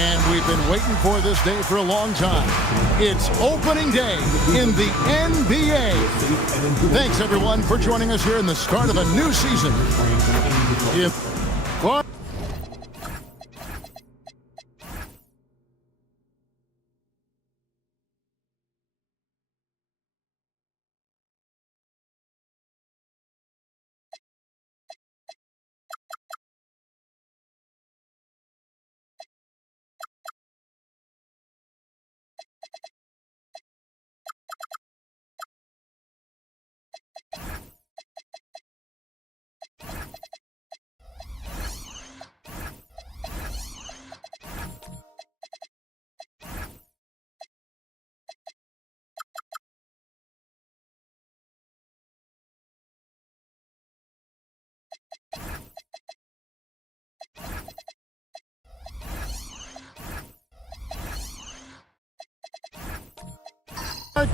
And we've been waiting for this day for a long time. It's opening day in the NBA. Thanks, everyone, for joining us here in the start of a new season.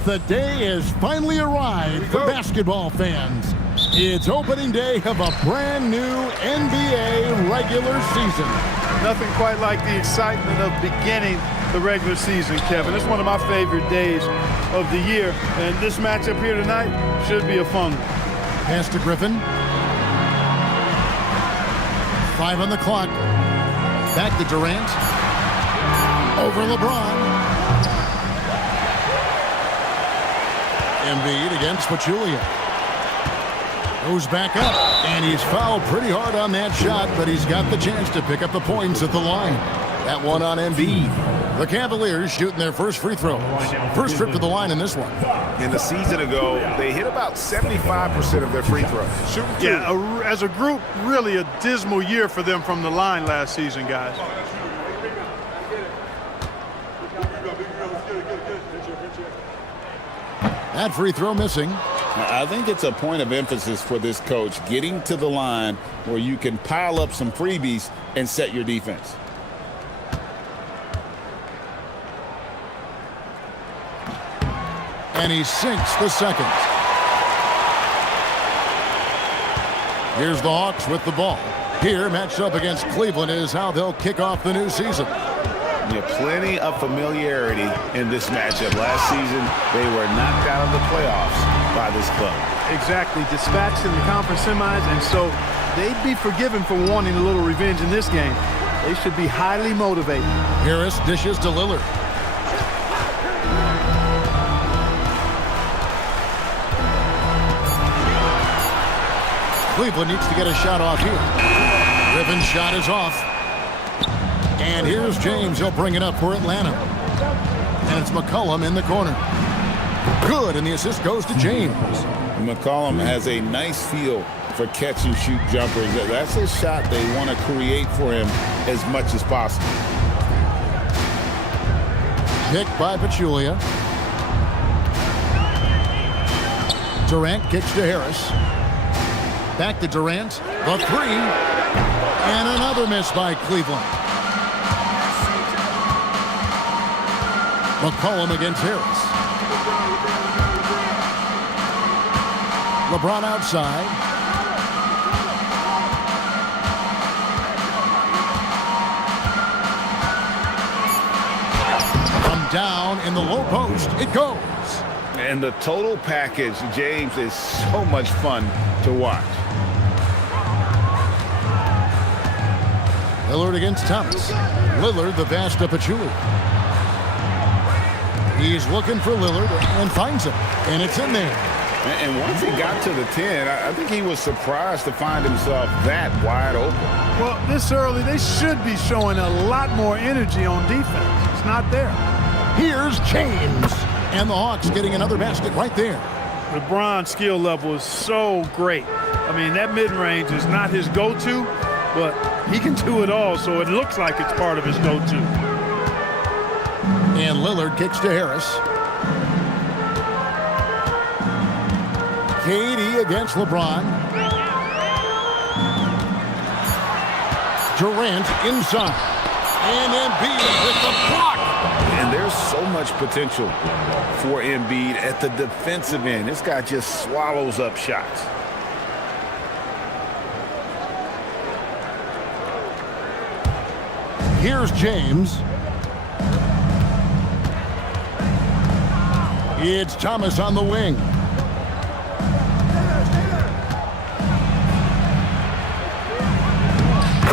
The day has finally arrived for basketball fans. It's opening day of a brand new NBA regular season. Nothing quite like the excitement of beginning the regular season, Kevin. It's one of my favorite days of the year, and this matchup here tonight should be a fun one. Pass to Griffin. 5 on the clock. Back to Durant. Over LeBron. Embiid against Pachulia. Goes back up, and he's fouled pretty hard on that shot, but he's got the chance to pick up the points at the line. That one on Embiid. The Cavaliers shooting their first free throw. First trip to the line in this one. In the season ago, they hit about 75% of their free throws. Yeah, as a group, really a dismal year for them from the line last season, guys. That free throw missing. I think it's a point of emphasis for this coach, getting to the line where you can pile up some freebies and set your defense. And he sinks the second. Here's the Hawks with the ball. Here, matched up against Cleveland, is how they'll kick off the new season. Yeah, plenty of familiarity in this matchup. Last season, they were knocked out of the playoffs by this club. Exactly, dispatched in the conference semis, and so they'd be forgiven for wanting a little revenge in this game. They should be highly motivated. Harris dishes to Lillard. Cleveland needs to get a shot off here. Griffin's shot is off. And here's James. He'll bring it up for Atlanta. And it's McCollum in the corner. Good, and the assist goes to James. McCollum has a nice feel for catch-and-shoot jumpers. That's a shot they want to create for him as much as possible. Picked by Pachulia. Durant kicks to Harris. Back to Durant. The three. And another miss by Cleveland. McCollum against Harris. LeBron outside. From down in the low post, it goes. And the total package, James, is so much fun to watch. Lillard against Thomas. Lillard, the vast to Pachulia. He's looking for Lillard and finds him. And it's in there. And once he got to the 10, I think he was surprised to find himself that wide open. Well, this early, they should be showing a lot more energy on defense. It's not there. Here's James. And the Hawks getting another basket right there. LeBron's skill level is so great. I mean, that mid-range is not his go-to, but he can do it all, so it looks like it's part of his go-to. And Lillard kicks to Harris. KD against LeBron. Durant inside. And Embiid with the block. And there's so much potential for Embiid at the defensive end. This guy just swallows up shots. Here's James. It's Thomas on the wing.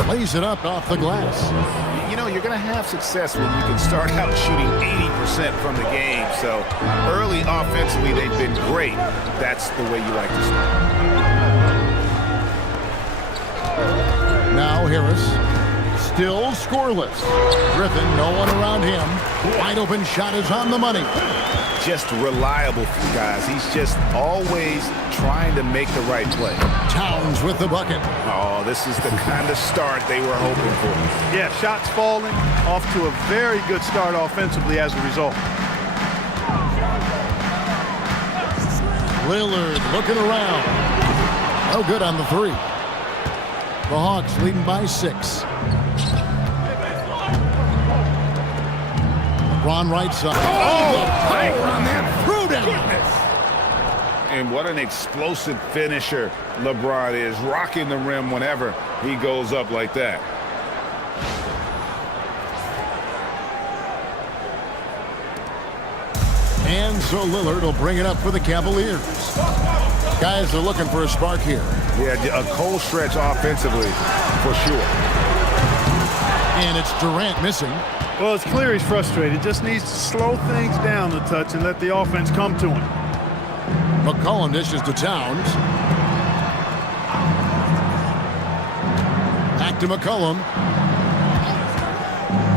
Lays it up off the glass. You know, you're going to have success when you can start out shooting 80% from the game. So early offensively, they've been great. That's the way you like to start. Now Harris. Still scoreless. Griffin, no one around him. Wide open shot is on the money. Just reliable for you guys. He's just always trying to make the right play. Towns with the bucket. Oh, this is the kind of start they were hoping for. Yeah, shots falling, off to a very good start offensively as a result. Lillard looking around. No good on the three. The Hawks leading by 6. LeBron right side. Oh, the power on that throwdown. And what an explosive finisher LeBron is, rocking the rim whenever he goes up like that. And so Lillard will bring it up for the Cavaliers. Guys are looking for a spark here. Yeah, a cold stretch offensively for sure. And it's Durant missing. Well, it's clear he's frustrated. Just needs to slow things down a touch and let the offense come to him. McCollum dishes to Towns. Back to McCollum.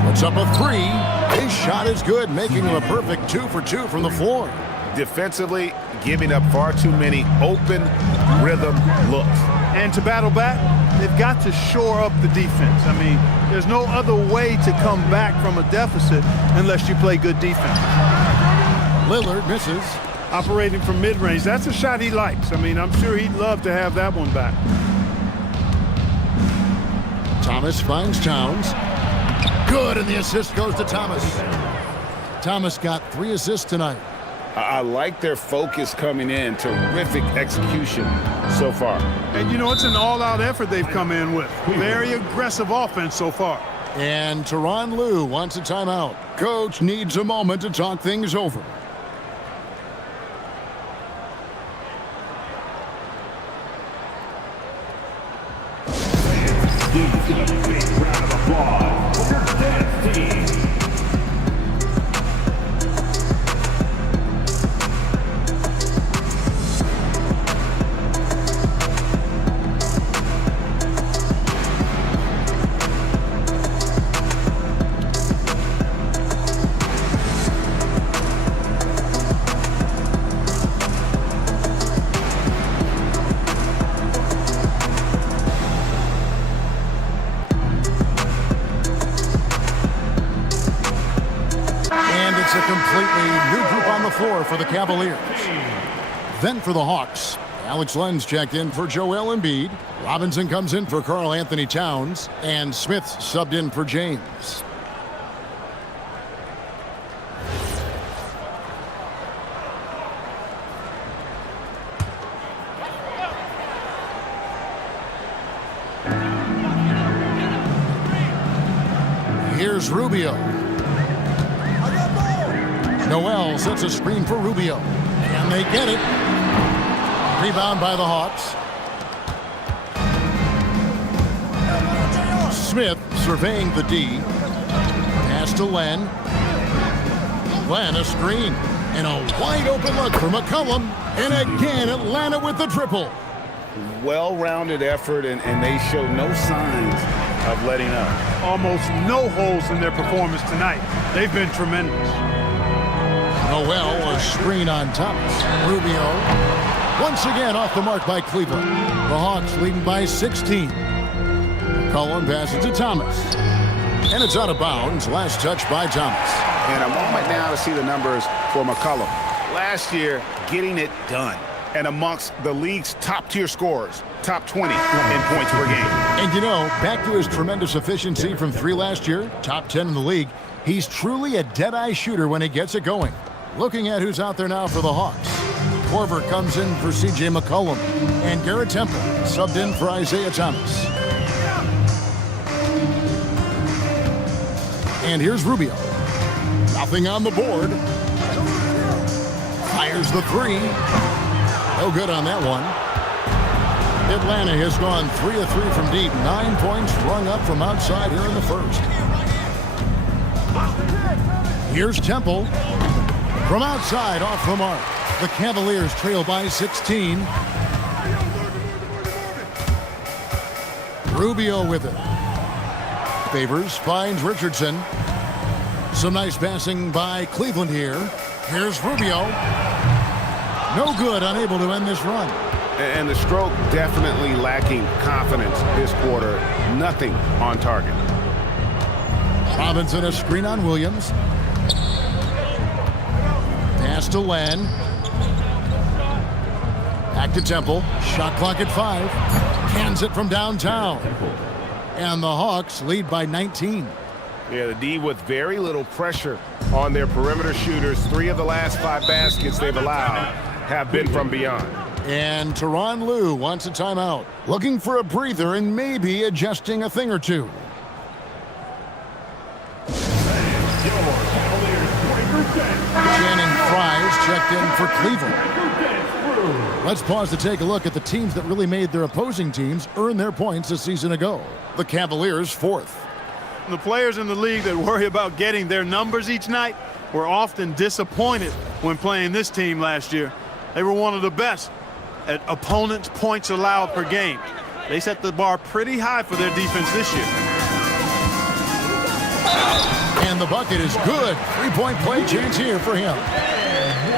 Puts up a 3. His shot is good, making him a perfect 2 for 2 from the floor. Defensively, giving up far too many open rhythm looks. And to battle back, they've got to shore up the defense. I mean, there's no other way to come back from a deficit unless you play good defense. Lillard misses. Operating from mid-range, that's a shot he likes. I mean, I'm sure he'd love to have that one back. Thomas finds Towns. Good, and the assist goes to Thomas. Thomas got 3 assists tonight. I like their focus coming in. Terrific execution so far. And, you know, it's an all-out effort they've come in with. Very aggressive offense so far. And Tyronn Lue wants a timeout. Coach needs a moment to talk things over. Round of applause for your dance team. A completely new group on the floor for the Cavaliers. Then for the Hawks, Alex Len's checked in for Joel Embiid. Robinson comes in for Karl Anthony Towns. And Smith's subbed in for James. Here's Rubio. Noel sets a screen for Rubio. And they get it. Rebound by the Hawks. Smith surveying the D. Pass to Len. Len a screen. And a wide open look for McCollum. And again, Atlanta with the triple. Well-rounded effort, and they show no signs of letting up. Almost no holes in their performance tonight. They've been tremendous. Noel a screen on Thomas. Rubio once again off the mark by Cleveland. The Hawks leading by 16. McCollum passes to Thomas. And it's out of bounds. Last touch by Thomas. And a moment now to see the numbers for McCollum. Last year, getting it done. And amongst the league's top-tier scorers, top 20 in points per game. And you know, back to his tremendous efficiency from 3 last year, top 10 in the league, he's truly a dead-eye shooter when he gets it going. Looking at who's out there now for the Hawks. Korver comes in for C.J. McCollum. And Garrett Temple subbed in for Isaiah Thomas. And here's Rubio. Nothing on the board. Fires the 3. No good on that one. Atlanta has gone 3 of 3 from deep. 9 points rung up from outside here in the first. Here's Temple. From outside, off the mark. The Cavaliers trail by 16. Rubio with it. Favors, finds Richardson. Some nice passing by Cleveland here. Here's Rubio. No good, unable to end this run. And the stroke definitely lacking confidence this quarter. Nothing on target. Robinson a screen on Williams. Pass to Len. Back to Temple. Shot clock at 5. Cans it from downtown. And the Hawks lead by 19. Yeah, the D with very little pressure on their perimeter shooters. 3 of the last 5 baskets they've allowed have been from beyond. And Tyronn Lue wants a timeout. Looking for a breather and maybe adjusting a thing or two. Shannon Fry's checked in for Cleveland. Let's pause to take a look at the teams that really made their opposing teams earn their points a season ago. The Cavaliers 4th. The players in the league that worry about getting their numbers each night were often disappointed when playing this team last year. They were one of the best at opponents' points allowed per game. They set the bar pretty high for their defense this year. And the bucket is good. 3-point play chance here for him.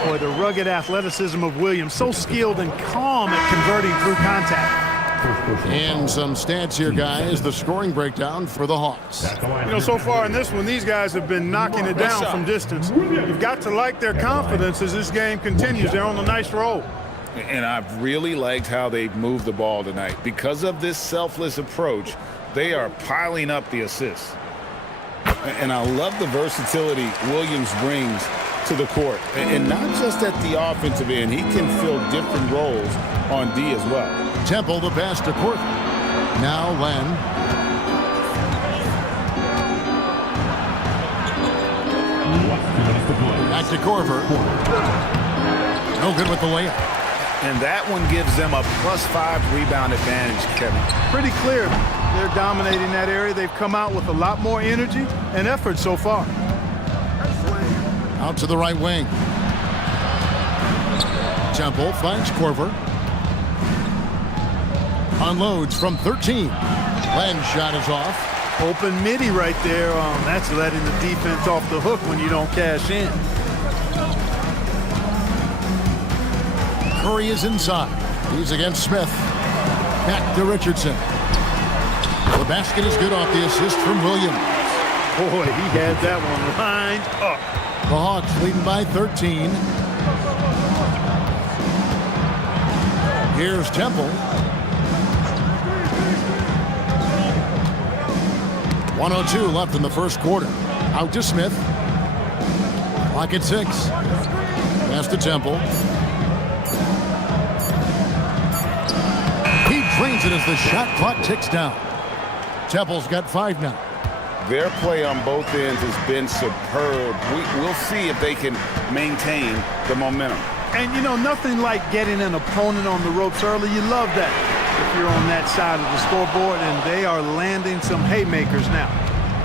Boy, the rugged athleticism of Williams, so skilled and calm at converting through contact. And some stats here, guys. The scoring breakdown for the Hawks. You know, so far in this one, these guys have been knocking it down from distance. You've got to like their confidence as this game continues. They're on a nice roll. And I've really liked how they've moved the ball tonight. Because of this selfless approach, they are piling up the assists. And I love the versatility Williams brings to the court. And not just at the offensive end. He can fill different roles on D as well. Temple the pass to Korver. Now Len. Back to Korver. No good with the layup. And that one gives them a +5 rebound advantage, Kevin. Pretty clear. They're dominating that area. They've come out with a lot more energy and effort so far. Out to the right wing. Temple finds Korver. Unloads from 13. Len's shot is off. Open midi right there. That's letting the defense off the hook when you don't cash in. Curry is inside. He's against Smith. Back to Richardson. The basket is good off the assist from Williams. Boy, he had that one lined up. The Hawks leading by 13. Here's Temple. 1:02 left in the first quarter. Out to Smith. Clock at 6. Pass to Temple. He drains it as the shot clock ticks down. Temple's got 5 now. Their play on both ends has been superb. We'll see if they can maintain the momentum. And, you know, nothing like getting an opponent on the ropes early. You love that if you're on that side of the scoreboard, and they are landing some haymakers now.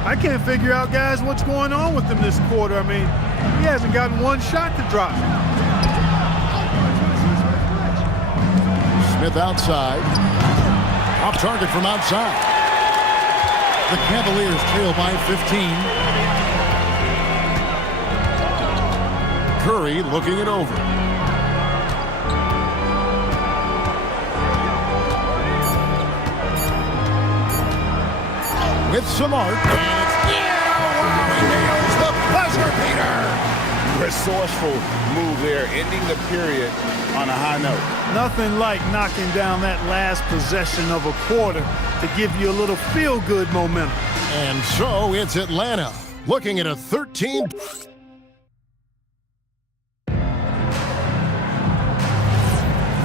I can't figure out, guys, what's going on with him this quarter. I mean, he hasn't gotten one shot to drop. Smith outside. Off target from outside. The Cavaliers trail by 15. Curry looking it over. With some art. And it's he nails the buzzer beater. Resourceful move there, ending the period on a high note. Nothing like knocking down that last possession of a quarter to give you a little feel-good momentum. And so it's Atlanta looking at a 13.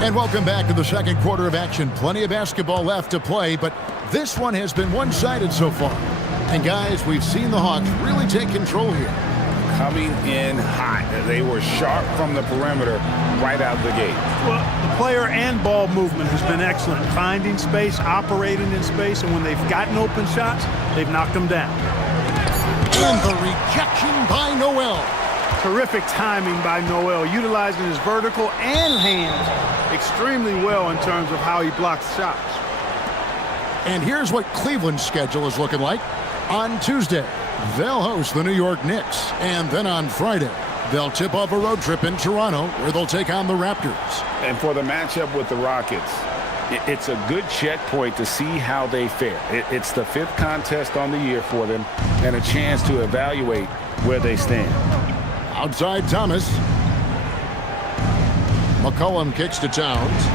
And welcome back to the second quarter of action. Plenty of basketball left to play, but this one has been one-sided so far. And guys, we've seen the Hawks really take control here. Coming in hot. They were sharp from the perimeter right out the gate. Well, the player and ball movement has been excellent. Finding space, operating in space, and when they've gotten open shots, they've knocked them down. And the rejection by Noel. Terrific timing by Noel, utilizing his vertical and hands extremely well in terms of how he blocks shots. And here's what Cleveland's schedule is looking like. On Tuesday, they'll host the New York Knicks. And then on Friday, they'll tip off a road trip in Toronto where they'll take on the Raptors. And for the matchup with the Rockets, it's a good checkpoint to see how they fare. It's the 5th contest on the year for them and a chance to evaluate where they stand. Outside Thomas. McCollum kicks to Towns.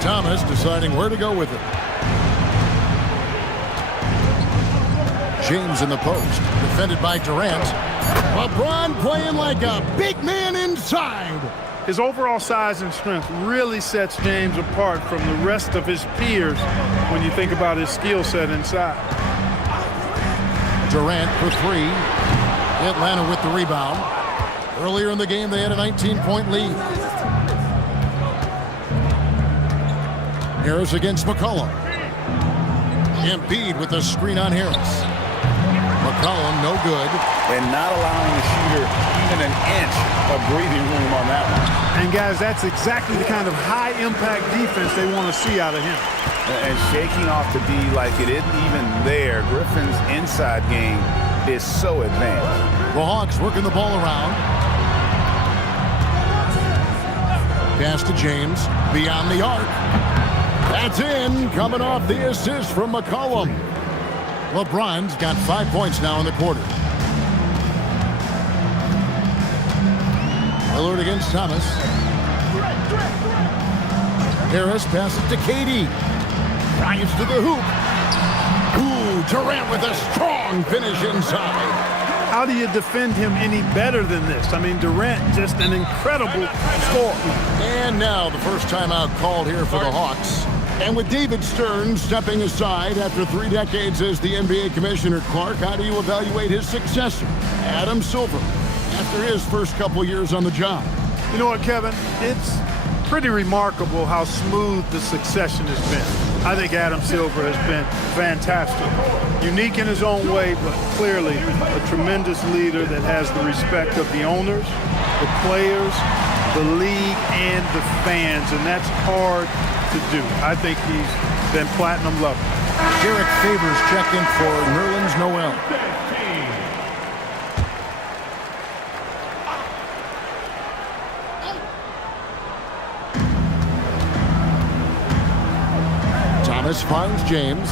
Thomas deciding where to go with it. James in the post. Defended by Durant. LeBron playing like a big man inside. His overall size and strength really sets James apart from the rest of his peers when you think about his skill set inside. Durant for 3. Atlanta with the rebound. Earlier in the game, they had a 19-point lead. Harris against McCollum. Embiid with the screen on Harris. McCollum, no good. And not allowing the shooter even an inch of breathing room on that one. And, guys, that's exactly the kind of high-impact defense they want to see out of him. And shaking off the D like it isn't even there. Griffin's inside game is so advanced. The Hawks working the ball around. Pass to James. Beyond the arc. That's in. Coming off the assist from McCollum. LeBron's got 5 points now in the quarter. Lillard against Thomas. Harris passes to KD. Drives to the hoop. Ooh, Durant with a strong finish inside. How do you defend him any better than this? I mean, Durant, just an incredible scorer. And now the first timeout called here for the Hawks. And with David Stern stepping aside after 3 decades as the NBA commissioner, Clark, how do you evaluate his successor, Adam Silver, after his first couple years on the job? You know what, Kevin? It's pretty remarkable how smooth the succession has been. I think Adam Silver has been fantastic. Unique in his own way, but clearly a tremendous leader that has the respect of the owners, the players, the league, and the fans, and that's hard to do. I think he's been platinum level. Derek Favors checked in for Nerlens Noel. Thomas finds James.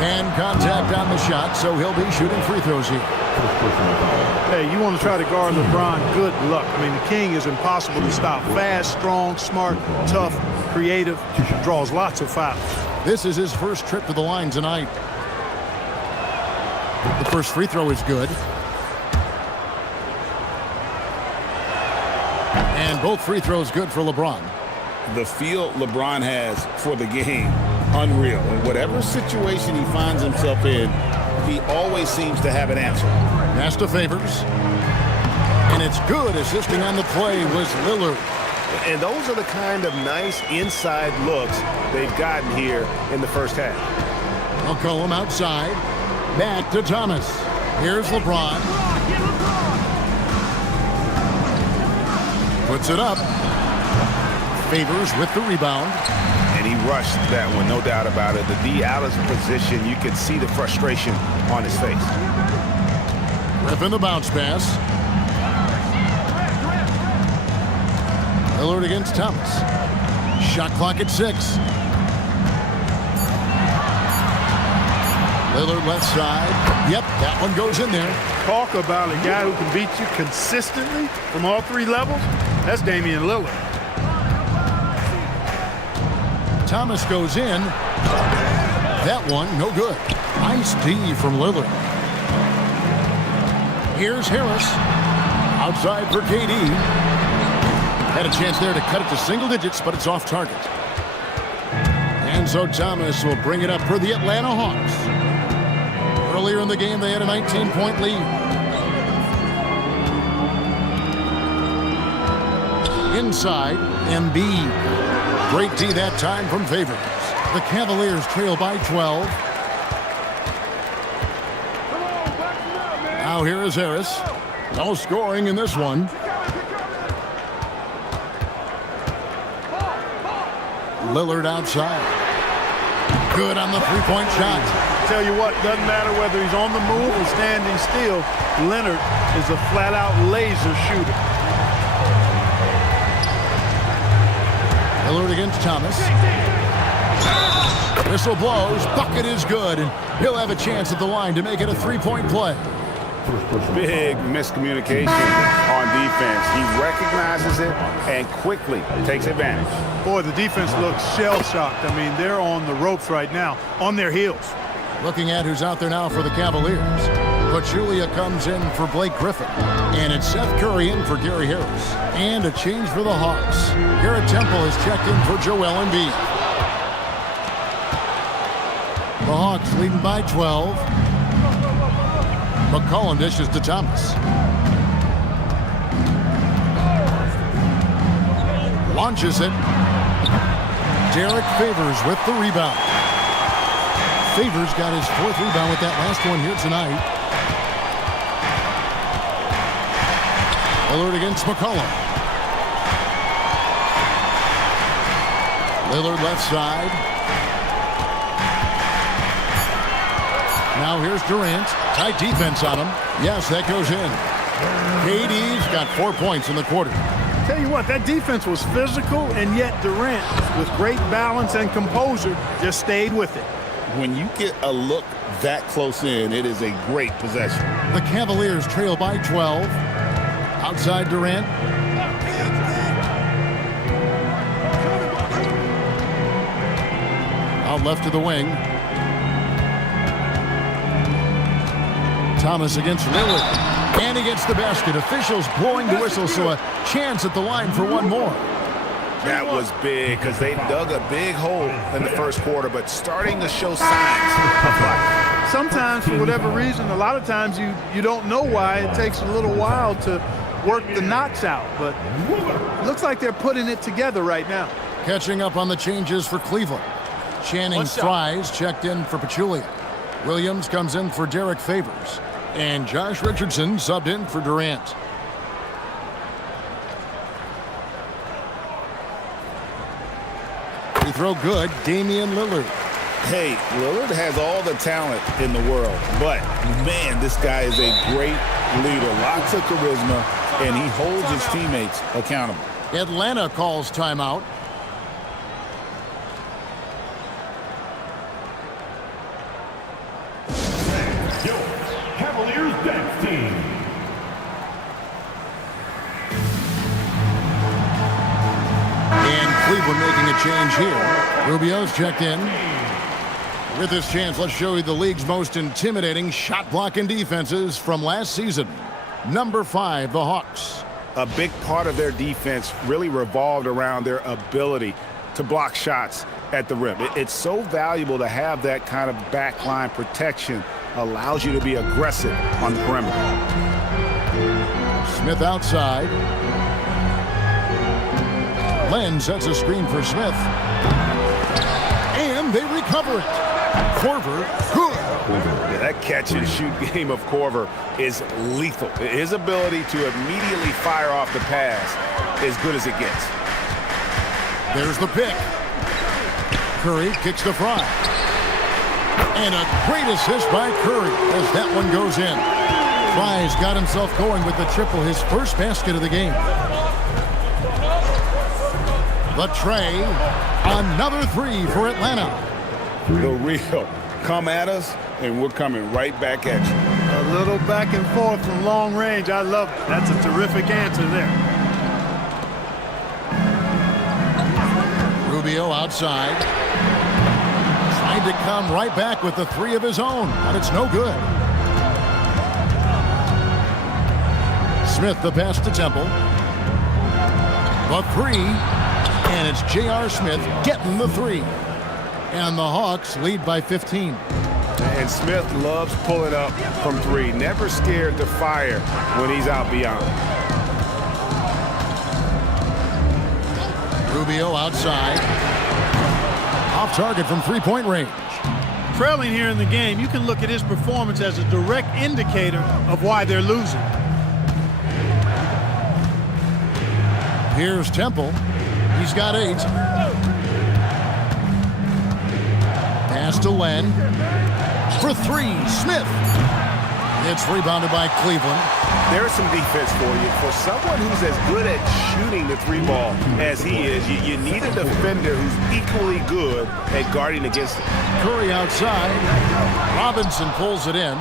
And contact on the shot, so he'll be shooting free throws here. Hey, you want to try to guard LeBron, good luck. I mean, the king is impossible to stop. Fast, strong, smart, tough, creative, draws lots of fouls. This is his first trip to the line tonight. The first free throw is good. And both free throws good for LeBron. The feel LeBron has for the game, unreal. In whatever situation he finds himself in, he always seems to have an answer. Pass to Favors. And it's good. Assisting on the play was Lillard. And those are the kind of nice inside looks they've gotten here in the first half. McCollum outside. Back to Thomas. Here's LeBron. Puts it up. Favors with the rebound. And he rushed that one, no doubt about it. The D out of position, you could see the frustration on his face. Griffin the bounce pass. Lillard against Thomas. Shot clock at 6. Lillard left side. Yep, that one goes in there. Talk about a guy who can beat you consistently from all three levels. That's Damian Lillard. Thomas goes in. That one, no good. Nice D from Lillard. Here's Harris. Outside for KD. Had a chance there to cut it to single digits, but it's off target. And so Thomas will bring it up for the Atlanta Hawks. Earlier in the game, they had a 19-point lead. Inside, Embiid. Great D that time from Favors. The Cavaliers trail by 12. Now here is Harris. No scoring in this one. Lillard outside. Good on the three-point shot. Tell you what, doesn't matter whether he's on the move or standing still, Leonard is a flat-out laser shooter. Lillard against Thomas. Whistle blows. Bucket is good, and he'll have a chance at the line to make it a three-point play. Big miscommunication on defense. He recognizes it and quickly takes advantage. Boy, the defense looks shell-shocked. I mean, they're on the ropes right now, on their heels. Looking at who's out there now for the Cavaliers. Pachulia comes in for Blake Griffin. And it's Seth Curry in for Gary Harris. And a change for the Hawks. Garrett Temple has checked in for Joel Embiid. The Hawks leading by 12. McCollum dishes to Thomas. Launches it. Derek Favors with the rebound. Favors got his 4th rebound with that last one here tonight. Lillard against McCollum. Lillard left side. Now here's Durant. Tight defense on him. Yes, that goes in. KD's got 4 points in the quarter. Tell you what, that defense was physical, and yet Durant, with great balance and composure, just stayed with it. When you get a look that close in, it is a great possession. The Cavaliers trail by 12. Outside Durant. Out left to the wing. Thomas against Lillard. And he gets the basket. Officials blowing the whistle, so a chance at the line for one more. That was big because they dug a big hole in the first quarter, but starting to show signs of life. Sometimes, for whatever reason, a lot of times you don't know why. It takes a little while to work the knots out, but it looks like they're putting it together right now. Catching up on the changes for Cleveland. Channing Fries checked in for Pachulia. Williams comes in for Derek Favors. And Josh Richardson subbed in for Durant. Free throw good, Damian Lillard. Hey, Lillard has all the talent in the world, but man, this guy is a great leader. Lots of charisma, and he holds his teammates accountable. Atlanta calls timeout. And Cleveland making a change here. Rubio's checked in. With this chance, let's show you the league's most intimidating shot blocking defenses from last season. Number 5, the Hawks. A big part of their defense really revolved around their ability to block shots at the rim. It's so valuable to have that kind of backline protection. Allows you to be aggressive on the perimeter. Smith outside. Len sets a screen for Smith. And they recover it. Korver, good. Yeah, that catch-and-shoot game of Korver is lethal. His ability to immediately fire off the pass is good as it gets. There's the pick. Curry kicks to Fry. And a great assist by Curry as that one goes in. Fry's got himself going with the triple, his first basket of the game. The tray, another 3 for Atlanta. The real. Come at us, and we're coming right back at you. A little back and forth from long range. I love it. That's a terrific answer there. Rubio outside. Trying to come right back with the 3 of his own, but it's no good. Smith the pass to Temple. The 3, and it's J.R. Smith getting the 3. And the Hawks lead by 15. And Smith loves pulling up from 3. Never scared to fire when he's out beyond. Rubio outside. Off target from three-point range. Trailing here in the game, you can look at his performance as a direct indicator of why they're losing. Here's Temple. He's got 8. Pass to Len. For 3, Smith. It's rebounded by Cleveland. There's some defense for you. For someone who's as good at shooting the 3 ball as he is, you need a defender who's equally good at guarding against it. Curry outside. Robinson pulls it in.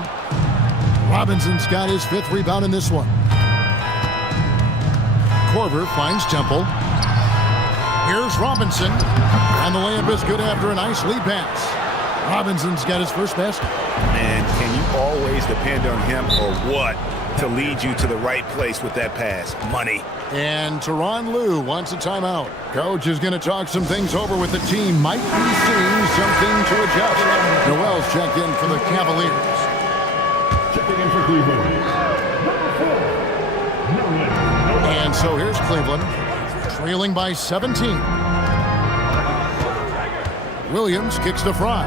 Robinson's got his 5th rebound in this one. Korver finds Temple. Here's Robinson. And the layup is good after a nice lead pass. Robinson's got his first basket. And can you always depend on him or what to lead you to the right place with that pass? Money. And Tyronn Lue wants a timeout. Coach is going to talk some things over with the team. Might be seeing something to adjust. Noel's checked in for the Cavaliers. Checking in for Cleveland. And so here's Cleveland, trailing by 17. Williams kicks to Fry.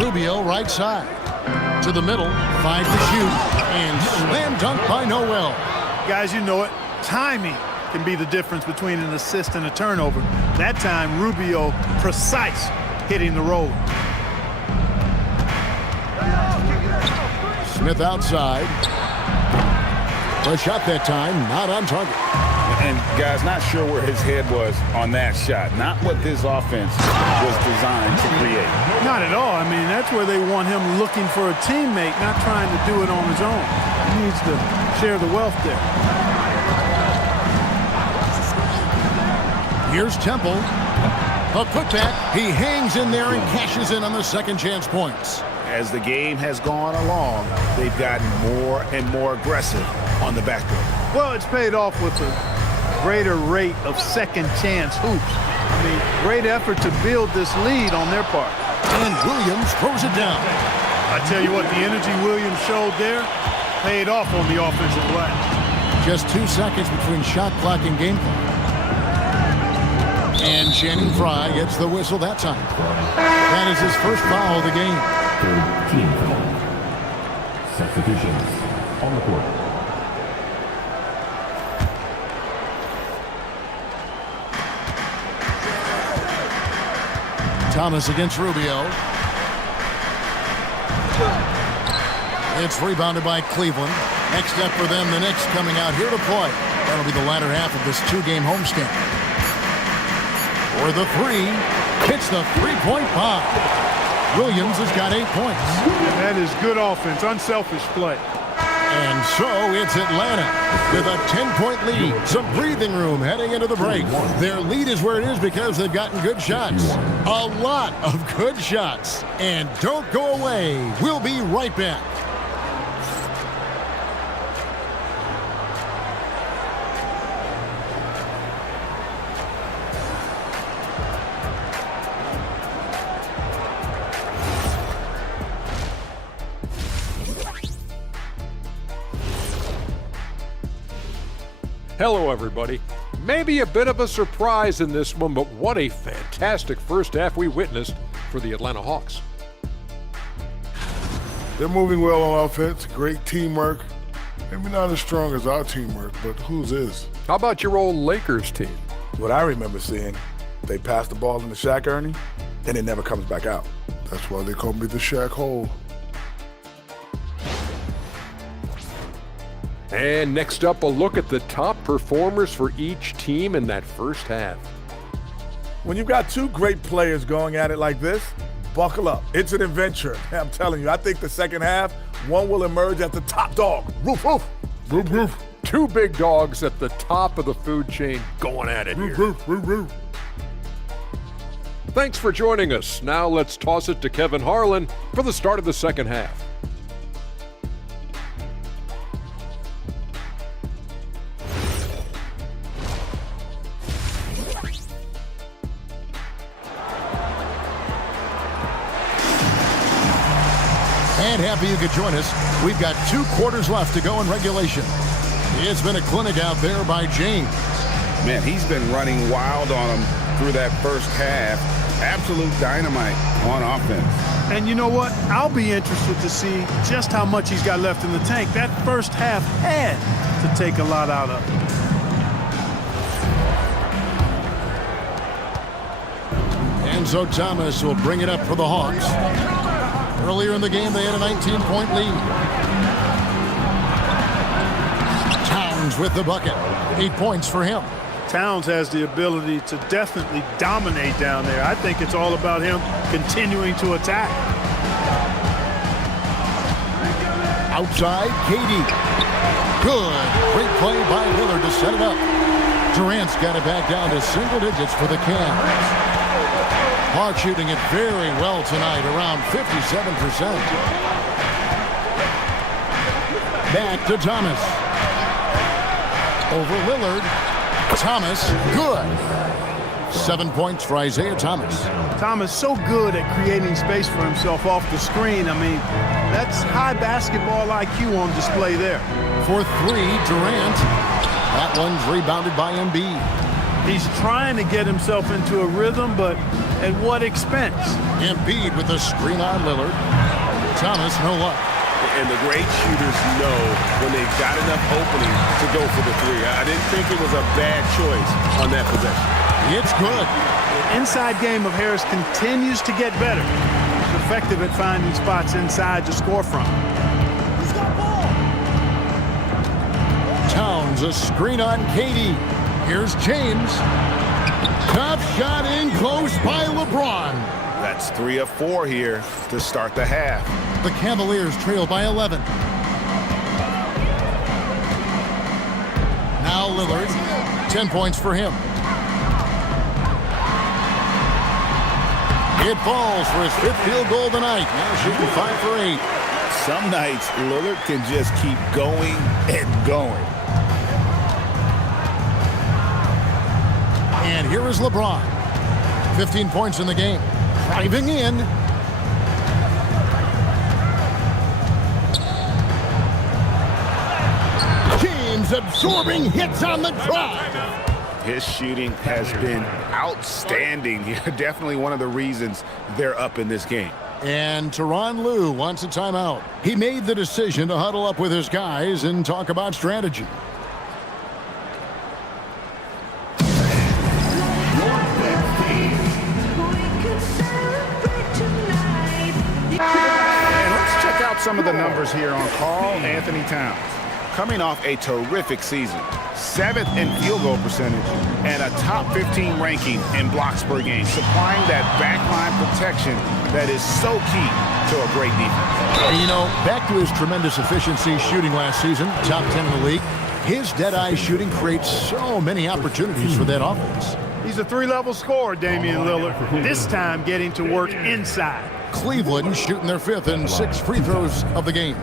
Rubio right side. To the middle, 5 to shoot, and slam dunk by Noel. Guys, you know it. Timing can be the difference between an assist and a turnover. That time, Rubio precise hitting the roller. Smith outside. The shot that time, not on target. And, guys, not sure where his head was on that shot. Not what this offense was designed to create. Not at all. I mean, that's where they want him looking for a teammate, not trying to do it on his own. He needs to share the wealth there. Here's Temple. A putback. He hangs in there and cashes in on the second chance points. As the game has gone along, they've gotten more and more aggressive on the backcourt. Well, it's paid off with a greater rate of second chance hoops. I mean, great effort to build this lead on their part. And Williams throws it down. I tell you what, the energy Williams showed there paid off on the offensive glass. Just 2 seconds between shot clock and game clock. And Channing Frye gets the whistle that time. That is his first foul of the game. Third team foul. Substitutions on the court. Thomas against Rubio. It's rebounded by Cleveland. Next step for them, the Knicks coming out here to play. That'll be the latter half of this 2-game homestand. For the 3, hits the 3-point bomb. Williams has got 8 points. And that is good offense, unselfish play. And so it's Atlanta with a 10-point lead. Some breathing room heading into the break. Their lead is where it is because they've gotten good shots. A lot of good shots. And don't go away. We'll be right back. Hello, everybody. Maybe a bit of a surprise in this one, but what a fantastic first half we witnessed for the Atlanta Hawks. They're moving well on offense, great teamwork. Maybe not as strong as our teamwork, but whose is? How about your old Lakers team? What I remember seeing, they pass the ball into Shaq Ernie, and it never comes back out. That's why they call me the Shaq Hole. And next up, a look at the top performers for each team in that first half. When you've got two great players going at it like this, buckle up. It's an adventure. I'm telling you, I think the second half, one will emerge as the top dog. Roof, roof. Roof, roof. Two big dogs at the top of the food chain going at it here. Roof, roof, roof. Thanks for joining us. Now let's toss it to Kevin Harlan for the start of the second half. And happy you could join us. We've got 2 quarters left to go in regulation. It's been a clinic out there by James. Man, he's been running wild on him through that first half. Absolute dynamite on offense. And you know what? I'll be interested to see just how much he's got left in the tank. That first half had to take a lot out of it. Enzo Thomas will bring it up for the Hawks. Earlier in the game, they had a 19-point lead. Towns with the bucket. 8 points for him. Towns has the ability to definitely dominate down there. I think it's all about him continuing to attack. Outside, Katie. Good. Great play by Lillard to set it up. Durant's got it back down to single digits for the Cavs. Hawks shooting it very well tonight, around 57%. Back to Thomas. Over Lillard. Thomas, good. 7 points for Isaiah Thomas. Thomas so good at creating space for himself off the screen. I mean, that's high basketball IQ on display there. For 3, Durant. That one's rebounded by Embiid. He's trying to get himself into a rhythm, but at what expense? Embiid with a screen on Lillard. Thomas, no luck. And the great shooters know when they've got enough opening to go for the 3. I didn't think it was a bad choice on that possession. It's good. The inside game of Harris continues to get better. He's effective at finding spots inside to score from. He's got ball. Towns, a screen on Katie. Here's James. Top shot in close by LeBron. That's 3 of 4 here to start the half. The Cavaliers trail by 11. Now Lillard. 10 points for him. It falls for his 5th field goal tonight. Now shooting 5 for 8. Some nights, Lillard can just keep going and going. And here is LeBron. 15 points in the game. Driving in. James absorbing hits on the drive. His shooting has been outstanding. Definitely one of the reasons they're up in this game. And Tyronn Lue wants a timeout. He made the decision to huddle up with his guys and talk about strategy. And let's check out some of the numbers here on Karl Anthony Towns. Coming off a terrific season, 7th in field goal percentage and a top 15 ranking in blocks per game, supplying that backline protection that is so key to a great defense. And you know, back to his tremendous efficiency shooting last season, top 10 in the league, his dead-eye shooting creates so many opportunities for that offense. He's a three-level scorer, Damian Lillard, this time getting to work inside. Cleveland shooting their 5th and 6th free throws of the game.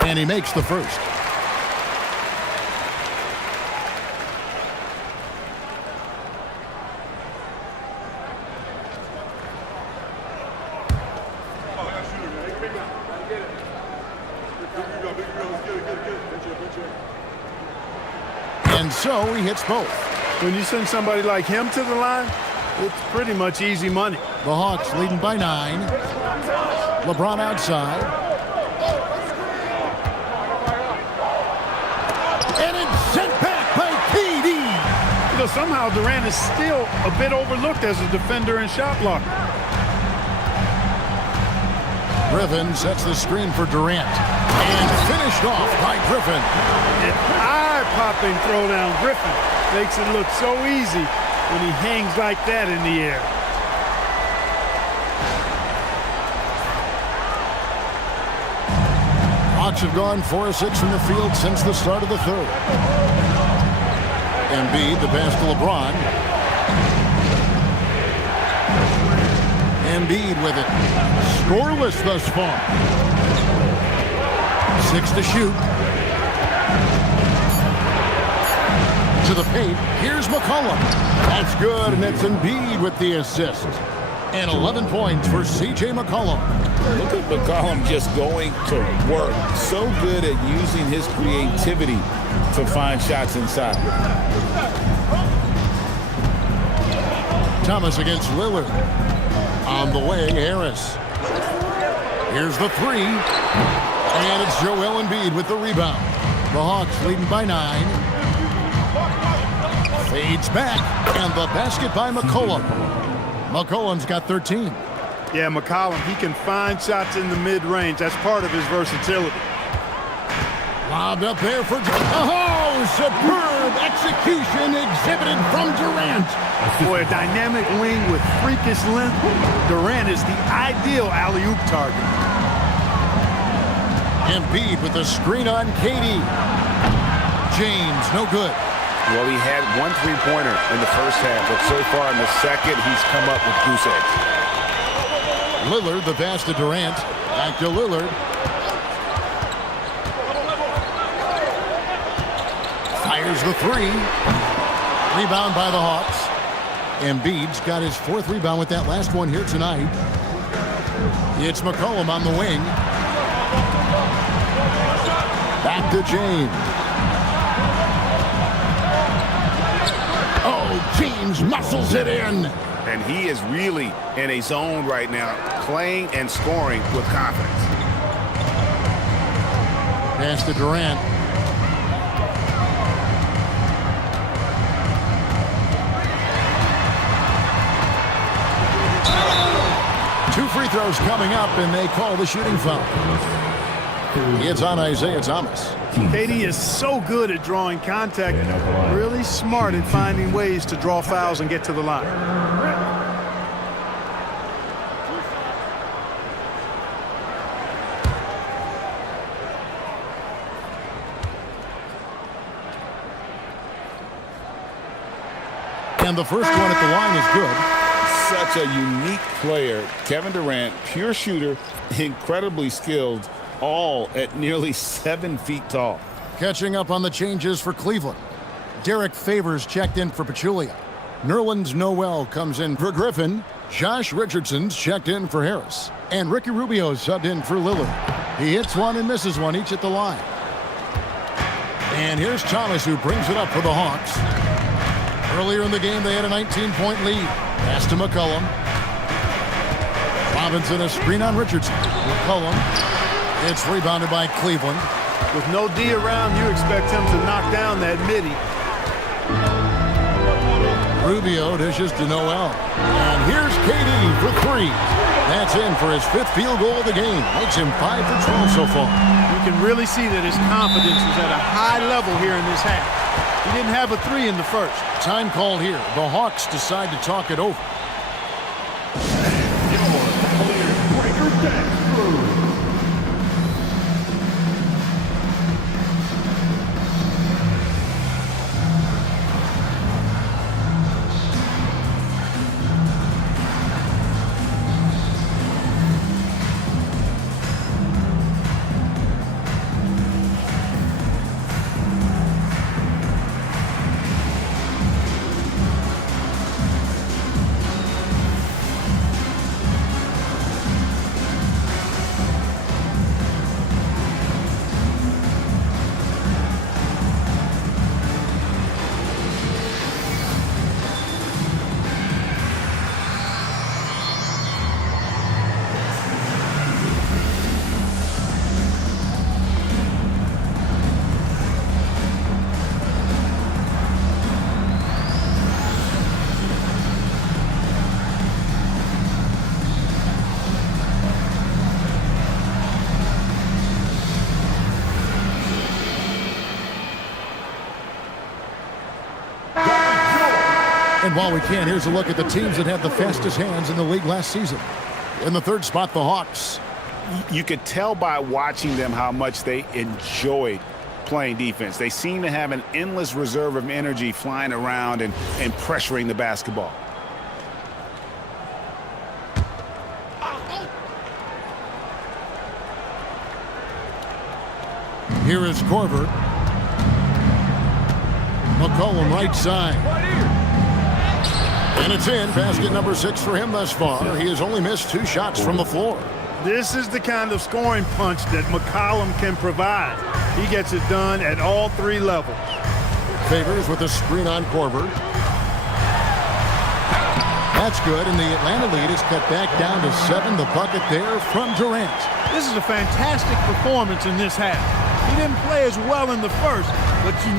And he makes the first. And so he hits both. When you send somebody like him to the line, it's pretty much easy money. The Hawks leading by 9. LeBron outside. And it's sent back by KD. You know, somehow Durant is still a bit overlooked as a defender and shot blocker. Griffin sets the screen for Durant. And finished off by Griffin. An eye-popping throwdown. Griffin makes it look so easy when he hangs like that in the air. Hawks have gone 4 of 6 from the field since the start of the 3rd. Embiid, the pass to LeBron. Embiid with it. Scoreless thus far. 6 to shoot. To the paint. Here's McCollum. That's good, and it's Embiid with the assist. And 11 points for C.J. McCollum. Look at McCollum just going to work. So good at using his creativity to find shots inside. Thomas against Lillard. On the way, Harris. Here's the 3. And it's Joel Embiid with the rebound. The Hawks leading by 9. Fades back. And the basket by McCollum. McCollum's got 13. Yeah, McCollum, he can find shots in the mid-range. That's part of his versatility. Lobbed up there for... Oh, superb execution exhibited from Durant. Boy, a dynamic wing with freakish length. Durant is the ideal alley-oop target. Embiid with the screen on KD. James, no good. Well, he had 1 3-pointer in the first half, but so far in the second, he's come up with goose eggs. Lillard, the pass to Durant. Back to Lillard. Fires the 3. Rebound by the Hawks. Embiid's got his 4th rebound with that last one here tonight. It's McCollum on the wing. Back to James. Oh, James muscles it in. And he is really in a zone right now, playing and scoring with confidence. Pass to Durant. Two free throws coming up, and they call the shooting foul. It's on Isaiah Thomas. KD is so good at drawing contact, really smart at finding ways to draw fouls and get to the line. And the first one at the line is good. Such a unique player. Kevin Durant, pure shooter, incredibly skilled, all at nearly 7 feet tall. Catching up on the changes for Cleveland. Derek Favors checked in for Pachulia. Nerlens Noel comes in for Griffin. Josh Richardson's checked in for Harris. And Ricky Rubio subbed in for Lillard. He hits one and misses one, each at the line. And here's Thomas, who brings it up for the Hawks. Earlier in the game, they had a 19-point lead. Pass to McCollum. Robinson, a screen on Richardson. McCollum. It's rebounded by Cleveland. With no D around, you expect him to knock down that midi. Rubio dishes to Noel. And here's KD for 3. That's in for his 5th field goal of the game. Makes him 5 for 12 so far. You can really see that his confidence is at a high level here in this half. He didn't have a 3 in the first. Time called here. The Hawks decide to talk it over. And while we can, here's a look at the teams that had the fastest hands in the league last season. In the 3rd spot, the Hawks. You could tell by watching them how much they enjoyed playing defense. They seem to have an endless reserve of energy flying around and pressuring the basketball. Here is Korver. McCollum right side. And it's in. Basket number 6 for him thus far. He has only missed 2 shots from the floor. This is the kind of scoring punch that McCollum can provide. He gets it done at all 3 levels. Favors with a screen on Korver. That's good, and the Atlanta lead is cut back down to 7. The bucket there from Durant. This is a fantastic performance in this half. He didn't play as well in the first, but you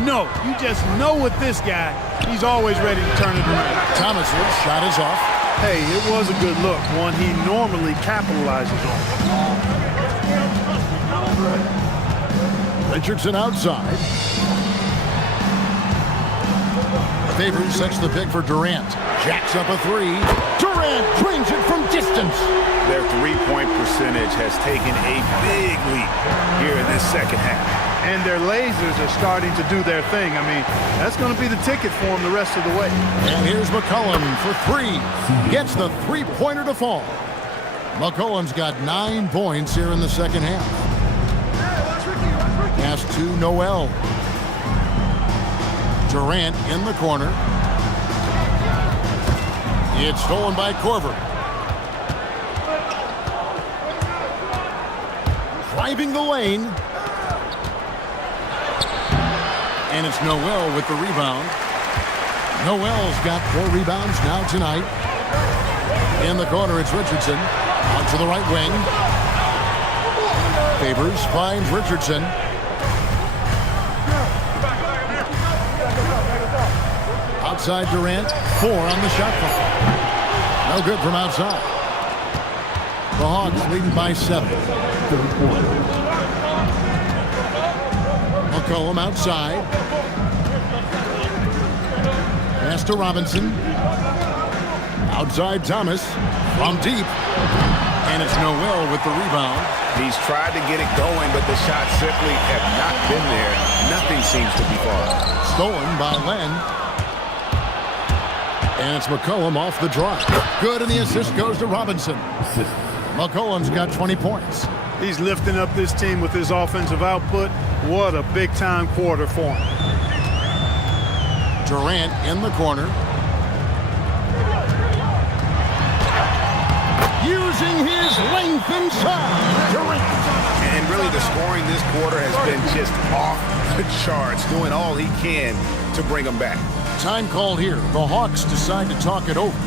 just know with this guy, he's always ready to turn it around. Thomas's shot is off. Hey, it was a good look, one he normally capitalizes on. Richardson outside. Favors sets the pick for Durant. Jacks up a 3. Durant drains it from distance. Their 3-point percentage has taken a big leap here in this second half. And their lasers are starting to do their thing. I mean, that's going to be the ticket for them the rest of the way. And here's McCollum for 3. Gets the 3-pointer to fall. McCollum's got 9 points here in the second half. Pass to Noel. Durant in the corner. It's stolen by Korver. Driving the lane. And it's Noel with the rebound. Noel's got 4 rebounds now tonight. In the corner, it's Richardson. Out to the right wing. Favors finds Richardson. Outside Durant, 4 on the shot clock. No good from outside. The Hawks leading by 7. McCollum outside. Pass to Robinson. Outside Thomas. From deep. And it's Noel with the rebound. He's tried to get it going, but the shots simply have not been there. Nothing seems to be falling. Stolen by Len. And it's McCollum off the drive. Good, and the assist goes to Robinson. McCollum's got 20 points. He's lifting up this team with his offensive output. What a big-time quarter for him. Durant in the corner. Using his length inside. Durant. And really the scoring this quarter has been just off the charts, doing all he can to bring them back. Time called here. The Hawks decide to talk it over.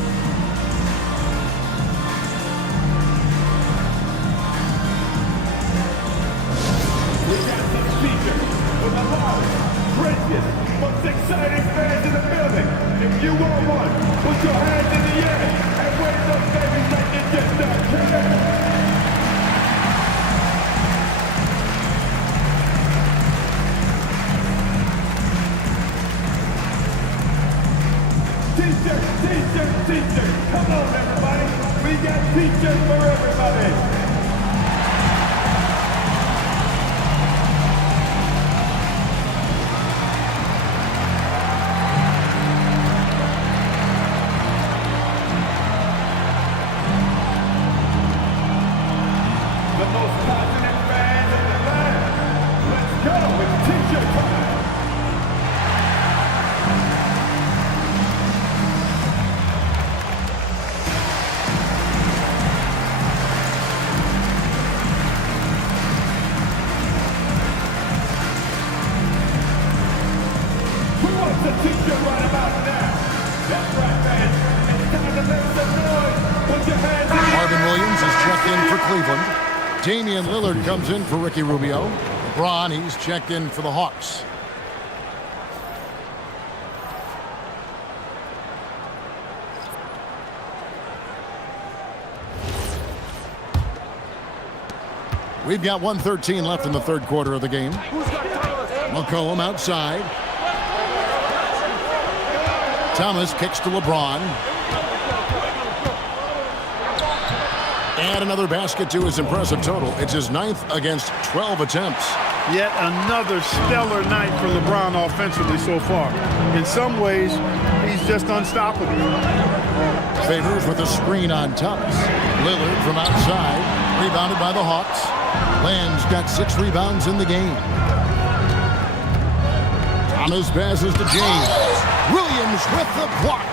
Most exciting fans in the building. If you are one, put your hands in the air and wave those babies like it just not T-shirt. Come on, everybody. We got T-shirts for everybody. The most passionate fans in the land. Let's go. It's T-shirt time. Who wants a T-shirt right about now? That's right, fans. It's time to make some noise. Put your hands in the air. Marvin Williams is checked in for Cleveland. Damian Lillard comes in for Ricky Rubio. LeBron, he's checked in for the Hawks. We've got 1:13 left in the third quarter of the game. McCollum outside. Thomas kicks to LeBron. And another basket to his impressive total. It's his 9th against 12 attempts. Yet another stellar night for LeBron offensively so far. In some ways, he's just unstoppable. Favors with a screen on Thomas. Lillard from outside. Rebounded by the Hawks. Land's got 6 rebounds in the game. Thomas passes to James. Williams with the block.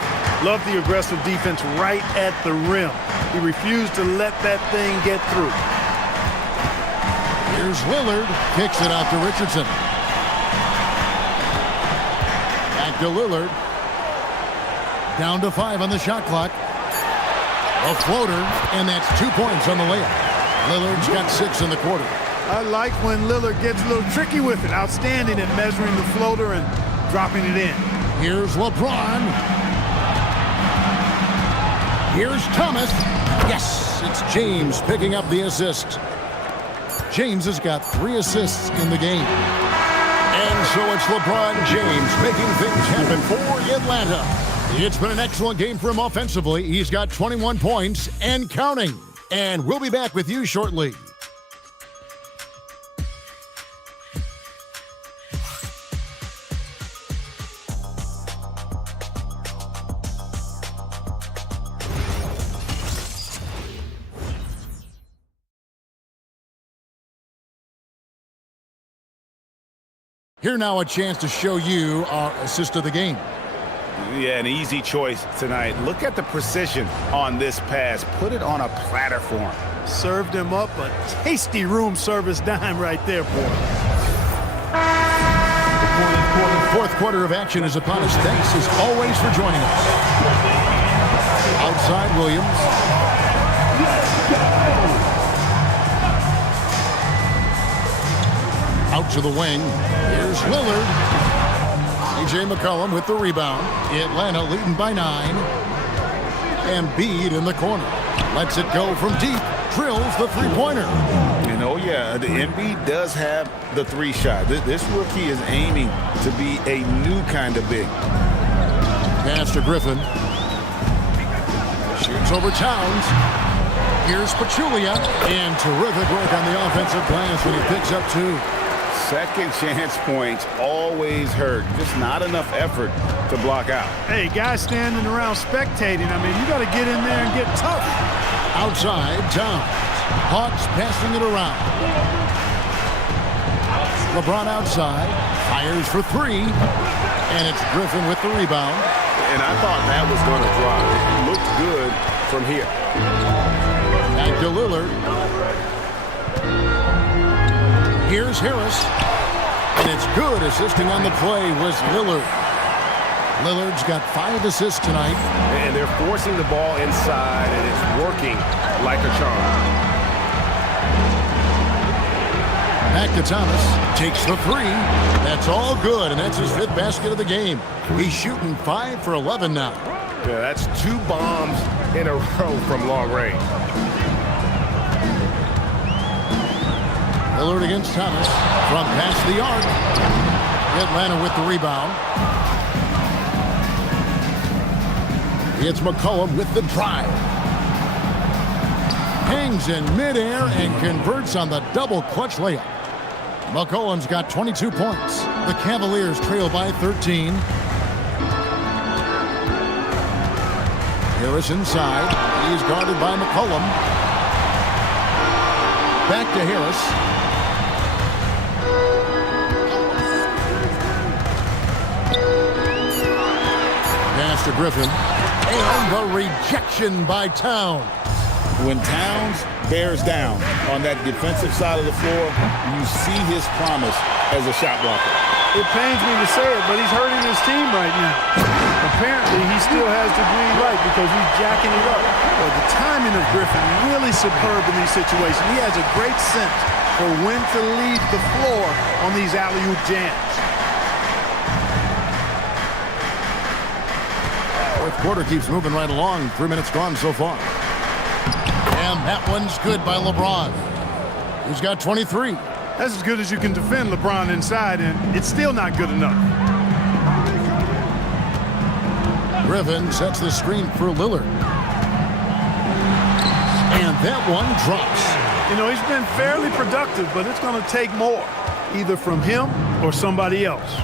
Love the aggressive defense right at the rim. He refused to let that thing get through. Here's Lillard. Kicks it out to Richardson. Back to Lillard. Down to 5 on the shot clock. A floater, and that's 2 points on the layup. Lillard's got 6 in the quarter. I like when Lillard gets a little tricky with it. Outstanding at measuring the floater and dropping it in. Here's LeBron. Here's Thomas. Yes, it's James picking up the assist. James has got 3 assists in the game. And so it's LeBron James making things happen for Atlanta. It's been an excellent game for him offensively. He's got 21 points and counting. And we'll be back with you shortly. Here now a chance to show you our assist of the game. Yeah, an easy choice tonight. Look at the precision on this pass. Put it on a platter for him. Served him up a tasty room service dime right there, boy. The fourth quarter of action is upon us. Thanks as always for joining us. Outside Williams. Out to the wing. Here's Lillard. A.J. McCollum with the rebound. Atlanta leading by 9. Embiid in the corner. Lets it go from deep. Drills the three-pointer. And oh yeah, the Embiid does have the 3 shot. This rookie is aiming to be a new kind of big. Pass to Griffin. Shoots over Towns. Here's Pachulia. And terrific work on the offensive glass when he picks up 2. Second chance points always hurt. Just not enough effort to block out. Hey, guys standing around spectating. I mean, you got to get in there and get tough. Outside, Towns. Hawks passing it around. LeBron outside. Fires for 3. And it's Griffin with the rebound. And I thought that was going to drop. It looked good from here. Back to Lillard. Here's Harris. And it's good. Assisting on the play was Lillard. Lillard's got 5 assists tonight. And they're forcing the ball inside, and it's working like a charm. Back to Thomas. Takes the 3. That's all good, and that's his 5th basket of the game. He's shooting 5 for 11 now. Yeah, that's 2 bombs in a row from long range. Lillard against Thomas from past the arc. Atlanta with the rebound. It's McCollum with the drive. Hangs in midair and converts on the double clutch layup. McCollum's got 22 points. The Cavaliers trail by 13. Harris inside. He's guarded by McCollum. Back to Harris. Pass to Griffin. And the rejection by Towns. When Towns bears down on that defensive side of the floor, you see his promise as a shot blocker. It pains me to say it, but he's hurting his team right now. Apparently, he still has the green light because he's jacking it up. Well, the timing of Griffin really superb in these situations. He has a great sense for when to leave the floor on these alley-oop jams. Fourth quarter keeps moving right along. 3 minutes gone so far. And that one's good by LeBron. He's got 23. That's as good as you can defend LeBron inside, and it's still not good enough. Griffin sets the screen for Lillard. And that one drops. You know, he's been fairly productive, but it's going to take more, either from him or somebody else.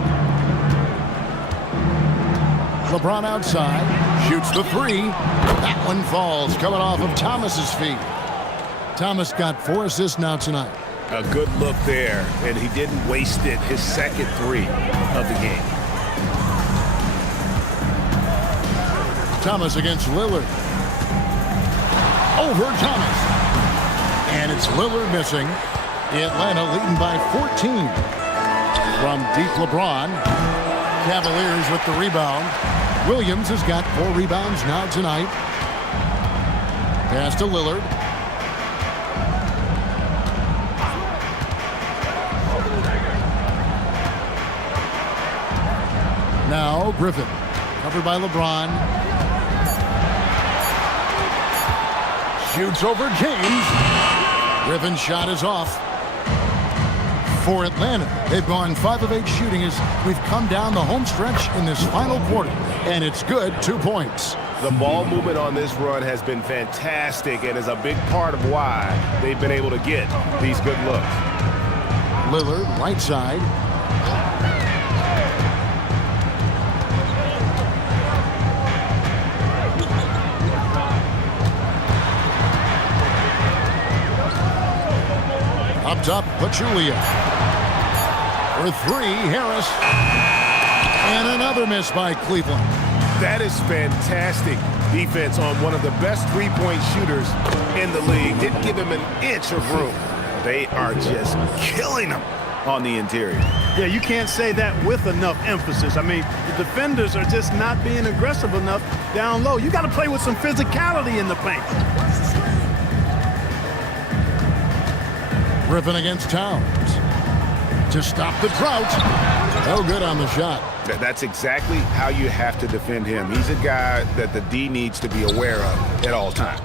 LeBron outside, shoots the three. That one falls, coming off of Thomas's feet. Thomas got 4 assists now tonight. A good look there, and he didn't waste it. His second three of the game. Thomas against Lillard. Over Thomas. And it's Lillard missing. Atlanta leading by 14. From deep LeBron. Cavaliers with the rebound. Williams has got 4 rebounds now tonight. Pass to Lillard. Now Griffin, covered by LeBron. Shoots over James. Griffin's shot is off. For Atlanta, they've gone 5 of 8 shooting as we've come down the home stretch in this final quarter. And it's good, 2 points. The ball movement on this run has been fantastic and is a big part of why they've been able to get these good looks. Lillard, right side. Up top, Pachulia. For 3, Harris. And another miss by Cleveland. That is fantastic defense on one of the best three-point shooters in the league. Didn't give him an inch of room. They are just killing him on the interior. Yeah, you can't say that with enough emphasis. I mean, the defenders are just not being aggressive enough down low. You got to play with some physicality in the paint. Griffin against Towns. To stop the drought. No good on the shot. That's exactly how you have to defend him. He's a guy that the D needs to be aware of at all times.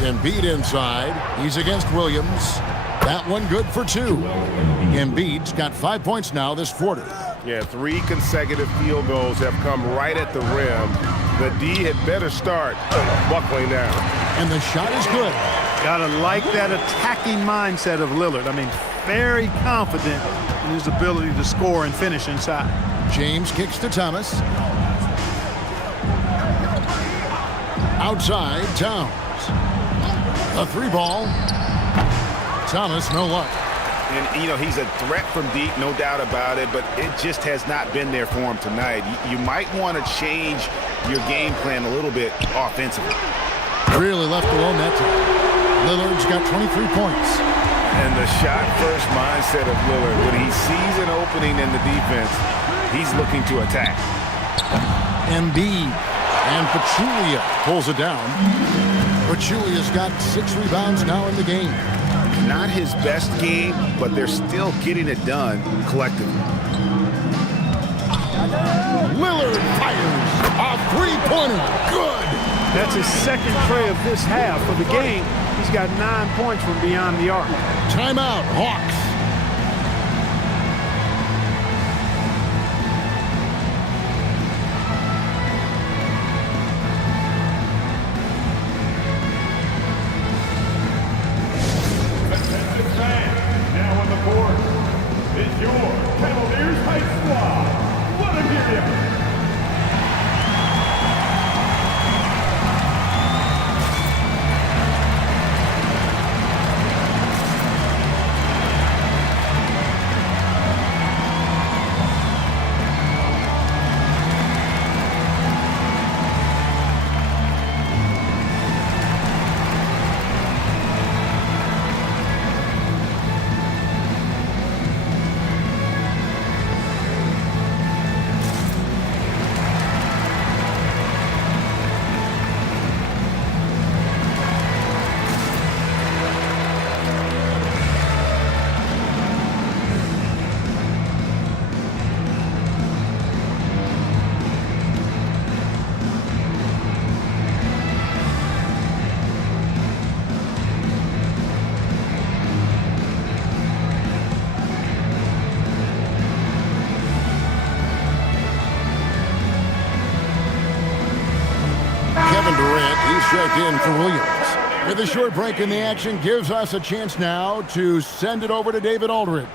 Embiid inside. He's against Williams. That one good for 2. Embiid's got 5 points now this quarter. Yeah, 3 consecutive field goals have come right at the rim. The D had better start buckling down. And the shot is good. Gotta like that attacking mindset of Lillard. I mean, very confident in his ability to score and finish inside. James kicks to Thomas. Outside, Towns. A 3-ball. Thomas, no luck. And, you know, he's a threat from deep, no doubt about it, but it just has not been there for him tonight. You might want to change your game plan a little bit offensively. Really left alone that time. Lillard's got 23 points. And the shot-first mindset of Lillard, when he sees an opening in the defense, he's looking to attack. Embiid and Pachulia pulls it down. Pachulia's got 6 rebounds now in the game. Not his best game, but they're still getting it done collectively. Lillard fires a 3-pointer. Good. That's his second tray of this half of the game. He's got 9 points from beyond the arc. Timeout, Hawks. Attention fans, now on the court is your Cavaliers High Squad. Let them hear you. Kevin Durant, he's checked in for Williams. With a short break in the action, gives us a chance now to send it over to David Aldridge.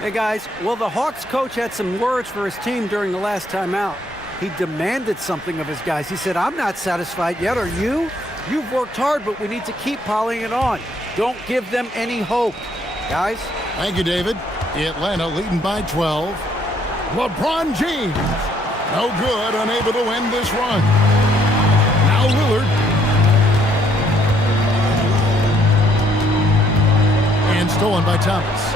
Hey guys, well, the Hawks coach had some words for his team during the last timeout. He demanded something of his guys. He said, I'm not satisfied yet, are you? You've worked hard, but we need to keep piling it on. Don't give them any hope. Guys? Thank you, David. Atlanta leading by 12. LeBron James, no good, unable to end this run. Now Lillard. And stolen by Thomas.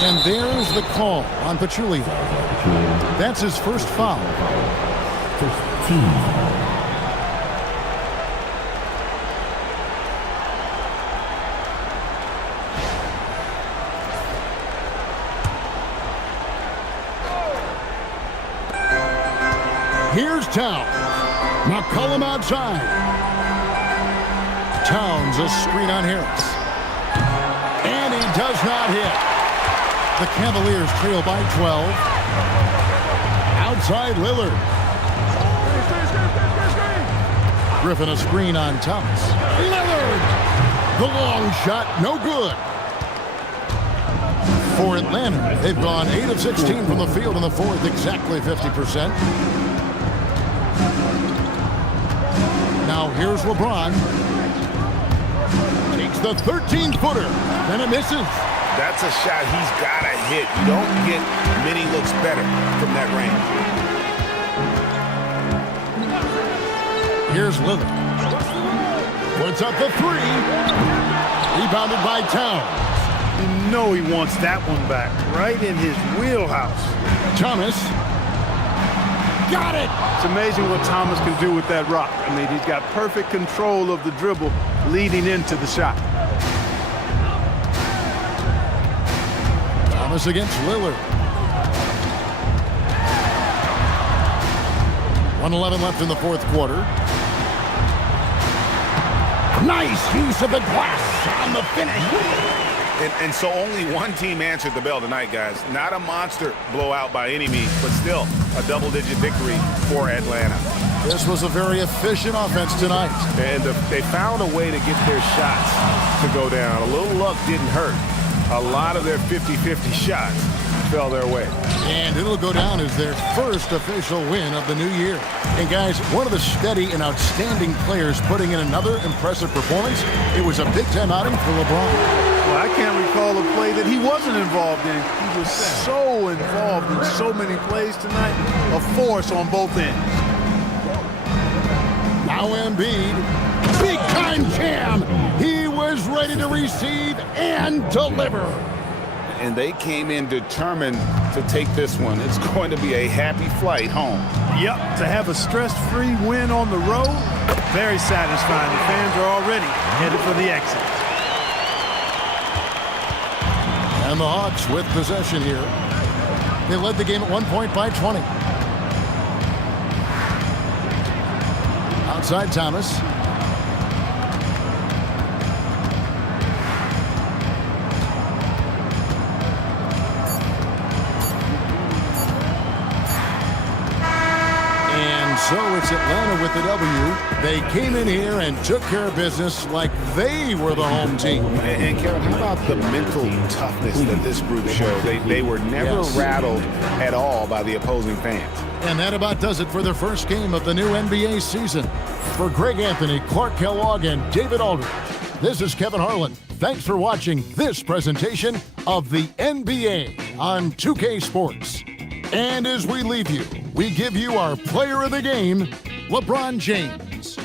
And there's the call on Pachulia. That's his first foul. First team. Here's Towns. McCollum outside. Towns a screen on Harris. And he does not hit. The Cavaliers trail by 12. Outside Lillard. Griffin a screen on Thomas. Lillard! The long shot, no good. For Atlanta, they've gone 8 of 16 from the field in the fourth, exactly 50%. Now here's LeBron. Takes the 13-footer, and it misses. That's a shot he's got to hit. You don't get many looks better from that range. Here's Lillard. Puts up the three. Rebounded by Towns. You know he wants that one back, right in his wheelhouse. Thomas. Got it! It's amazing what Thomas can do with that rock. I mean, he's got perfect control of the dribble leading into the shot. Thomas against Lillard. 1:11 left in the fourth quarter. Nice use of the glass on the finish. And so only one team answered the bell tonight, guys. Not a monster blowout by any means, but still a double-digit victory for Atlanta. This was a very efficient offense tonight. And they found a way to get their shots to go down. A little luck didn't hurt. A lot of their 50-50 shots fell their way. And it'll go down as their first official win of the new year. And guys, one of the steady and outstanding players putting in another impressive performance. It was a big-time outing for LeBron. Well, I can't recall a play that he wasn't involved in. He was so involved in so many plays tonight. A force on both ends. Now Embiid, big-time jam. He was ready to receive and deliver. And they came in determined to take this one. It's going to be a happy flight home. Yep, to have a stress-free win on the road, very satisfying. The fans are already headed for the exit. And the Hawks with possession here. They led the game at 1 point by 20. Outside Thomas. And so it's Atlanta with the W. They came in here and took care of business like they were the home team. And Kevin, how about the mental toughness that this group showed? They were never rattled at all by the opposing fans. And that about does it for the first game of the new NBA season. For Greg Anthony, Clark Kellogg, and David Aldridge, this is Kevin Harlan. Thanks for watching this presentation of the NBA on 2K Sports. And as we leave you, we give you our player of the game, LeBron James.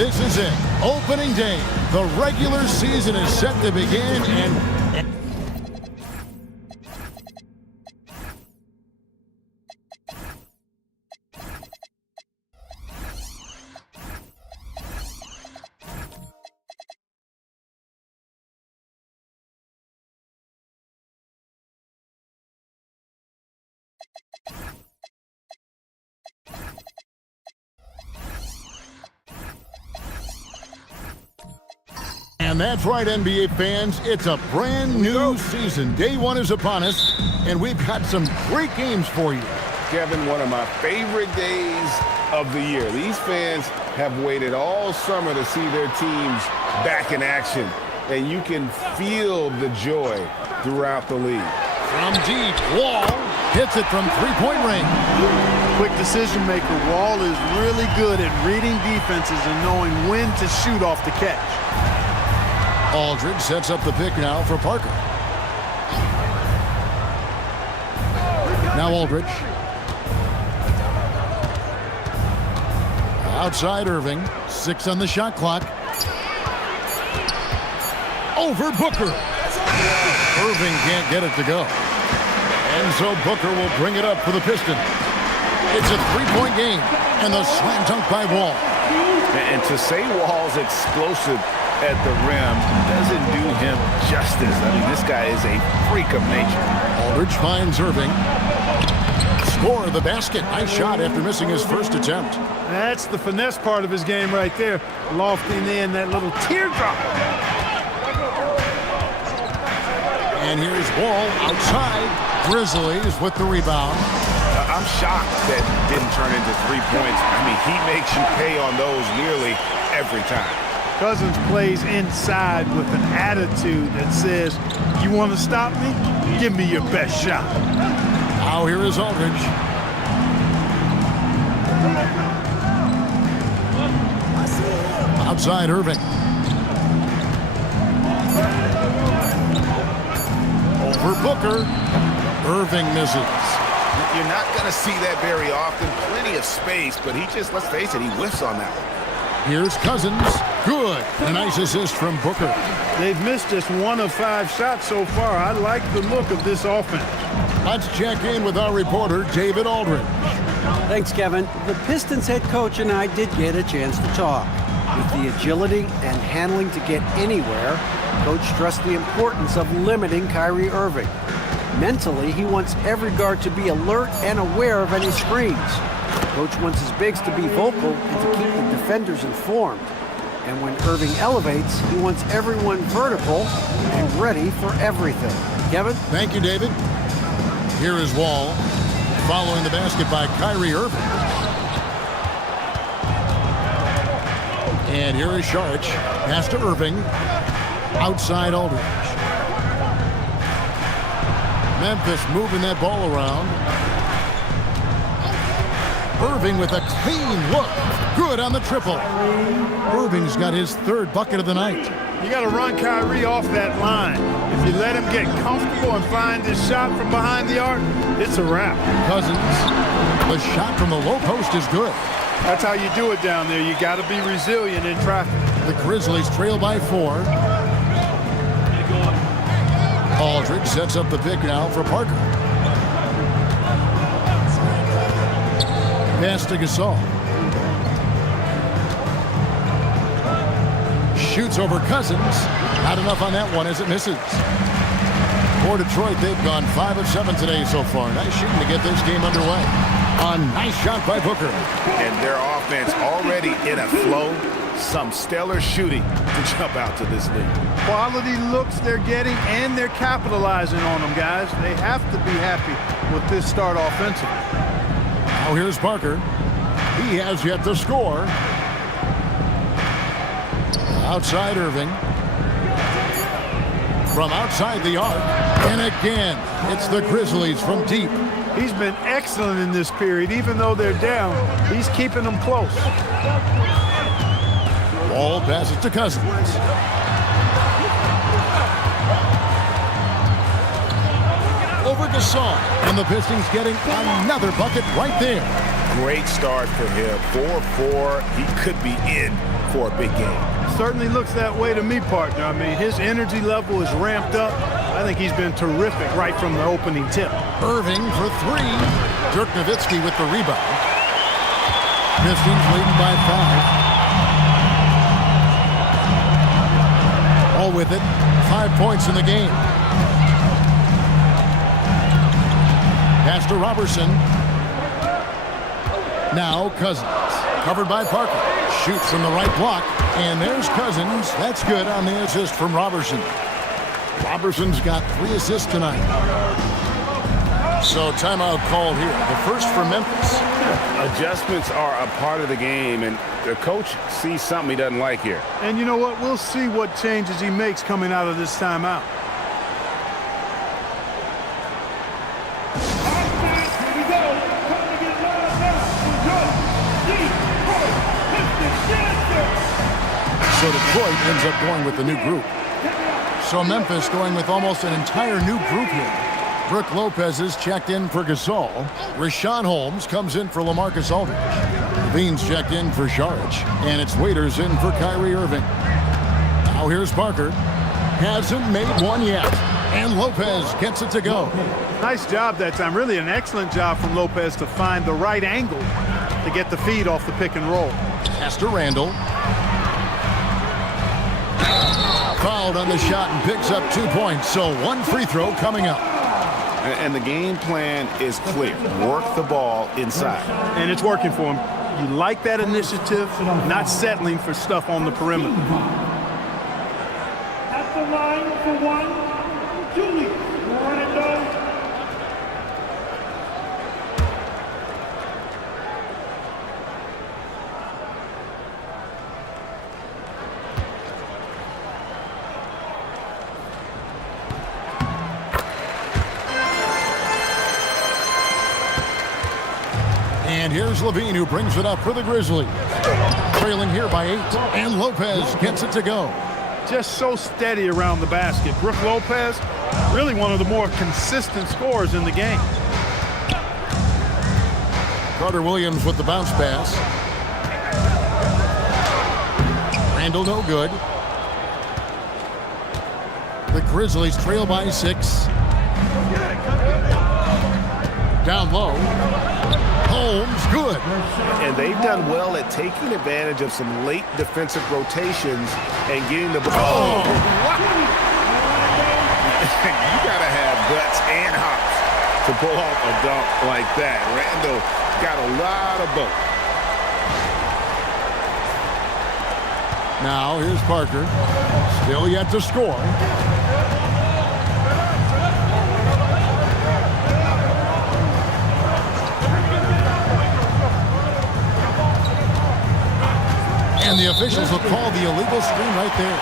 This is it. Opening day. The regular season is set to begin, and that's right, NBA fans. It's a brand new season. Day one is upon us, and we've got some great games for you. Kevin, one of my favorite days of the year. These fans have waited all summer to see their teams back in action, and you can feel the joy throughout the league. From deep, Wall hits it from three-point range. Quick decision maker. Wall is really good at reading defenses and knowing when to shoot off the catch. Aldridge sets up the pick now for Parker. Now Aldridge. Outside Irving. 6 on the shot clock. Over Booker. Irving can't get it to go. And so Booker will bring it up for the Pistons. It's a 3-point game. And the slam dunk by Wall. And to say Wall's explosive at the rim doesn't do him justice. I mean, this guy is a freak of nature. Aldridge finds Irving. Score the basket. Nice shot after missing his first attempt. That's the finesse part of his game right there. Lofting in that little teardrop. And here's Wall outside. Grizzlies with the rebound. I'm shocked that didn't turn into 3 points. I mean, he makes you pay on those nearly every time. Cousins plays inside with an attitude that says, you want to stop me? Give me your best shot. Now here is Aldridge. Outside Irving. Over Booker. Irving misses. You're not going to see that very often. Plenty of space, but he just, let's face it, he whiffs on that one. Here's Cousins. Good. A nice assist from Booker. They've missed just 1 of 5 shots so far. I like the look of this offense. Let's check in with our reporter, David Aldridge. Thanks, Kevin. The Pistons head coach and I did get a chance to talk. With the agility and handling to get anywhere, Coach stressed the importance of limiting Kyrie Irving. Mentally, he wants every guard to be alert and aware of any screens. Coach wants his bigs to be vocal and to keep the defenders informed. And when Irving elevates, he wants everyone vertical and ready for everything. Kevin? Thank you, David. Here is Wall, following the basket by Kyrie Irving. And here is Sharch. Pass to Irving. Outside Aldridge. Memphis moving that ball around. Irving with a clean look. Good on the triple. Irving's got his 3rd bucket of the night. You got to run Kyrie off that line. If you let him get comfortable and find his shot from behind the arc, it's a wrap. Cousins. The shot from the low post is good. That's how you do it down there. You got to be resilient in traffic. The Grizzlies trail by 4. Aldridge sets up the pick now for Parker. Pass to Gasol. Shoots over Cousins. Not enough on that one as it misses. For Detroit, they've gone 5 of 7 today so far. Nice shooting to get this game underway. A nice shot by Booker. And their offense already in a flow. Some stellar shooting to jump out to this league. Quality looks they're getting, and they're capitalizing on them, guys. They have to be happy with this start offensively. Now here's Parker. He has yet to score. Outside Irving. From outside the arc. And again, it's the Grizzlies from deep. He's been excellent in this period. Even though they're down, he's keeping them close. Ball passes to Cousins. Over Gasol. And the Pistons getting another bucket right there. Great start for him. 4-4. He could be in for a big game. Certainly looks that way to me, partner. I mean, his energy level is ramped up. I think he's been terrific right from the opening tip. Irving for 3. Dirk Nowitzki with the rebound. Pistons leading by 5. All with it. 5 points in the game. Pass to Robertson. Now Cousins. Covered by Parker. Shoots from the right block. And there's Cousins. That's good on the assist from Robertson. Robertson's got 3 assists tonight. So timeout called here. The first for Memphis. Adjustments are a part of the game, and the coach sees something he doesn't like here. And you know what? We'll see what changes he makes coming out of this timeout. So Detroit ends up going with the new group. So Memphis going with almost an entire new group here. Brooke Lopez is checked in for Gasol. Rashawn Holmes comes in for LaMarcus Aldridge. Levine's checked in for Saric. And it's Waiters in for Kyrie Irving. Now here's Parker. Hasn't made one yet. And Lopez gets it to go. Nice job that time. Really an excellent job from Lopez to find the right angle to get the feed off the pick and roll. Pass to Randall. Fouled on the shot and picks up 2 points. So one free throw coming up. And the game plan is clear. Work the ball inside. And it's working for him. You like that initiative, not settling for stuff on the perimeter. At the line for one, Julius Randle. And here's Levine, who brings it up for the Grizzlies. Trailing here by 8. And Lopez gets it to go. Just so steady around the basket. Brooke Lopez, really one of the more consistent scorers in the game. Carter Williams with the bounce pass. Randall no good. The Grizzlies trail by 6. Down low. Holmes good. And they've done well at taking advantage of some late defensive rotations and getting the ball. Oh, you got to have guts and hops to pull off a dunk like that. Randall got a lot of both. Now here's Parker. Still yet to score. And the officials will call the illegal screen right there.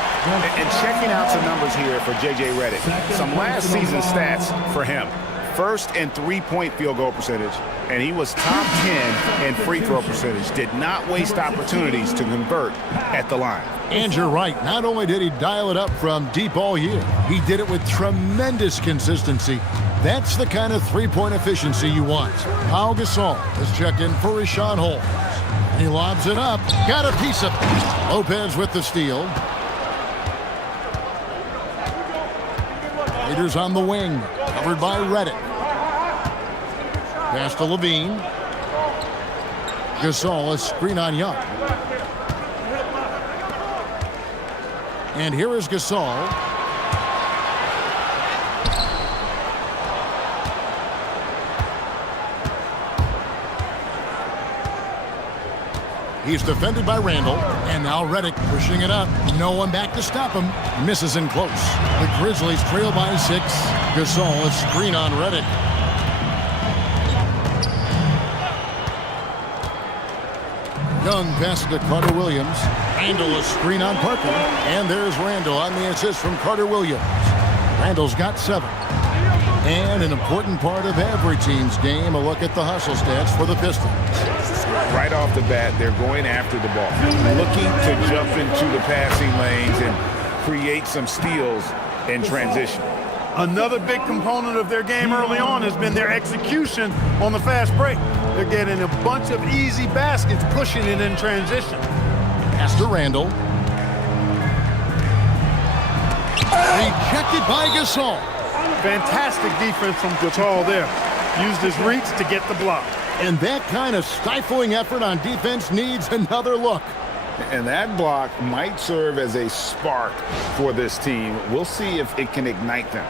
And checking out some numbers here for J.J. Redick. Some last season stats for him. First in three-point field goal percentage, and he was top 10 in free throw percentage. Did not waste opportunities to convert at the line. And you're right. Not only did he dial it up from deep all year, he did it with tremendous consistency. That's the kind of three-point efficiency you want. Pau Gasol is checked in for Rashawn Holmes. He lobs it up. Got a piece of it. Lopez with the steal. Raiders on the wing. Covered by Redick. Pass to Levine. Gasol, a screen on Young. And here is Gasol. He's defended by Randall, and now Redick pushing it up. No one back to stop him. Misses in close. The Grizzlies trail by 6. Gasol, a screen on Redick. Young passes to Carter Williams. Randall, a screen on Parker. And there's Randall on the assist from Carter Williams. Randall's got 7. And an important part of every team's game, a look at the hustle stats for the Pistons. Right off the bat, they're going after the ball, looking to jump into the passing lanes and create some steals in transition. Another big component of their game early on has been their execution on the fast break. They're getting a bunch of easy baskets, pushing it in transition. Pass to Randall. Rejected by Gasol. Fantastic defense from Gasol there. Used his reach to get the block. And that kind of stifling effort on defense needs another look. And that block might serve as a spark for this team. We'll see if it can ignite them.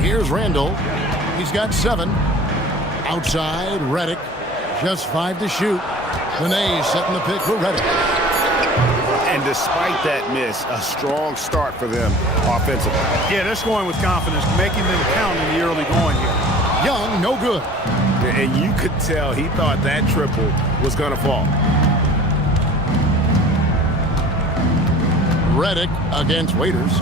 Here's Randall. He's got 7. Outside, Redick. Just 5 to shoot. Benet setting the pick for Redick. And despite that miss, a strong start for them offensively. Yeah, they're scoring with confidence, making them count in the early going here. Young, no good. And you could tell he thought that triple was going to fall. Redick against Waiters.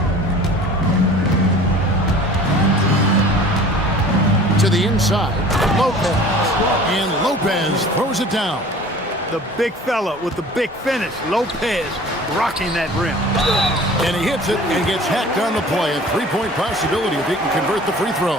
To the inside, Lopez. And Lopez throws it down. the big fella with the big finish, Lopez, rocking that rim. And he hits it and gets hacked on the play. A three-point possibility if he can convert the free throw.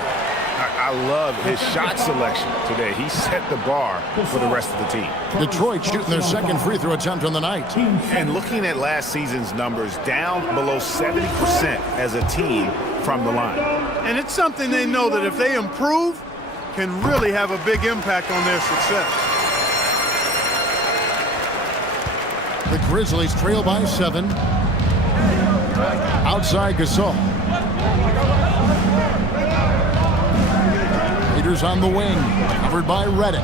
I love his shot selection today. He set the bar for the rest of the team. Detroit shooting their second free throw attempt on the night. And looking at last season's numbers, down below 70% as a team from the line. And it's something they know that if they improve, can really have a big impact on their success. The Grizzlies trail by 7. Outside Gasol. Raiders on the wing, covered by Reddick.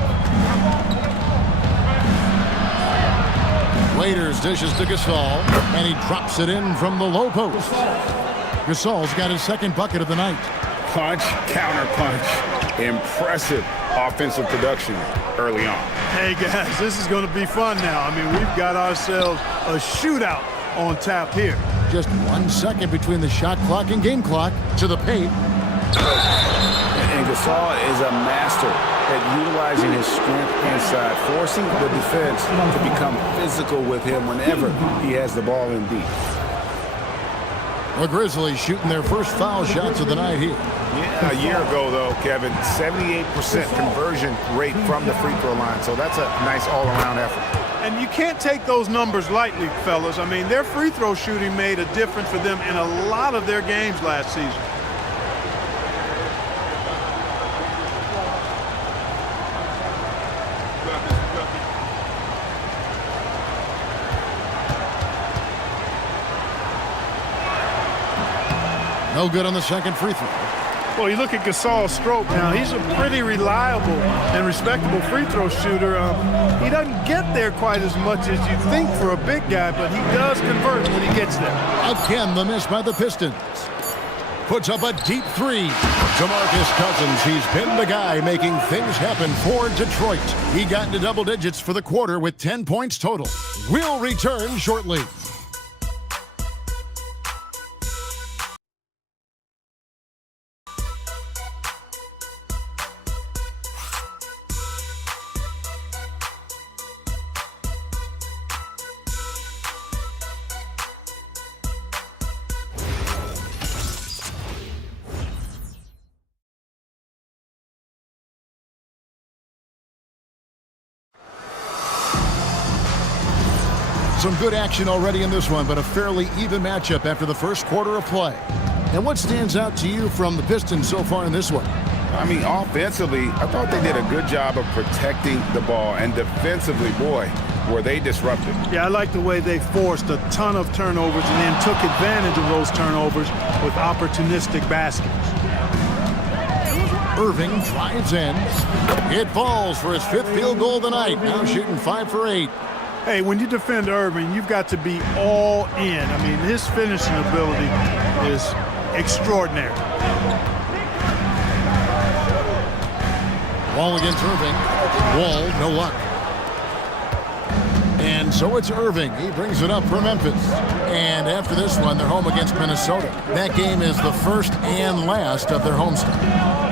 Waiters dishes to Gasol, and he drops it in from the low post. Gasol's got his second bucket of the night. Punch, counter punch. Impressive offensive production early on. Hey, guys, this is going to be fun now. I mean, we've got ourselves a shootout on tap here. Just 1 second between the shot clock and game clock. To the paint. And Gasol is a master at utilizing his strength inside, forcing the defense to become physical with him whenever he has the ball in deep. The Grizzlies shooting their first foul shots of the night here. Yeah, a year ago, though, Kevin, 78% conversion rate from the free throw line. So that's a nice all-around effort. And you can't take those numbers lightly, fellas. I mean, their free throw shooting made a difference for them in a lot of their games last season. No good on the second free throw. Well, you look at Gasol's stroke now. He's a pretty reliable and respectable free throw shooter. He doesn't get there quite as much as you'd think for a big guy, but he does convert when he gets there. Again, the miss by the Pistons. Puts up a deep three. DeMarcus Cousins, he's been the guy making things happen for Detroit. He got into double digits for the quarter with 10 points total. We'll return shortly. Some good action already in this one, but a fairly even matchup after the first quarter of play. And what stands out to you from the Pistons so far in this one? I mean, offensively, I thought they did a good job of protecting the ball. And defensively, boy, were they disruptive. Yeah, I like the way they forced a ton of turnovers and then took advantage of those turnovers with opportunistic baskets. Irving drives in. It falls for his 5th field goal of the night. Now shooting 5 for 8. Hey, when you defend Irving, you've got to be all in. I mean, his finishing ability is extraordinary. Wall against Irving. Wall, no luck. And so it's Irving. He brings it up for Memphis. And after this one, they're home against Minnesota. That game is the first and last of their homestand.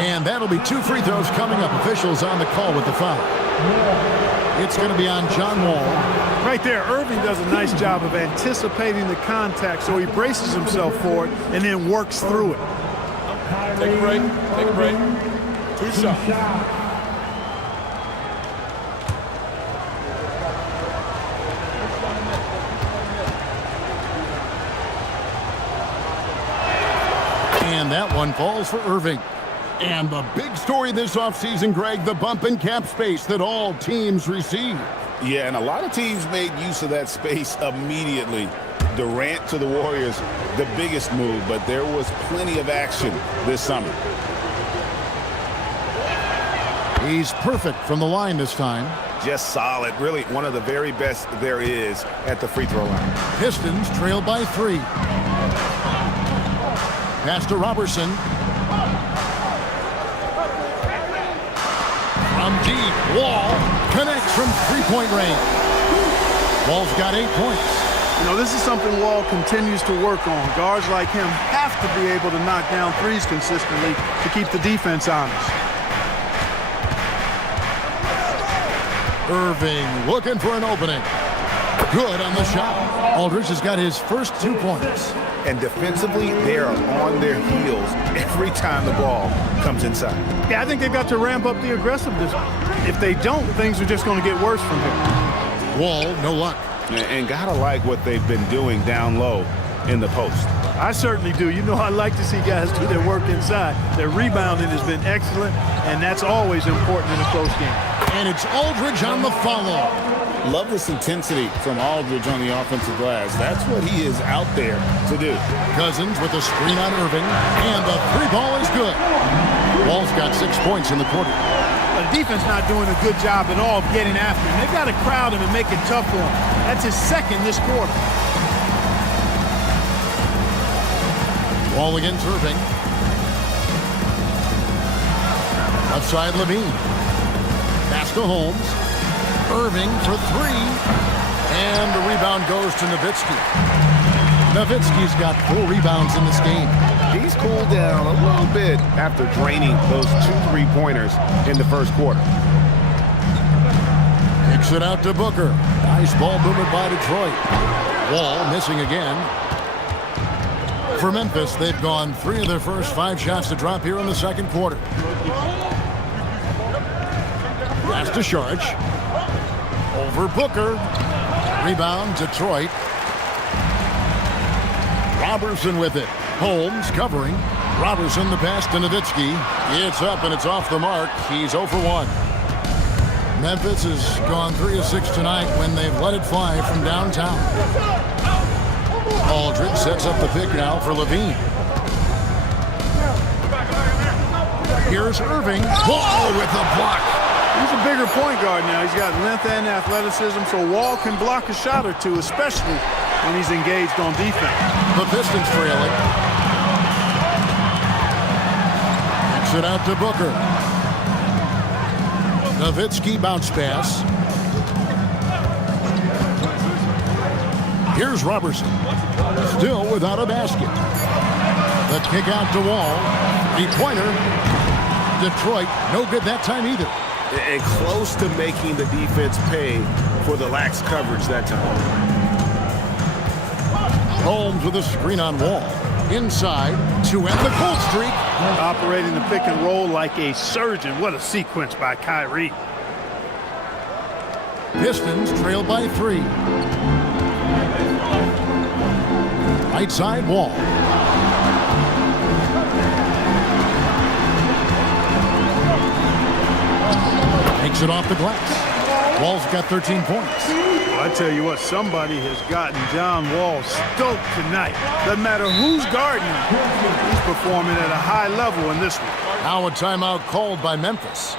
And that'll be 2 free throws coming up. Officials on the call with the foul. It's going to be on John Wall. Right there, Irving does a nice job of anticipating the contact, so he braces himself for it and then works through it. Take a break. Take a break. 2 shots. And that one falls for Irving. And the big story this offseason, Greg, the bump in cap space that all teams receive. Yeah, and a lot of teams made use of that space immediately. Durant to the Warriors, the biggest move, but there was plenty of action this summer. He's perfect from the line this time. Just solid, really one of the very best there is at the free throw line. Pistons trail by 3. Pass to Robertson. From deep, Wall connects from 3-point range. Wall's got 8 points. You know, this is something Wall continues to work on. Guards like him have to be able to knock down threes consistently to keep the defense honest. Irving looking for an opening. Good on the shot. Aldridge has got his first 2 points. And defensively, they are on their heels every time the ball comes inside. Yeah, I think they've got to ramp up the aggressiveness. If they don't, things are just going to get worse from here. Wall, no luck. And gotta like what they've been doing down low in the post. I certainly do. You know, I like to see guys do their work inside. Their rebounding has been excellent, and that's always important in a close game. And it's Aldridge on the follow. Love this intensity from Aldridge on the offensive glass. That's what he is out there to do. Cousins with a screen on Irving, and the 3-ball is good. Wall's got 6 points in the quarter. The defense not doing a good job at all of getting after him. They've got to crowd him and make it tough for him. That's his second this quarter. Wall against Irving. Left side, Levine. Pass to Holmes. Irving for 3. And the rebound goes to Nowitzki. Nowitzki's got 4 rebounds in this game. He's cooled down a little bit after draining those 2 3-pointers in the first quarter. Kicks it out to Booker. Nice ball movement by Detroit. Wall missing again. For Memphis, they've gone 3 of their first 5 shots to drop here in the second quarter. Pass to Sharge. Over Booker. Rebound, Detroit. Robertson with it. Holmes covering. Robertson the pass to Nowitzki. It's up and it's off the mark. He's 0 for 1. Memphis has gone 3 of 6 tonight when they've let it fly from downtown. Aldridge sets up the pick now for Levine. Here's Irving. Wall with the block. He's a bigger point guard now. He's got length and athleticism, so Wall can block a shot or two, especially when he's engaged on defense. The Pistons trailing. Kicks it out to Booker. Nowitzki bounce pass. Here's Robertson. Still without a basket. The kick out to Wall. Three-pointer. Detroit, no good that time either. And close to making the defense pay for the lax coverage that time. Holmes with a screen on Wall. Inside to end the cold streak. Operating the pick and roll like a surgeon. What a sequence by Kyrie. Pistons trail by 3. Right side, Wall. Takes it off the glass. Wall's got 13 points. Well, I tell you what, somebody has gotten John Wall stoked tonight. Doesn't matter who's guarding him. He's performing at a high level in this one. Now a timeout called by Memphis.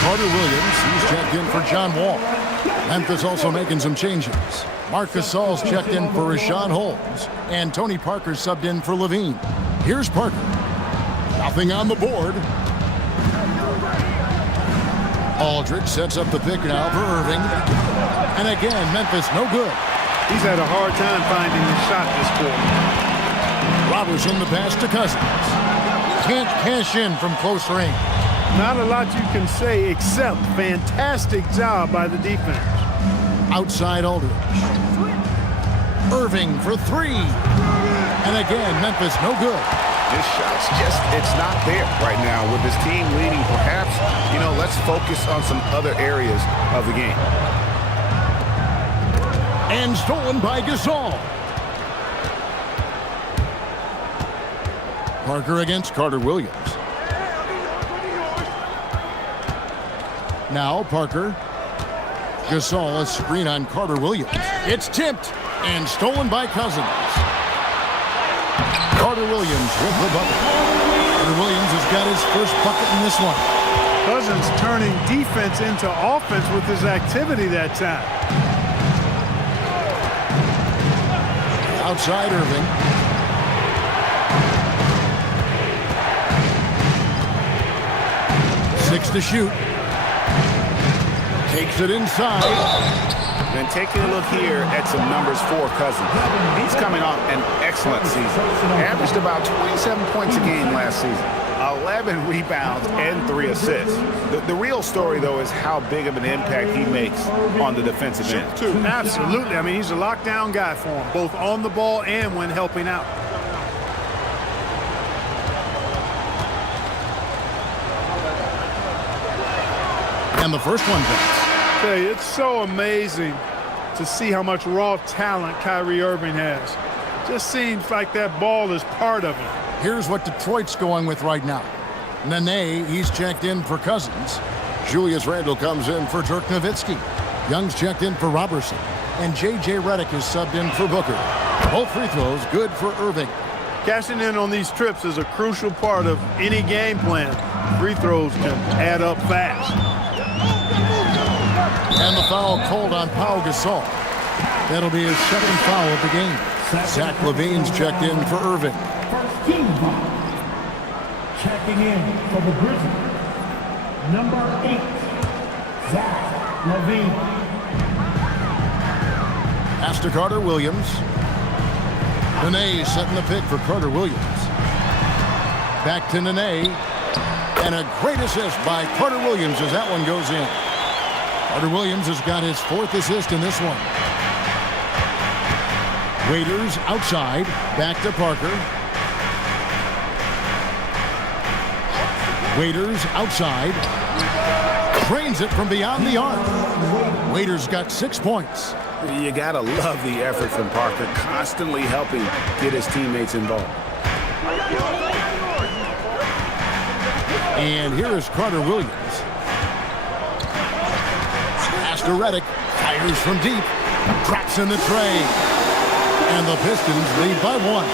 Carter Williams, he's checked in for John Wall. Memphis also making some changes. Marcus Saul's checked in for Rashawn Holmes. And Tony Parker subbed in for Levine. Here's Parker. Nothing on the board. Aldridge sets up the pick now for Irving. And again, Memphis no good. He's had a hard time finding his shot this quarter. Robertson the pass to Cousins. Can't cash in from close range. Not a lot you can say except fantastic job by the defense. Outside Aldridge. Irving for three. And again, Memphis no good. His shot's it's not there right now with his team leading. Perhaps, let's focus on some other areas of the game. And stolen by Gasol. Parker against Carter Williams. Now Parker. Gasol, a screen on Carter Williams. It's tipped and stolen by Cousins. Carter Williams with the bucket. Carter Williams has got his first bucket in this one. Cousins turning defense into offense with his activity that time. Outside Irving. Six to shoot. Takes it inside. And taking a look here at some numbers for Cousins. He's coming off an excellent season. Averaged about 27 points a game last season. 11 rebounds and 3 assists. The real story, though, is how big of an impact he makes on the defensive end. Absolutely. I mean, he's a lockdown guy for him, both on the ball and when helping out. And the first one counts. Hey, it's so amazing to see how much raw talent Kyrie Irving has. Just seems like that ball is part of him. Here's what Detroit's going with right now. Nene, he's checked in for Cousins. Julius Randle comes in for Dirk Nowitzki. Young's checked in for Robertson. And J.J. Redick is subbed in for Booker. Both free throws good for Irving. Cashing in on these trips is a crucial part of any game plan. Free throws can add up fast. And the foul called on Pau Gasol. That'll be his second foul of the game. Zach LaVine's checked in for Irving. First team foul. Checking in for the Grizzlies. Number 8, Zach LaVine. Pass to Carter Williams. Nene setting the pick for Carter Williams. Back to Nene. And a great assist by Carter Williams as that one goes in. Carter Williams has got his 4th assist in this one. Waiters outside. Back to Parker. Waiters outside. Trains it from beyond the arc. Waiters got 6 points. You gotta love the effort from Parker, constantly helping get his teammates involved. And here is Carter Williams. Pass to Redick. Fires from deep. Drops in the tray. And the Pistons lead by 1.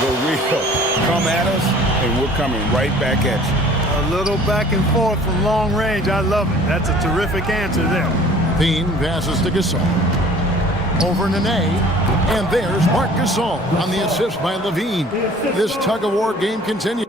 The real come at us, and we're coming right back at you. A little back and forth from long range. I love it. That's a terrific answer there. Bean passes to Gasol. Over Nene. And there's Marc Gasol on the assist by LaVine. This tug-of-war game continues.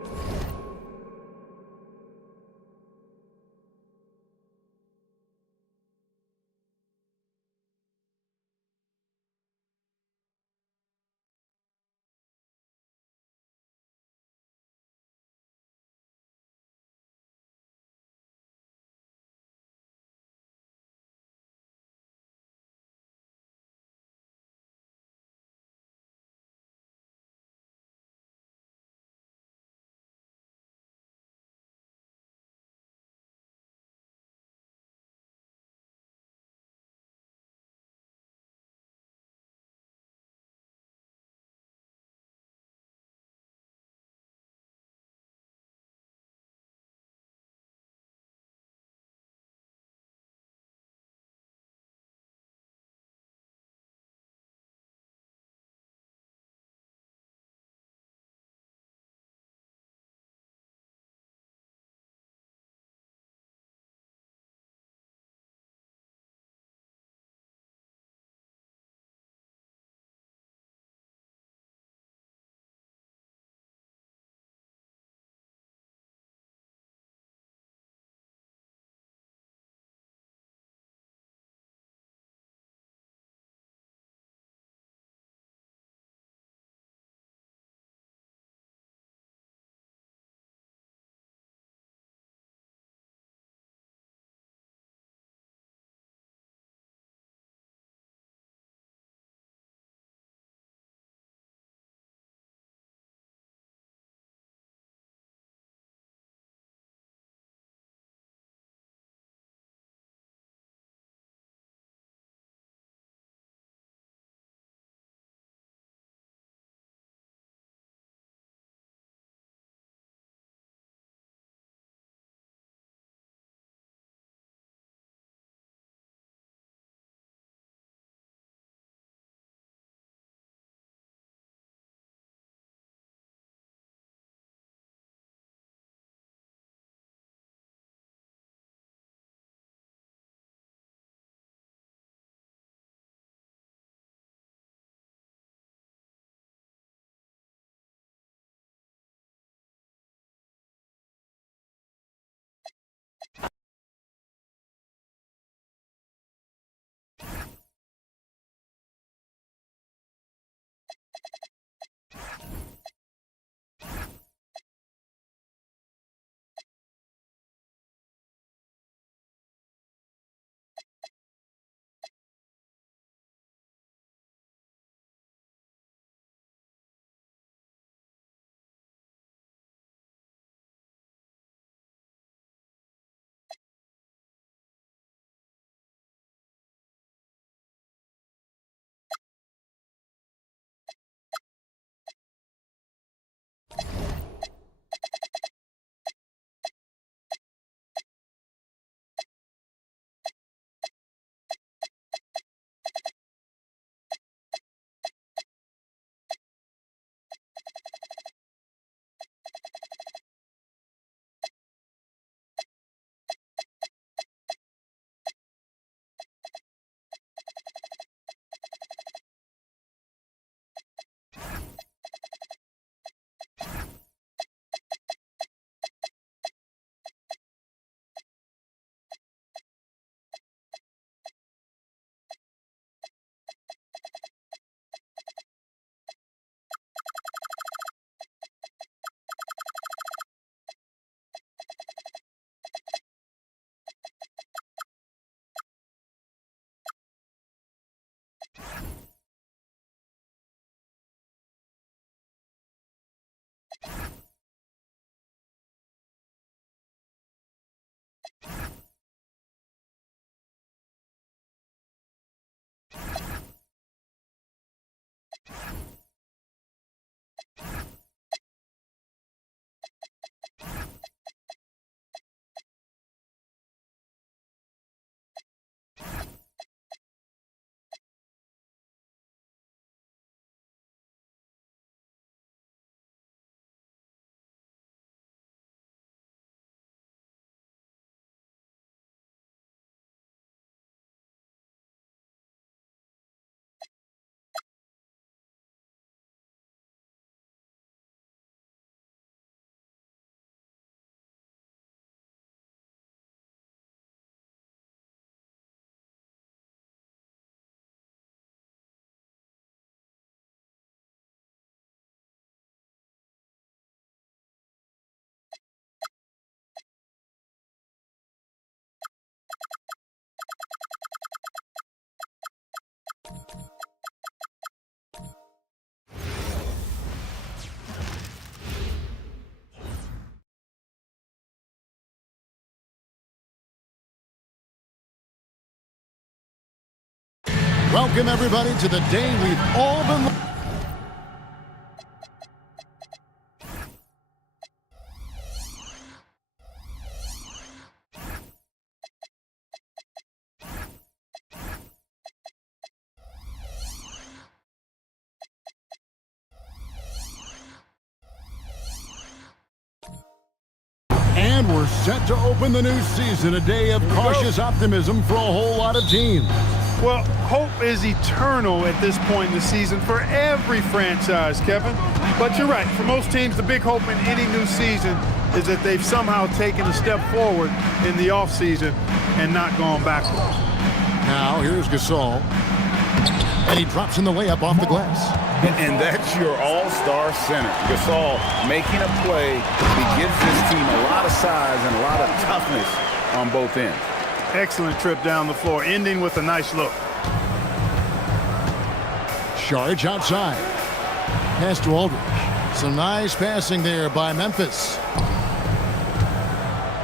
Welcome, everybody, to the day we've all been... And we're set to open the new season, a day of cautious optimism for a whole lot of teams. Well, hope is eternal at this point in the season for every franchise, Kevin. But you're right. For most teams, the big hope in any new season is that they've somehow taken a step forward in the offseason and not gone backwards. Now, here's Gasol. And he drops in the layup off the glass. And that's your all-star center. Gasol making a play that gives this team a lot of size and a lot of toughness on both ends. Excellent trip down the floor, ending with a nice look. Charge outside. Pass to Aldridge. Some nice passing there by Memphis.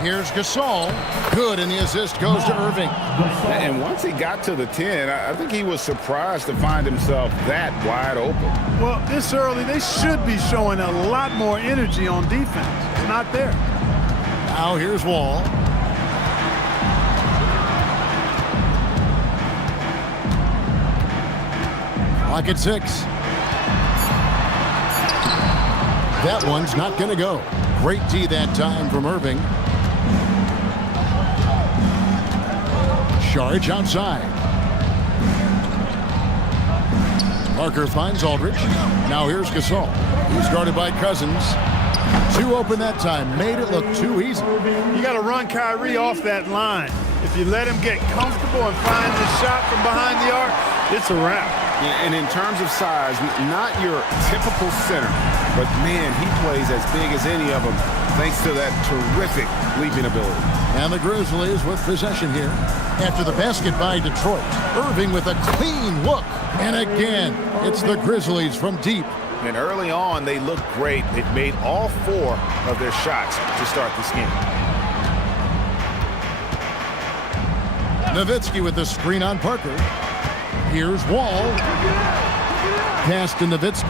Here's Gasol. Good, and the assist goes to Irving. And once he got to the 10, I think he was surprised to find himself that wide open. Well, this early, they should be showing a lot more energy on defense. It's not there. Now here's Wall. Clock at 6. That one's not going to go. Great D that time from Irving. Charge outside. Parker finds Aldridge. Now here's Gasol. He's guarded by Cousins. Two open that time. Made it look too easy. You got to run Kyrie off that line. If you let him get comfortable and find the shot from behind the arc, it's a wrap. Yeah, and in terms of size, not your typical center, but man, he plays as big as any of them thanks to that terrific leaping ability. And the Grizzlies with possession here. After the basket by Detroit, Irving with a clean look. And again, it's the Grizzlies from deep. And early on, they looked great. They've made all 4 of their shots to start this game. Nowitzki with the screen on Parker. Here's Wall. Pass to Nowitzki.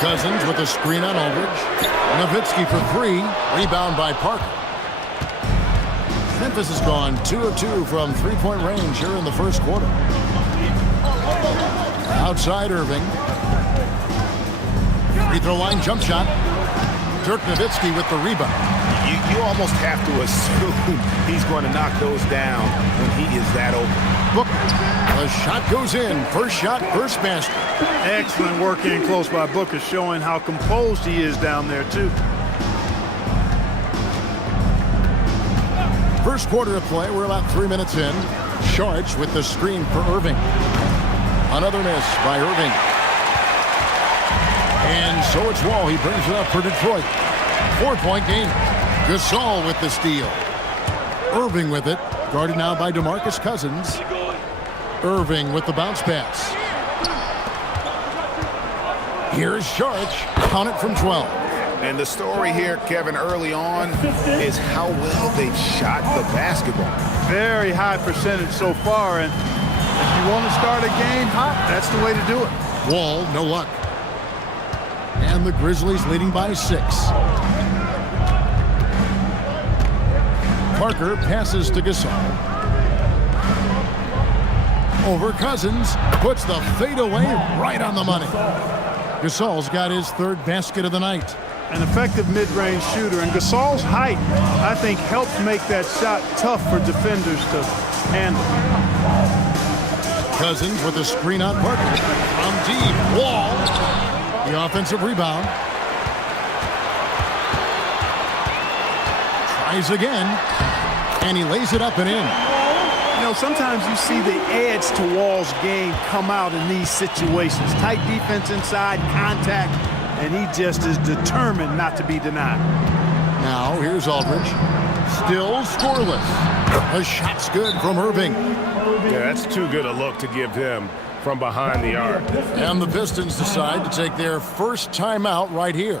Cousins with the screen on Aldridge. Nowitzki for 3. Rebound by Parker. Memphis has gone 2 of 2 from three-point range here in the first quarter. Outside Irving. Free throw line jump shot. Dirk Nowitzki with the rebound. You almost have to assume he's going to knock those down when he is that open. Booker. The shot goes in. First shot, first basket. Excellent work in close by Booker, showing how composed he is down there, too. First quarter of play. We're about 3 minutes in. Sharch with the screen for Irving. Another miss by Irving. And so it's Wall. He brings it up for Detroit. 4-point game. Gasol with the steal. Irving with it. Guarded now by DeMarcus Cousins. Irving with the bounce pass. Here's Sharch. Count it from 12. And the story here, Kevin, early on is how well they've shot the basketball. Very high percentage so far, and if you want to start a game hot, that's the way to do it. Wall, no luck. And the Grizzlies leading by 6. Parker passes to Gasol. Over Cousins, puts the fadeaway right on the money. Gasol's got his 3rd basket of the night. An effective mid-range shooter, and Gasol's height, I think, helps make that shot tough for defenders to handle. Cousins with a screen on Parker. From deep, Wall. The offensive rebound. Tries again, and he lays it up and in. You know, sometimes you see the edge to Wall's game come out in these situations. Tight defense inside, contact, and he just is determined not to be denied. Now, here's Aldridge. Still scoreless. The shot's good from Irving. Yeah, that's too good a look to give him from behind the arc. And the Pistons decide to take their first timeout right here.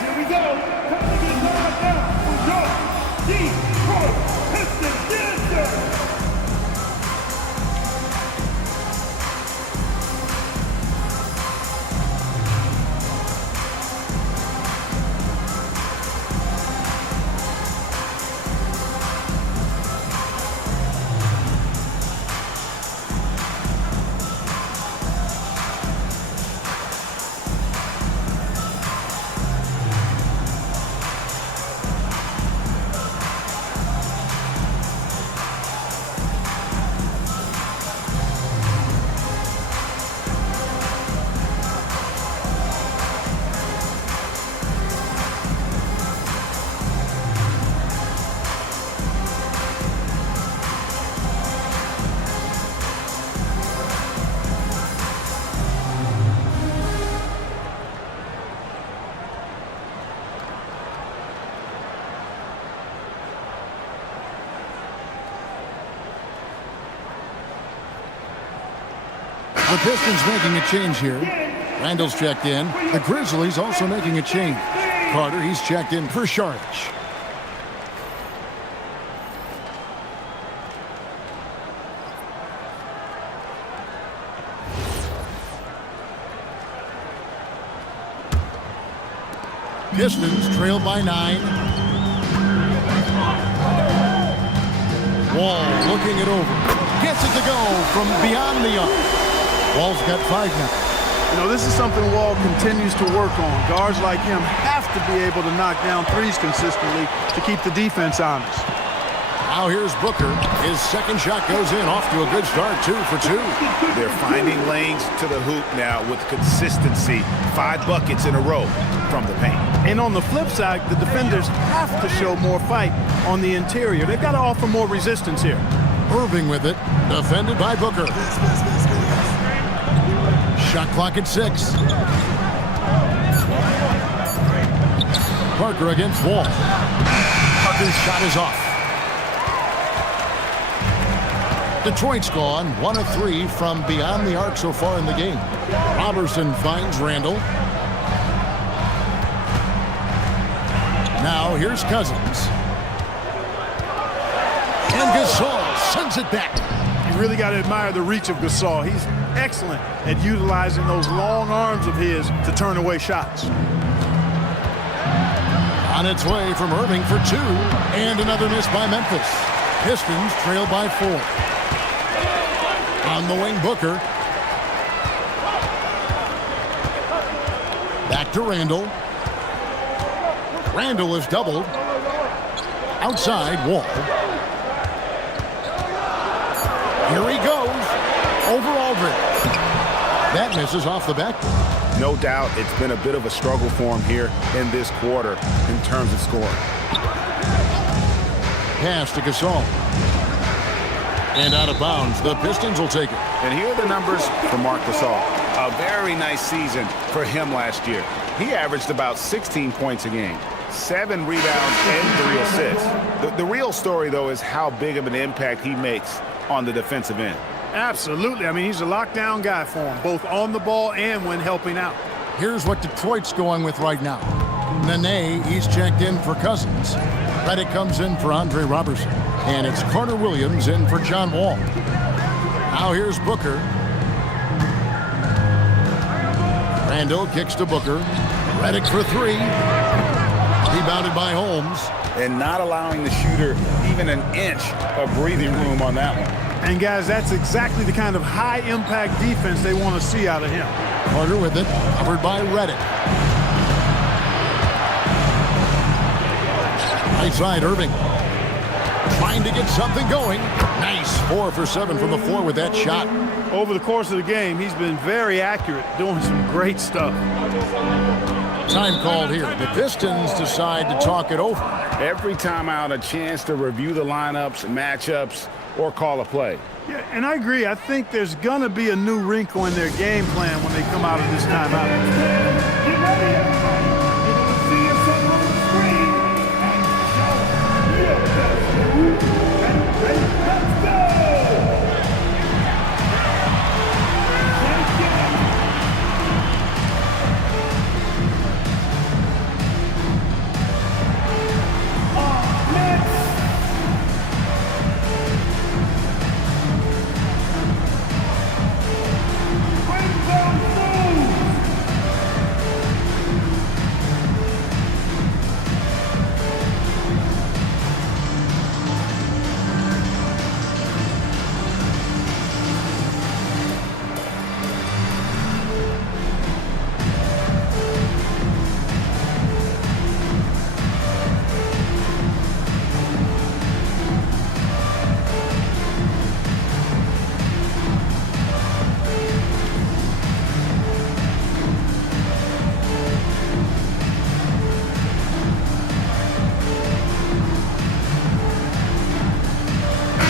Here we go. Coming in right now for your Detroit Pistons dancer. The Pistons making a change here. Randall's checked in. The Grizzlies also making a change. Carter, he's checked in for Saric. Pistons trail by 9. Wall looking it over. Gets it to go from beyond the arc. Wall's got 5 now. You know, this is something Wall continues to work on. Guards like him have to be able to knock down threes consistently to keep the defense honest. Now here's Booker. His second shot goes in, off to a good start, 2 for 2. They're finding lanes to the hoop now with consistency. 5 buckets in a row from the paint. And on the flip side, the defenders have to show more fight on the interior. They've got to offer more resistance here. Irving with it, defended by Booker. Shot clock at 6. Parker against Wall. Parker's shot is off. Detroit's gone 1 of 3 from beyond the arc so far in the game. Robertson finds Randall. Now here's Cousins. And Gasol sends it back. You really got to admire the reach of Gasol. He's excellent at utilizing those long arms of his to turn away shots. On its way from Irving for 2. And another miss by Memphis. Pistons trail by 4. On the wing, Booker. Back to Randall. Randall is doubled. Outside, Wall. Here he goes. Over Aldridge. That misses off the backboard. No doubt it's been a bit of a struggle for him here in this quarter in terms of scoring. Pass to Gasol. And out of bounds. The Pistons will take it. And here are the numbers for Marc Gasol. A very nice season for him last year. He averaged about 16 points a game, 7 rebounds, and 3 assists. The real story, though, is how big of an impact he makes on the defensive end. Absolutely. I mean, he's a lockdown guy for him, both on the ball and when helping out. Here's what Detroit's going with right now. Nene, he's checked in for Cousins. Reddick comes in for Andre Robertson. And it's Carter Williams in for John Wall. Now here's Booker. Randall kicks to Booker. Reddick for 3. Rebounded by Holmes. And not allowing the shooter even an inch of breathing room on that one. And, guys, that's exactly the kind of high-impact defense they want to see out of him. Carter with it, covered by Reddick. Right side, Irving. Trying to get something going. Nice. 4 for 7 from the floor with that shot. Over the course of the game, he's been very accurate, doing some great stuff. Time called here. The Pistons decide to talk it over. Every time out, a chance to review the lineups, matchups, or call a play. Yeah, and I agree. I think there's going to be a new wrinkle in their game plan when they come out of this timeout. Get ready, everybody. You're going to see yourself on the screen and show your best move. Ready, let's go!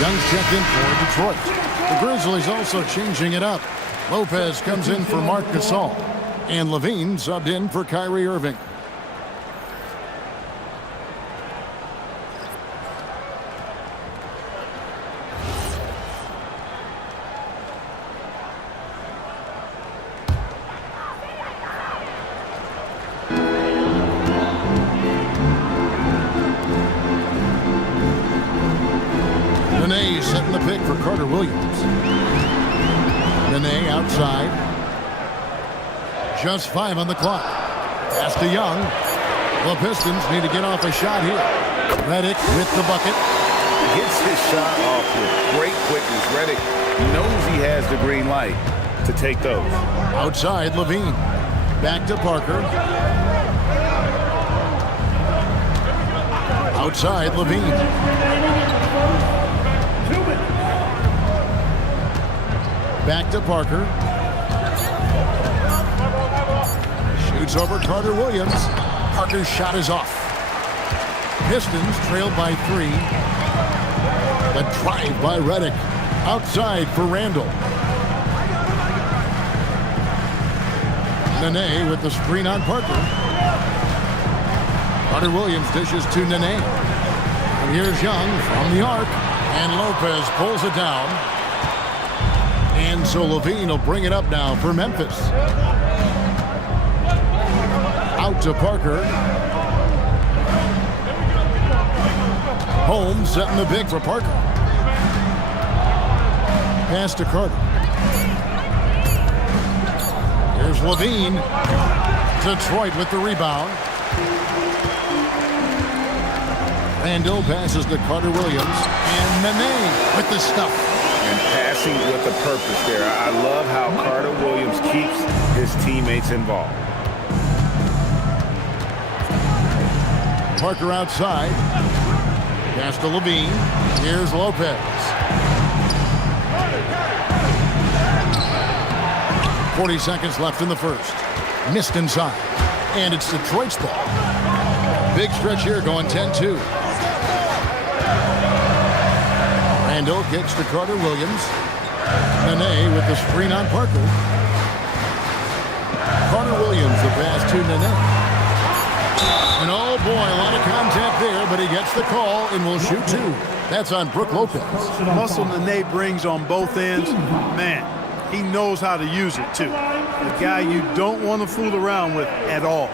Young's checked in for Detroit. The Grizzlies also changing it up. Lopez comes in for Marc Gasol. And Levine subbed in for Kyrie Irving. Nene setting the pick for Carter Williams. Nene outside. Just 5 on the clock. Pass to Young. The Pistons need to get off a shot here. Reddick with the bucket. Gets his shot off with great quickness. Reddick knows he has the green light to take those. Outside, Levine. Back to Parker. Outside, Levine. Back to Parker. Shoots over Carter Williams. Parker's shot is off. Pistons trailed by 3. A drive by Reddick. Outside for Randall. Nene with the screen on Parker. Carter Williams dishes to Nene. And here's Young from the arc. And Lopez pulls it down. And so Levine will bring it up now for Memphis. Out to Parker. Holmes setting the pick for Parker. Pass to Carter. Here's Levine. Detroit with the rebound. Randall passes to Carter Williams. And Nene with the stuff. And passing with a purpose there. I love how Carter Williams keeps his teammates involved. Parker outside. Pass to Levine. Here's Lopez. 40 seconds left in the first. Missed inside. And it's Detroit's ball. Big stretch here going 10-2. Randall kicks to Carter Williams. Nene with the screen on Parker. Williams, the pass to Nene. And oh boy, a lot of contact there, but he gets the call and will shoot two. That's on Brook Lopez. Muscle Nene brings on both ends. Man, he knows how to use it too. The guy you don't want to fool around with at all.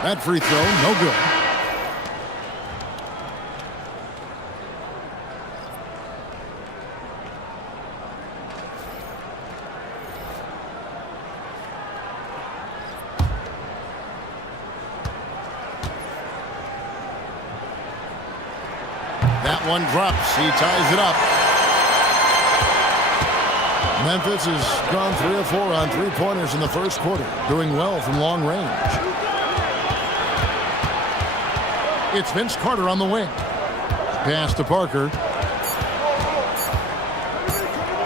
That free throw, no good. That one drops. He ties it up. Memphis has gone 3 of 4 on three-pointers in the first quarter, doing well from long range. It's Vince Carter on the wing. Pass to Parker.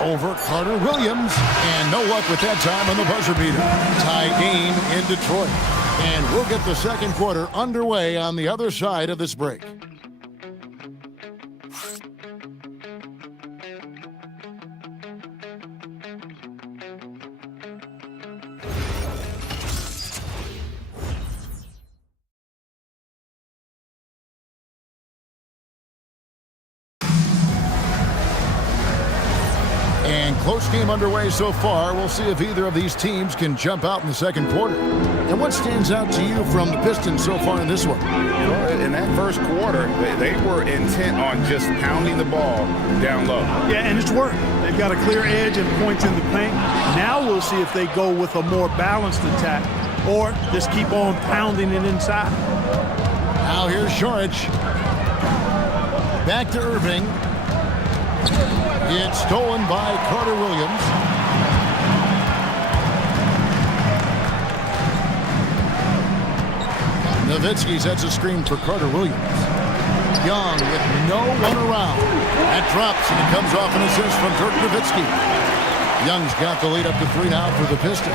Over Carter Williams. And no luck with that time on the buzzer beater. Tie game in Detroit. And we'll get the second quarter underway on the other side of this break. Close game underway so far. We'll see if either of these teams can jump out in the second quarter. And what stands out to you from the Pistons so far in this one? Well, in that first quarter, they were intent on just pounding the ball down low. Yeah, and it's worked. They've got a clear edge and points in the paint. Now we'll see if they go with a more balanced attack or just keep on pounding it inside. Now here's Šorić. Back to Irving. It's stolen by Carter Williams. Nowitzki sets a screen for Carter Williams. Young with no one around. That drops and it comes off an assist from Dirk Nowitzki. Young's got the lead up to 3 now for the Pistons.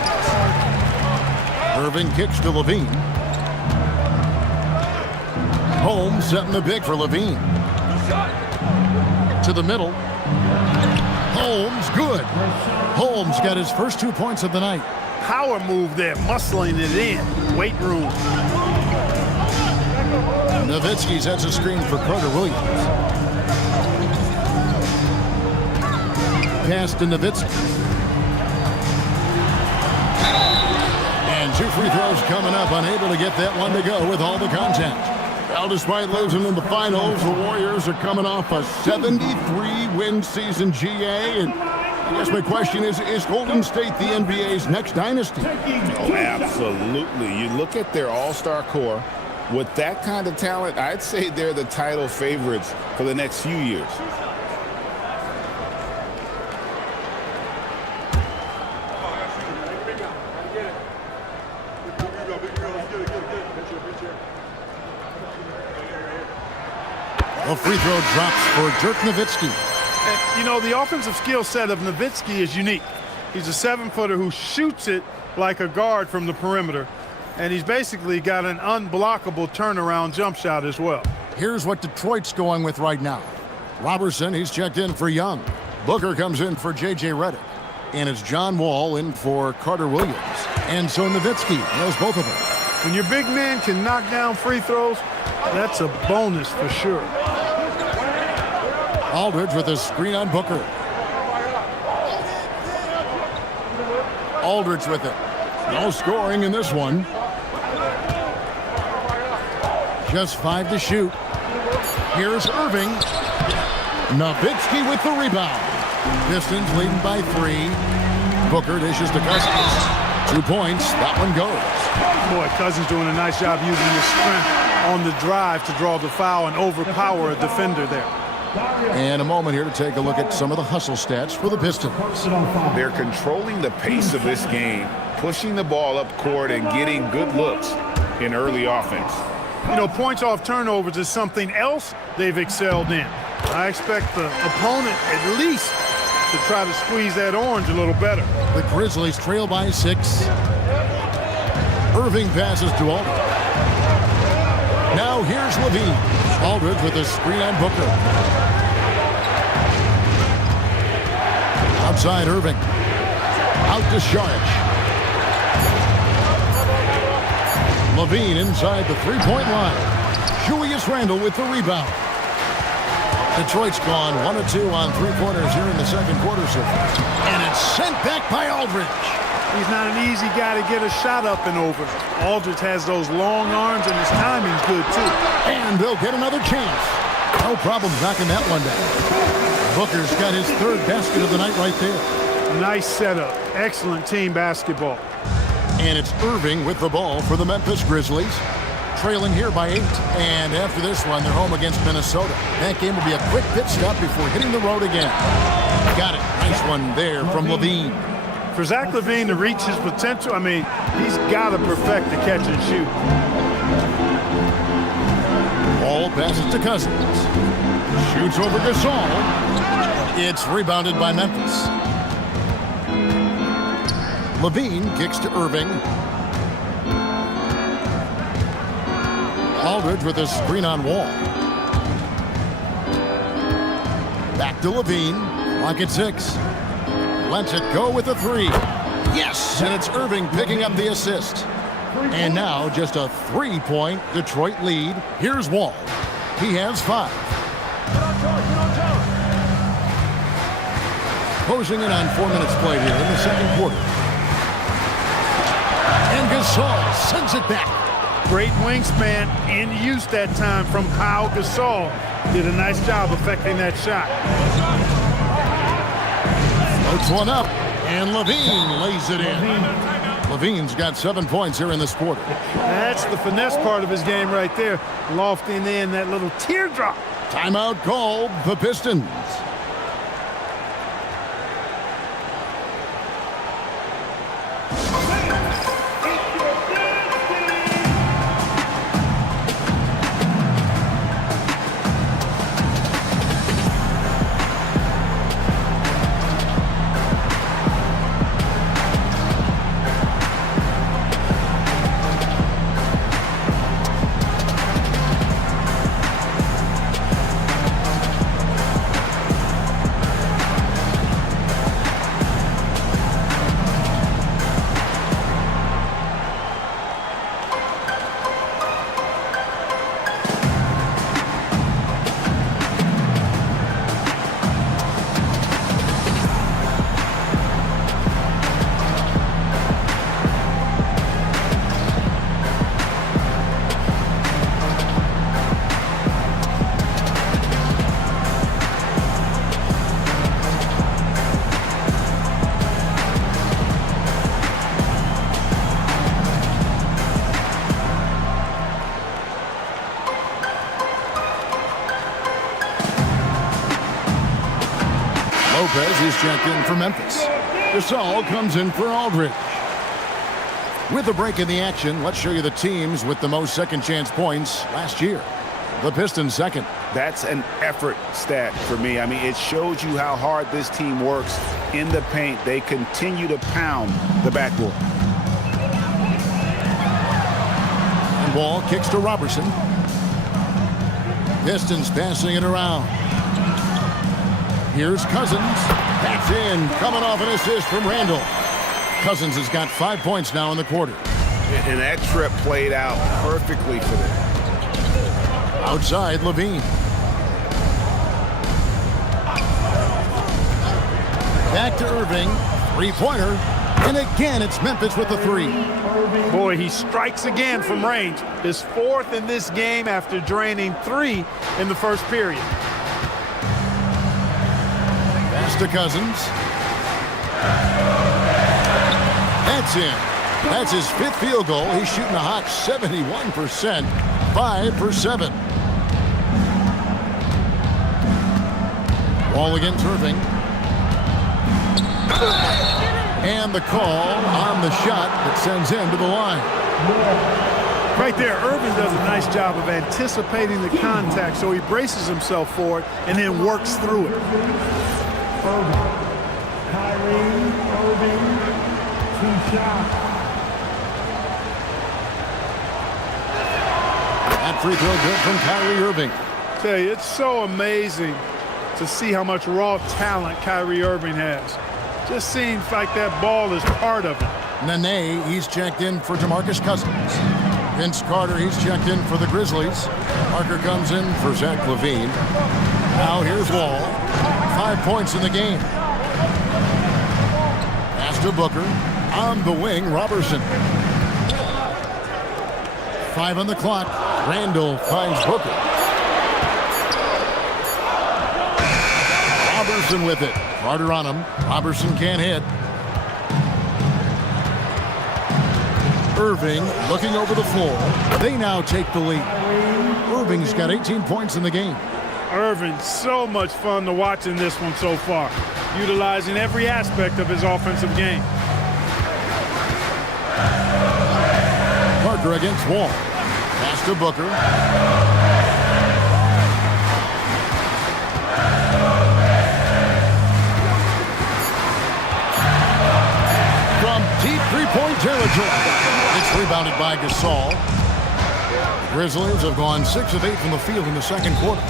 Irving kicks to Levine. Holmes setting the big for Levine. To the middle. Holmes, good. Holmes got his first 2 points of the night. Power move there, muscling it in. Weight room. Nowitzki sets a screen for Carter Williams. Pass to Nowitzki. And 2 free throws coming up, unable to get that one to go with all the contact. Well, despite losing in the finals, the Warriors are coming off a 73-win season, GA. And I guess my question is Golden State the NBA's next dynasty? Oh, absolutely. You look at their all-star core. With that kind of talent, I'd say they're the title favorites for the next few years. A free throw drops for Dirk Nowitzki. And, you know, the offensive skill set of Nowitzki is unique. He's a 7-footer who shoots it like a guard from the perimeter. And he's basically got an unblockable turnaround jump shot as well. Here's what Detroit's going with right now. Robertson, he's checked in for Young. Booker comes in for J.J. Redick. And it's John Wall in for Carter Williams. And so Nowitzki knows both of them. When your big man can knock down free throws, that's a bonus for sure. Aldridge with a screen on Booker. Aldridge with it. No scoring in this one. Just 5 to shoot. Here's Irving. Nowitzki with the rebound. Pistons leading by 3. Booker dishes to Cousins. 2 points. That one goes. Boy, Cousins doing a nice job using his strength on the drive to draw the foul and overpower a defender there. And a moment here to take a look at some of the hustle stats for the Pistons. They're controlling the pace of this game, pushing the ball up court and getting good looks in early offense. You know, points off turnovers is something else they've excelled in. I expect the opponent at least to try to squeeze that orange a little better. The Grizzlies trail by 6. Irving passes to Aldridge. Now here's Levine. Aldridge with a screen on Booker. Outside Irving. Out to Saric. Levine inside the three-point line. Julius Randle with the rebound. Detroit's gone 1 of 2 on three-pointers here in the second quarter so far. And it's sent back by Aldridge. He's not an easy guy to get a shot up and over. Aldridge has those long arms, and his timing's good, too. And they'll get another chance. No problem knocking that one down. Booker's got his third basket of the night right there. Nice setup. Excellent team basketball. And it's Irving with the ball for the Memphis Grizzlies. Trailing here by 8. And after this one, they're home against Minnesota. That game will be a quick pit stop before hitting the road again. Got it. Nice one there from Levine. For Zach LaVine to reach his potential, I mean, he's got to perfect the catch and shoot. Ball passes to Cousins. Shoots over Gasol. It's rebounded by Memphis. Levine kicks to Irving. Aldridge with a screen on Wall. Back to Levine. Clock at 6. Lets it go with a 3. Yes! And it's Irving picking up the assist. And now just a 3-point Detroit lead. Here's Wall. He has 5. Closing in on 4 minutes played here in the second quarter. And Gasol sends it back. Great wingspan in use that time from Pau Gasol. Did a nice job affecting that shot. Floats one up, and Levine lays it in. Levine's got 7 points here in this quarter. That's the finesse part of his game right there. Lofting in that little teardrop. Timeout called the Pistons. Lopez is checked in for Memphis. Gasol comes in for Aldridge. With a break in the action, let's show you the teams with the most second chance points last year. The Pistons second. That's an effort stat for me. I mean, it shows you how hard this team works in the paint. They continue to pound the backboard. And ball kicks to Robertson. Pistons passing it around. Here's Cousins. That's in. Coming off an assist from Randle. Cousins has got 5 points now in the quarter. And that trip played out perfectly for them. Outside, Levine. Back to Irving. Three-pointer. And again, it's Memphis with the 3. Boy, he strikes again from range. His 4th in this game after draining 3 in the first period. Pass to Cousins. That's in. That's his 5th field goal. He's shooting a hot 71%. 5 for 7. Wall against Irving. And the call on the shot that sends him to the line. Right there, Irving does a nice job of anticipating the contact, so he braces himself for it and then works through it. Kyrie Irving, 2 shots. That free throw good from Kyrie Irving. Tell you, it's so amazing to see how much raw talent Kyrie Irving has. Just seems like that ball is part of it. Nene, he's checked in for DeMarcus Cousins. Vince Carter, he's checked in for the Grizzlies. Parker comes in for Zach LaVine. Now here's Wall. 5 points in the game. Pass to Booker. On the wing, Robertson. 5 on the clock. Randall finds Booker. Robertson with it. Carter on him. Robertson can't hit. Irving looking over the floor. They now take the lead. Irving's got 18 points in the game. Irving, so much fun to watch in this one so far, utilizing every aspect of his offensive game. Parker against Wall. Pass to Booker. From deep three-point territory. It's rebounded by Gasol. The Grizzlies have gone 6 of 8 from the field in the second quarter.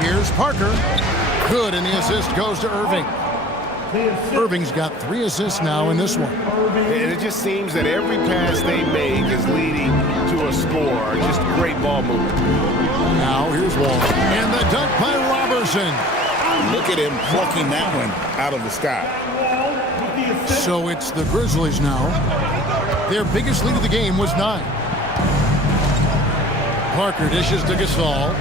Here's Parker. Good, and the assist goes to Irving. Irving's got 3 assists now in this one. And it just seems that every pass they make is leading to a score. Just great ball movement. Now here's Wall. And the dunk by Robertson. Look at him plucking that one out of the sky. So it's the Grizzlies now. Their biggest lead of the game was 9. Parker dishes to Gasol.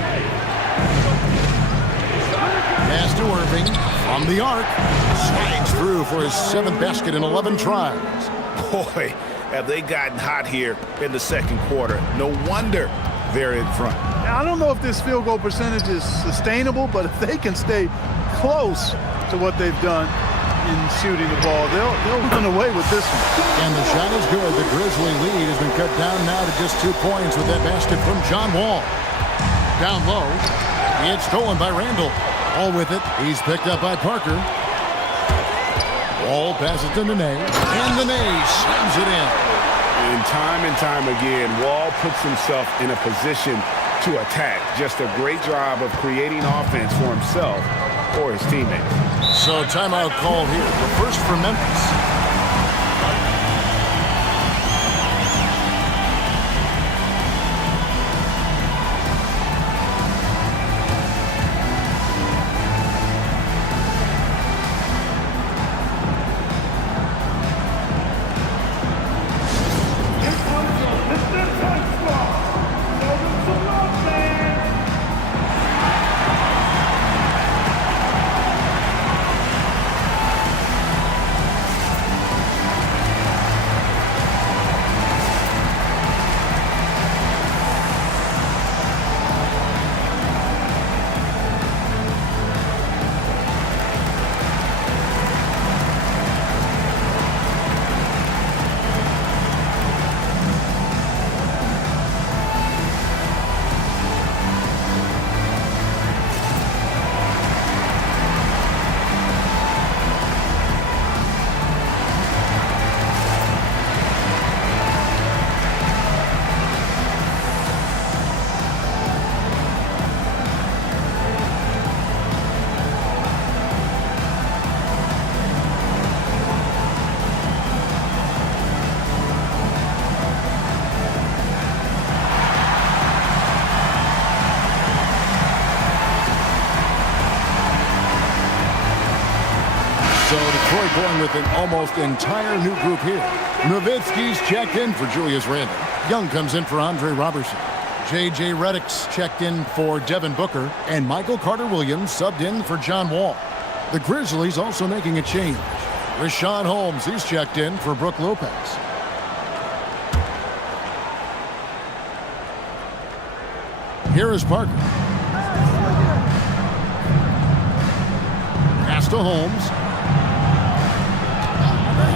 Pass to Irving from the arc. Slides through for his 7th basket in 11 tries. Boy, have they gotten hot here in the second quarter. No wonder they're in front. Now, I don't know if this field goal percentage is sustainable, but if they can stay close to what they've done in shooting the ball, they'll run away with this one. And the shot is good. The Grizzly lead has been cut down now to just 2 points with that basket from John Wall. Down low. It's stolen by Randall. All with it. He's picked up by Parker. Wall passes to Nene. And Nene slams it in. And time again, Wall puts himself in a position to attack. Just a great job of creating offense for himself or his teammates. So timeout called here. The first for Memphis. Detroit going with an almost entire new group here. Nowitzki's checked in for Julius Randle. Young comes in for Andre Robertson. J.J. Redick's checked in for Devin Booker. And Michael Carter-Williams subbed in for John Wall. The Grizzlies also making a change. Rashawn Holmes, he's checked in for Brook Lopez. Here is Parker. Pass to Holmes.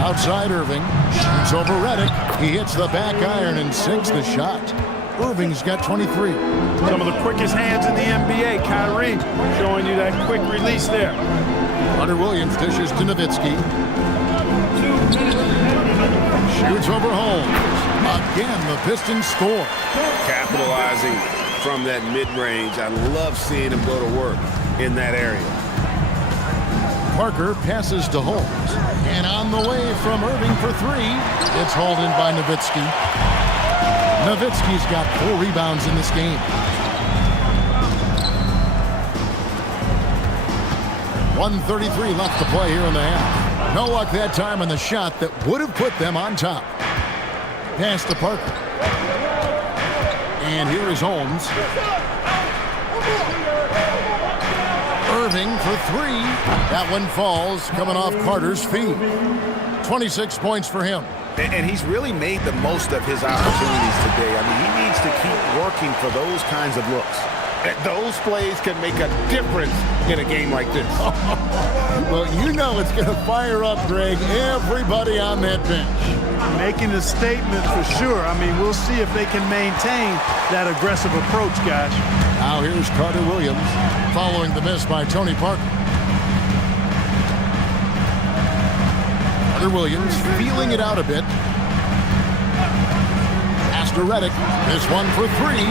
Outside Irving. Shoots over Redick. He hits the back iron and sinks the shot. Irving's got 23. Some of the quickest hands in the NBA. Kyrie showing you that quick release there. Carter-Williams dishes to Nowitzki. Shoots over Holmes. Again, the Pistons score. Capitalizing from that mid-range. I love seeing him go to work in that area. Parker passes to Holmes. And on the way from Irving for three, it's hauled in by Nowitzki. Nowitzki's got 4 rebounds in this game. 1:33 left to play here in the half. No luck that time on the shot that would have put them on top. Pass to Parker. And here is Holmes. Irving for three. That one falls, coming off Carter's feet. 26 points for him. And he's really made the most of his opportunities today. I mean, he needs to keep working for those kinds of looks. Those plays can make a difference in a game like this. Well, you know it's going to fire up, Greg, everybody on that bench. Making a statement for sure. I mean, we'll see if they can maintain that aggressive approach, guys. Now here's Carter Williams following the miss by Tony Parker. Carter Williams feeling it out a bit. Pass to Reddick. This one for three.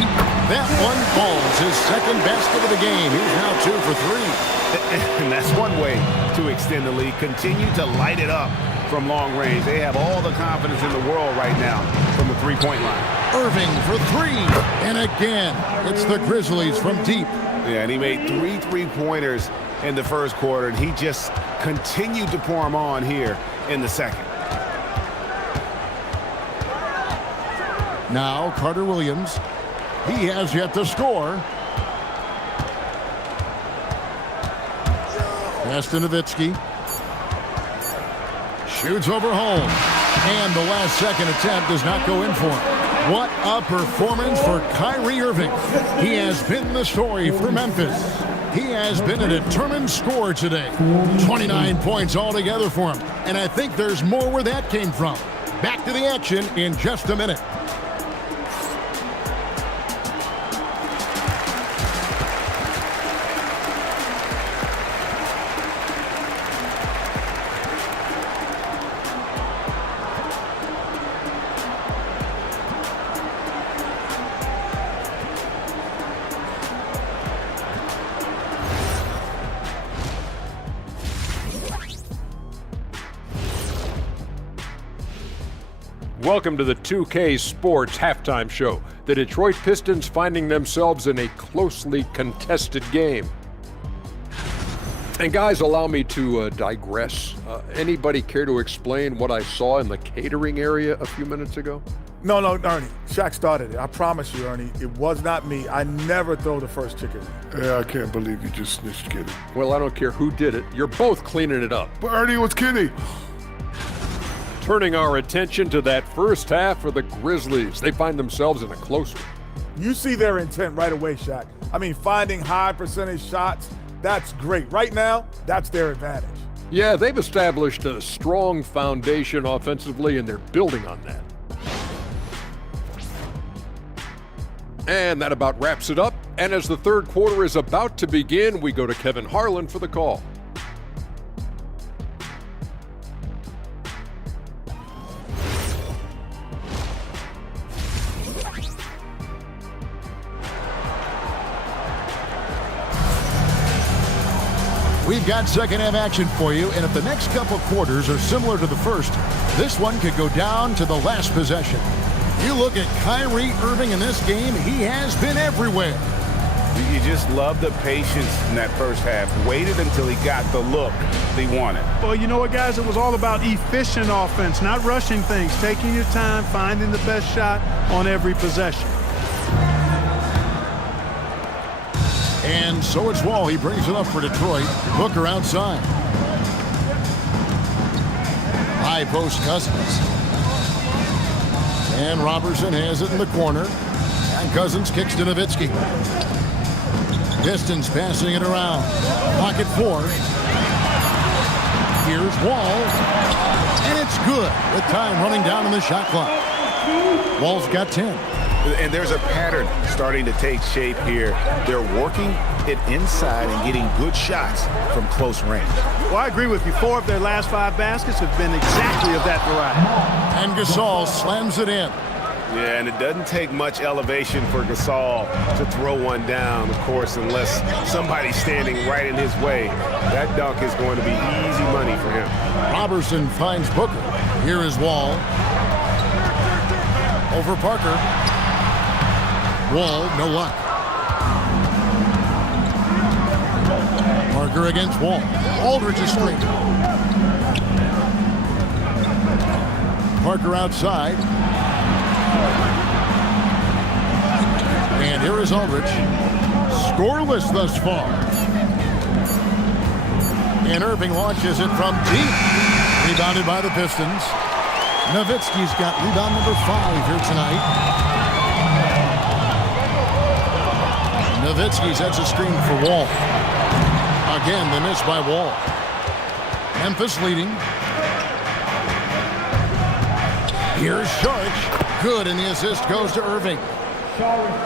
That one falls. His second basket of the game. He's now 2 for 3. And that's one way to extend the lead. Continue to light it up from long range. They have all the confidence in the world right now from the three-point line. Irving for three. And again, it's the Grizzlies from deep. Yeah, and he made 3 3-pointers in the first quarter, and he just continued to pour them on here in the second. Now Carter Williams. He has yet to score. Pass to Nowitzki. Shoots over Holmes. And the last second attempt does not go in for him. What a performance for Kyrie Irving. He has been the story for Memphis. He has been a determined scorer today. 29 points altogether for him. And I think there's more where that came from. Back to the action in just a minute. Welcome to the 2K Sports Halftime Show. The Detroit Pistons finding themselves in a closely contested game. And guys, allow me to digress. Anybody care to explain what I saw in the catering area a few minutes ago? No, Ernie. Shaq started it. I promise you, Ernie. It was not me. I never throw the first chicken. Yeah, I can't believe you just snitched, Kitty. Well, I don't care who did it. You're both cleaning it up. But Ernie was Kitty. Turning our attention to that first half for the Grizzlies. They find themselves in a close one. You see their intent right away, Shaq. I mean, finding high percentage shots, that's great. Right now, that's their advantage. Yeah, they've established a strong foundation offensively, and they're building on that. And that about wraps it up. And as the third quarter is about to begin, we go to Kevin Harlan for the call. We've got second half action for you, and if the next couple quarters are similar to the first, this one could go down to the last possession. You look at Kyrie Irving in this game, he has been everywhere. You just love the patience in that first half. Waited until he got the look he wanted. Well, you know what, guys? It was all about efficient offense, not rushing things, taking your time, finding the best shot on every possession. And so it's Wall. He brings it up for Detroit. Booker outside. High post Cousins. And Robertson has it in the corner. And Cousins kicks to Nowitzki. Pistons passing it around. Pocket 4. Here's Wall. And it's good with time running down on the shot clock. Wall's got 10. And there's a pattern starting to take shape here. They're working it inside and getting good shots from close range. Well, I agree with you. 4 of their last 5 baskets have been exactly of that variety. And Gasol slams it in. Yeah, and it doesn't take much elevation for Gasol to throw one down, of course, unless somebody's standing right in his way. That dunk is going to be easy money for him. Robertson finds Booker. Here is Wall. Over Parker. Wall, no luck. Parker against Wall. Aldridge is straight. Parker outside. And here is Aldridge. Scoreless thus far. And Irving launches it from deep. Rebounded by the Pistons. Nowitzki's got rebound number 5 here tonight. Nowitzki sets a screen for Wall. Again, the miss by Wall. Memphis leading. Here's Saric. Good, and the assist goes to Irving.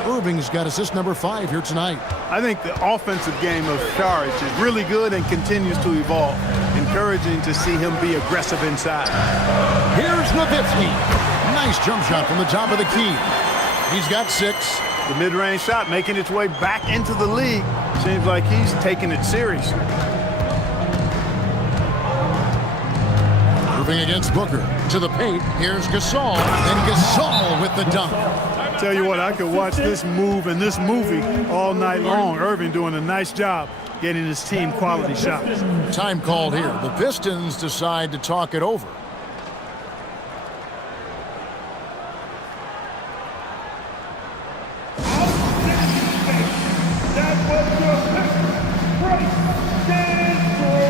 Irving's got assist number 5 here tonight. I think the offensive game of Saric is really good and continues to evolve. Encouraging to see him be aggressive inside. Here's Nowitzki. Nice jump shot from the top of the key. He's got 6. The mid-range shot making its way back into the league. Seems like he's taking it serious. Irving against Booker. To the paint. Here's Gasol. And Gasol with the dunk. Tell you what, I could watch this move and this movie all night long. Irving doing a nice job getting his team quality shots. Time called here. The Pistons decide to talk it over. That was your pick. Great dance through.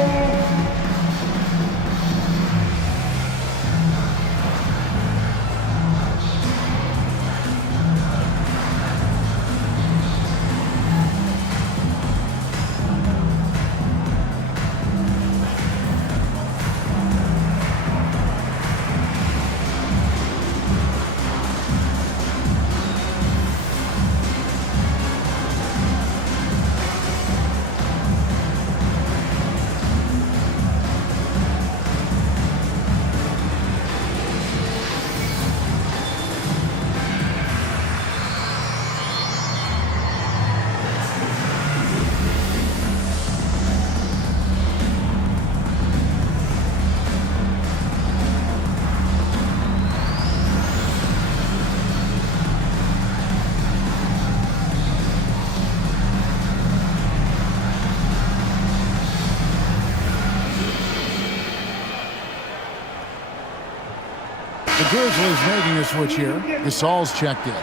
The Grizzlies making a switch here. Gasol's checked in.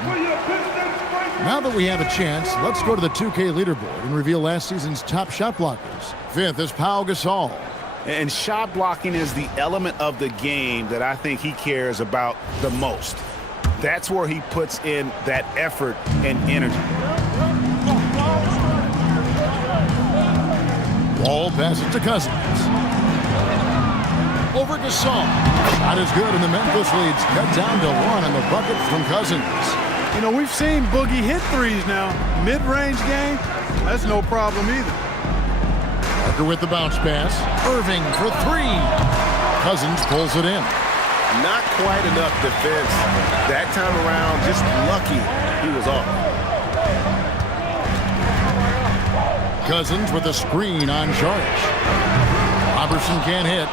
Now that we have a chance, let's go to the 2K leaderboard and reveal last season's top shot blockers. 5th is Pau Gasol. And shot blocking is the element of the game that I think he cares about the most. That's where he puts in that effort and energy. Wall passes to Cousins. Over Gasol. Shot is good, and the Memphis leads cut down to 1 on the bucket from Cousins. You know, we've seen Boogie hit threes now. Mid-range game, that's no problem either. Parker with the bounce pass. Irving for 3. Cousins pulls it in. Not quite enough defense. That time around, just lucky he was off. Cousins with a screen on Saric. Robertson can't hit.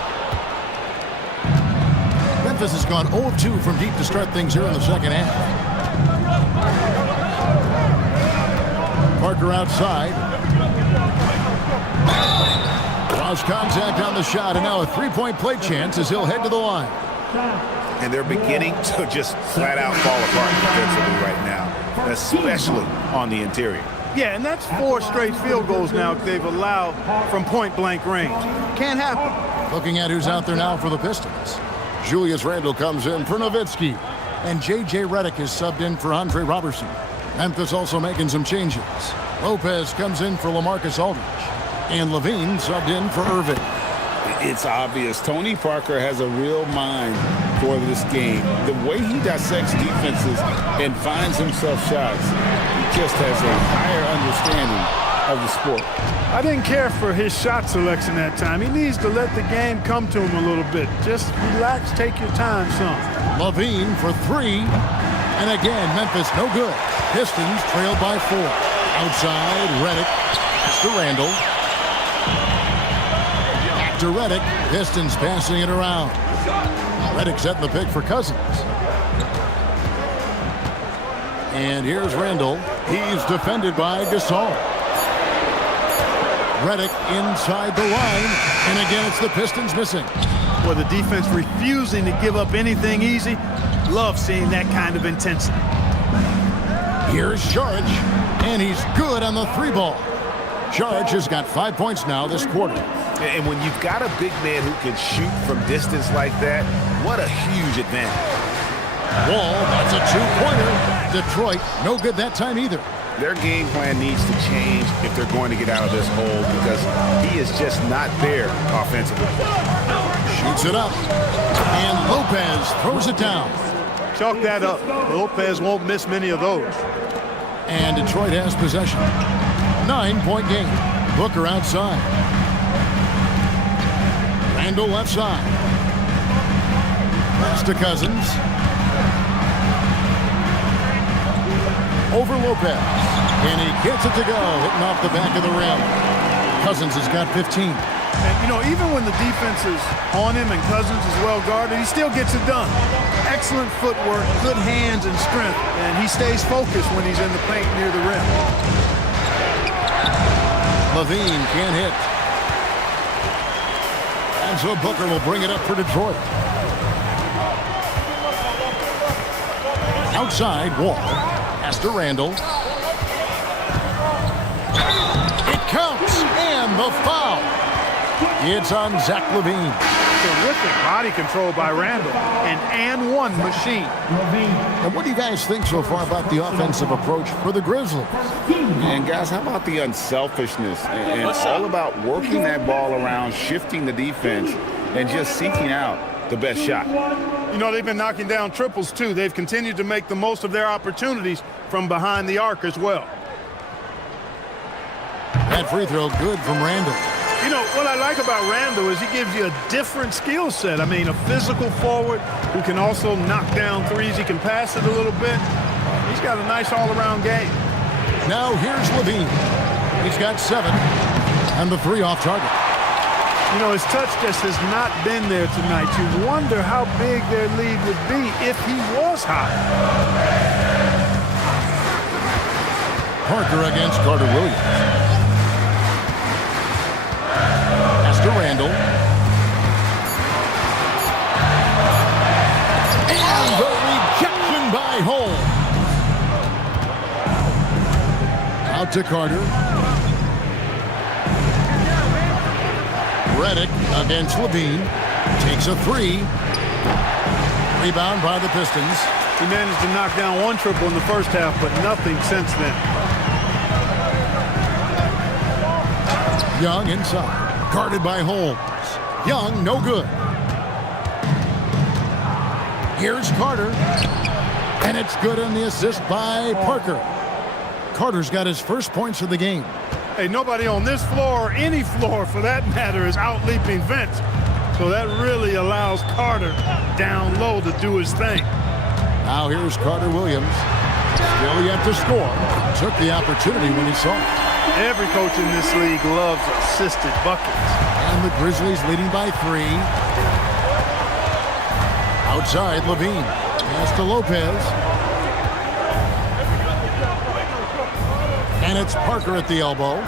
Memphis has gone 0 of 2 from deep to start things here in the second half. Parker outside. Lost contact on the shot, and now a three-point play chance as he'll head to the line. And they're beginning to just flat out fall apart defensively right now, especially on the interior. Yeah, and that's 4 straight field goals now they've allowed from point-blank range. Can't happen. Looking at who's out there now for the Pistons. Julius Randle comes in for Nowitzki. And J.J. Redick is subbed in for Andre Robertson. Memphis also making some changes. Lopez comes in for LaMarcus Aldridge. And Levine subbed in for Irving. It's obvious. Tony Parker has a real mind for this game. The way he dissects defenses and finds himself shots, he just has a higher understanding of the sport. I didn't care for his shot selection that time. He needs to let the game come to him a little bit. Just relax, take your time, son. Levine for three. And again, Memphis no good. Pistons trailed by 4. Outside, Redick. To Randall. Back to Redick. Pistons passing it around. Redick setting the pick for Cousins. And here's Randall. He's defended by Gasol. Redick inside the line. And again, it's the Pistons missing. Well, the defense refusing to give up anything easy. Love seeing that kind of intensity. Here's Saric. And he's good on the 3-ball. Saric has got 5 points now this quarter. And when you've got a big man who can shoot from distance like that, what a huge advantage. Wall, that's a 2-pointer. Detroit, no good that time either. Their game plan needs to change if they're going to get out of this hole because he is just not there offensively. Shoots it up. And Lopez throws it down. Chalk that up. Lopez won't miss many of those. And Detroit has possession. 9-point game. Booker outside. Randall left side. Pass to Cousins. Over Lopez. And he gets it to go. Hitting off the back of the rim. Cousins has got 15. And, you know, even when the defense is on him and Cousins is well guarded, he still gets it done. Excellent footwork, good hands and strength, and he stays focused when he's in the paint near the rim. Levine can't hit. And so Booker will bring it up for Detroit. Outside, Wall. Pass to Randall. It counts, and the foul. It's on Zach Levine. Terrific body control by Randall. An and one machine. And what do you guys think so far about the offensive approach for the Grizzlies? And guys, how about the unselfishness? And it's all about working that ball around, shifting the defense, and just seeking out the best shot. You know, they've been knocking down triples, too. They've continued to make the most of their opportunities from behind the arc as well. That free throw good from Randall. You know, what I like about Randall is he gives you a different skill set. I mean, a physical forward who can also knock down threes. He can pass it a little bit. He's got a nice all-around game. Now here's Levine. He's got 7 and the 3 off target. You know, his touch just has not been there tonight. You wonder how big their lead would be if he was hot. Parker against Carter Williams. To Randall. And the rejection by Holmes. Out to Carter. Redick against Levine. Takes a 3. Rebound by the Pistons. He managed to knock down 1 triple in the first half, but nothing since then. Young inside. Guarded by Holmes. Young, no good. Here's Carter. And it's good on the assist by Parker. Carter's got his first points of the game. Hey, nobody on this floor, or any floor for that matter, is out-leaping Vince. So that really allows Carter down low to do his thing. Now here's Carter Williams. Still yet to score. Took the opportunity when he saw it. Every coach in this league loves assisted buckets. And the Grizzlies leading by 3. Outside, Levine. Pass to Lopez. And it's Parker at the elbow.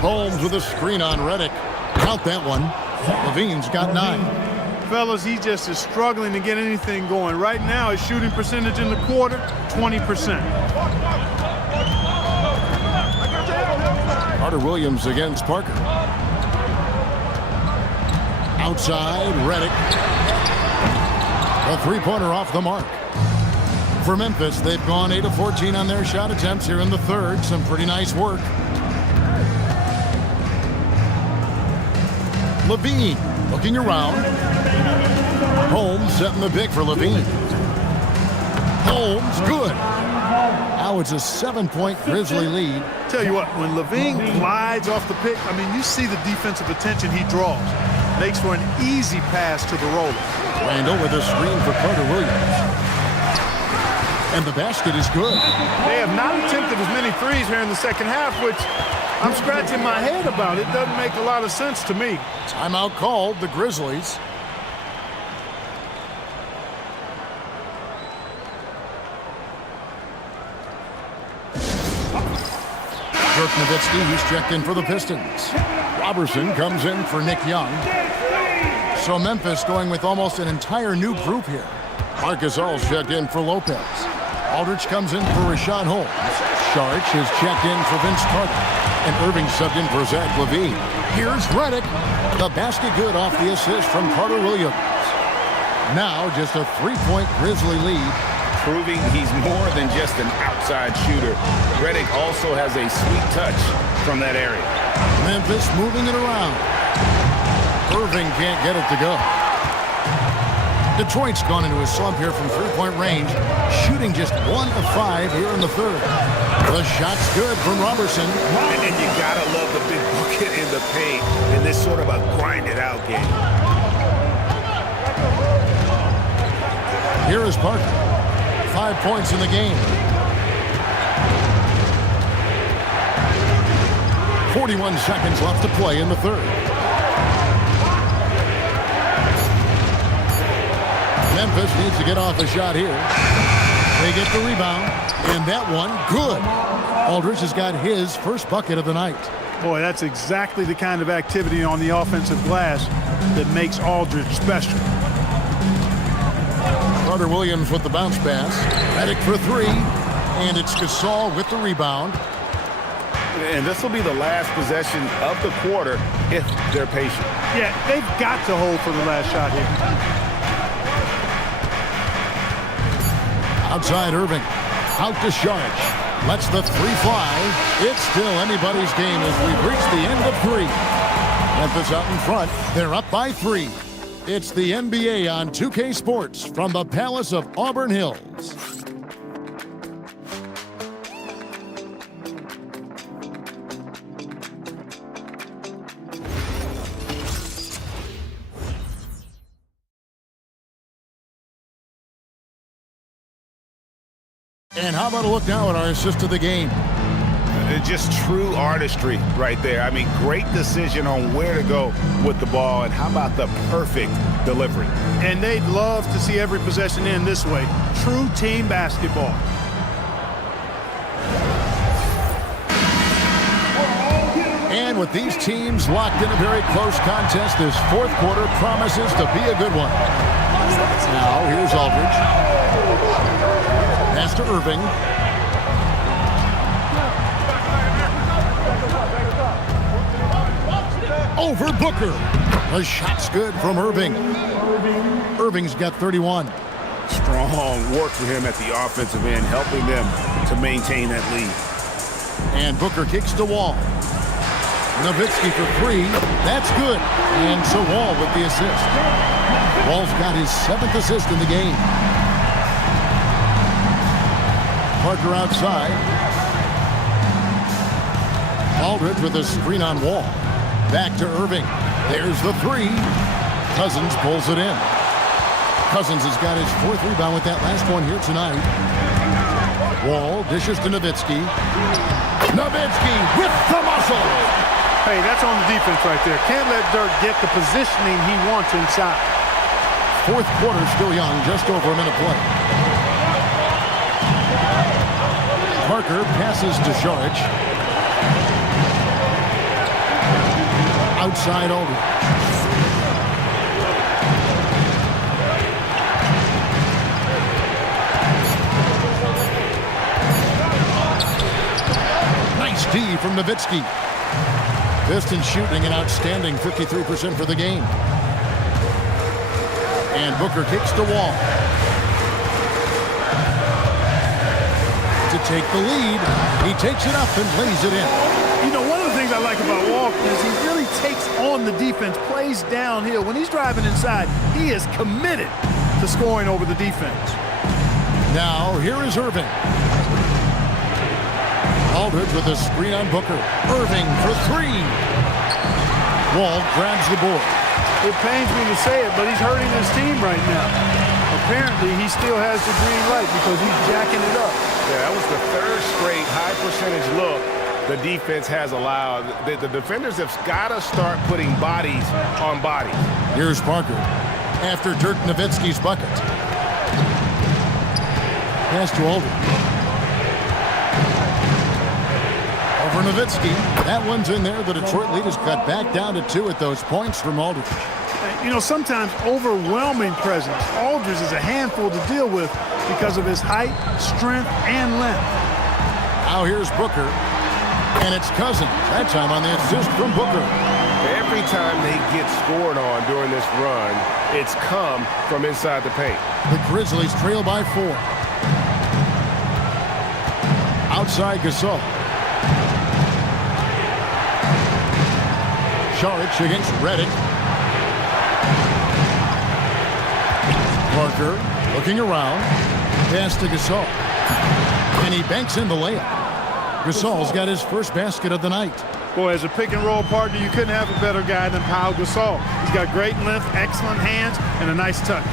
Holmes with a screen on Redick. Count that one. Levine's got 9. Fellas, he just is struggling to get anything going. Right now, his shooting percentage in the quarter, 20%. Carter Williams against Parker. Outside, Redick. A 3-pointer off the mark. For Memphis, they've gone 8 of 14 on their shot attempts here in the third. Some pretty nice work. Levine looking around. Holmes setting the pick for Levine. Holmes, good. Now it's a 7-point Grizzly lead. Tell you what, when Levine glides off the pick, I mean, you see the defensive attention he draws. Makes for an easy pass to the roller. Randall with a screen for Carter Williams. And the basket is good. They have not attempted as many threes here in the second half, which I'm scratching my head about. It doesn't make a lot of sense to me. Timeout called, the Grizzlies. Dirk Nowitzki, he's checked in for the Pistons. Robertson comes in for Nick Young. So Memphis going with almost an entire new group here. Marcus All's checked in for Lopez. Aldridge comes in for Rashad Holmes. Sharch is checked in for Vince Carter. And Irving subbed in for Zach LaVine. Here's Redick. The basket good off the assist from Carter Williams. Now just a 3-point Grizzly lead. Proving he's more than just an outside shooter. Redick also has a sweet touch from that area. Memphis moving it around. Irving can't get it to go. Detroit's gone into a slump here from three-point range, shooting just 1 of 5 here in the third. The shot's good from Robertson. And you gotta love the big bucket in the paint in this sort of a grinded-out game. Here is Parker. 5 points in the game. 41 seconds left to play in the third. Memphis needs to get off a shot here. They get the rebound, and that one, good. Aldridge has got his first bucket of the night. Boy, that's exactly the kind of activity on the offensive glass that makes Aldridge special. Carter Williams with the bounce pass. Redick for 3, and it's Gasol with the rebound. And this will be the last possession of the quarter if they're patient. Yeah, they've got to hold for the last shot here. Outside Irving. Out to Sharch. Lets the 3 fly. It's still anybody's game as we've reached the end of 3. Memphis out in front. They're up by 3. It's the NBA on 2K Sports from the Palace of Auburn Hills. And how about a look now at our assist of the game? Just true artistry right there. I mean, great decision on where to go with the ball, and how about the perfect delivery? And they'd love to see every possession end this way. True team basketball. And with these teams locked in a very close contest, this fourth quarter promises to be a good one. Now, here's Aldridge. Pass to Irving. Over Booker. The shot's good from Irving. Irving's got 31. Strong work for him at the offensive end, helping them to maintain that lead. And Booker kicks to Wall. Nowitzki for 3. That's good. And so Wall with the assist. Wall's got his 7th assist in the game. Parker outside. Aldridge with a screen on Wall. Back to Irving. There's the 3. Cousins pulls it in. Cousins has got his 4th rebound with that last one here tonight. Wall dishes to Nowitzki. Nowitzki with the muscle. Hey, that's on the defense right there. Can't let Dirk get the positioning he wants inside. Fourth quarter still young, just over a minute play. Parker passes to Sharch. Outside Aldridge. Nice D from Nowitzki. Pistons shooting an outstanding 53% for the game. And Booker kicks the Wall. To take the lead, he takes it up and lays it in. You know, one of the things things I like about Walker is he really takes on the defense, plays downhill. When he's driving inside, he is committed to scoring over the defense. Now, here is Irving. Aldridge with a screen on Booker. Irving for three. Wall grabs the board. It pains me to say it, but he's hurting his team right now. Apparently, he still has the green light because he's jacking it up. Yeah, that was the third straight high percentage look the defense has allowed. The defenders have got to start putting bodies on bodies. Here's Parker after Dirk Nowitzki's bucket. Pass to Aldridge. Over Nowitzki. That one's in there. The Detroit lead is cut back down to 2 at those points from Aldridge. You know, sometimes overwhelming presence. Aldridge is a handful to deal with because of his height, strength, and length. Now here's Booker. And it's Cousins. That time on the assist from Booker. Every time they get scored on during this run, it's come from inside the paint. The Grizzlies trail by 4. Outside Gasol. Saric against Redick. Parker looking around. Pass to Gasol. And he banks in the layup. Gasol's got his first basket of the night. Boy, as a pick-and-roll partner, you couldn't have a better guy than Pau Gasol. He's got great length, excellent hands, and a nice touch.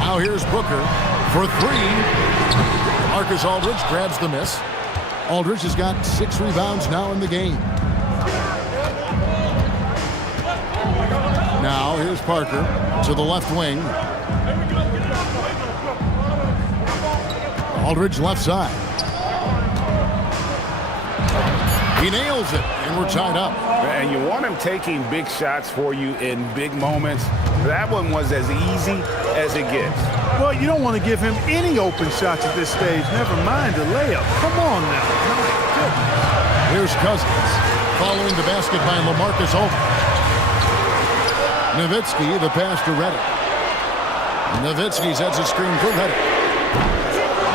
Now here's Booker for 3. Marcus Aldridge grabs the miss. Aldridge has got 6 rebounds now in the game. Now here's Parker to the left wing. Aldridge left side. He nails it, and we're tied up. And you want him taking big shots for you in big moments. That one was as easy as it gets. Well, you don't want to give him any open shots at this stage. Never mind the layup. Come on now. My goodness. Here's Cousins following the basket by LaMarcus Aldridge. Nowitzki, the pass to Redick. Nowitzki sets a screen for Redick.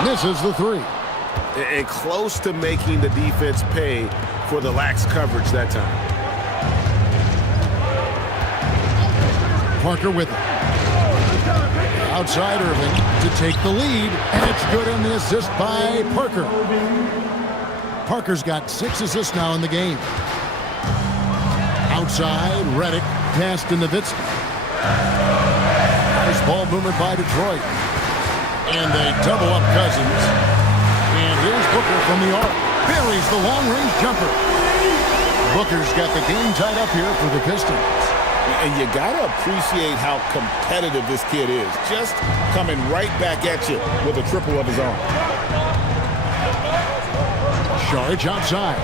Misses the 3. And close to making the defense pay for the lax coverage that time. Parker with it. Outside Irving to take the lead, and it's good on the assist by Parker. Parker's got 6 assists now in the game. Outside, Redick, pass to Nowitzki. Nice ball movement by Detroit. And they double up Cousins. And here's Booker from the arc. Buries the long-range jumper. Booker's got the game tied up here for the Pistons. And you got to appreciate how competitive this kid is. Just coming right back at you with a triple of his own. Saric outside.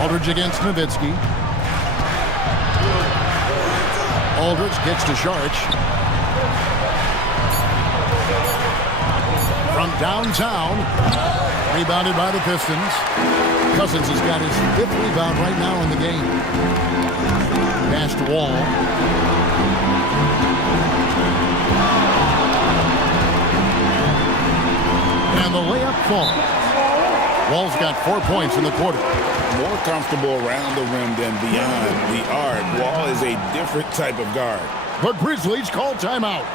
Aldridge against Nowitzki. Aldridge gets to Saric. From downtown. Rebounded by the Pistons. Cousins has got his 5th rebound right now in the game. Pass to Wall. And the layup falls. Wall's got 4 points in the quarter. More comfortable around the rim than beyond the arc. Wall is a different type of guard. The Grizzlies call timeout.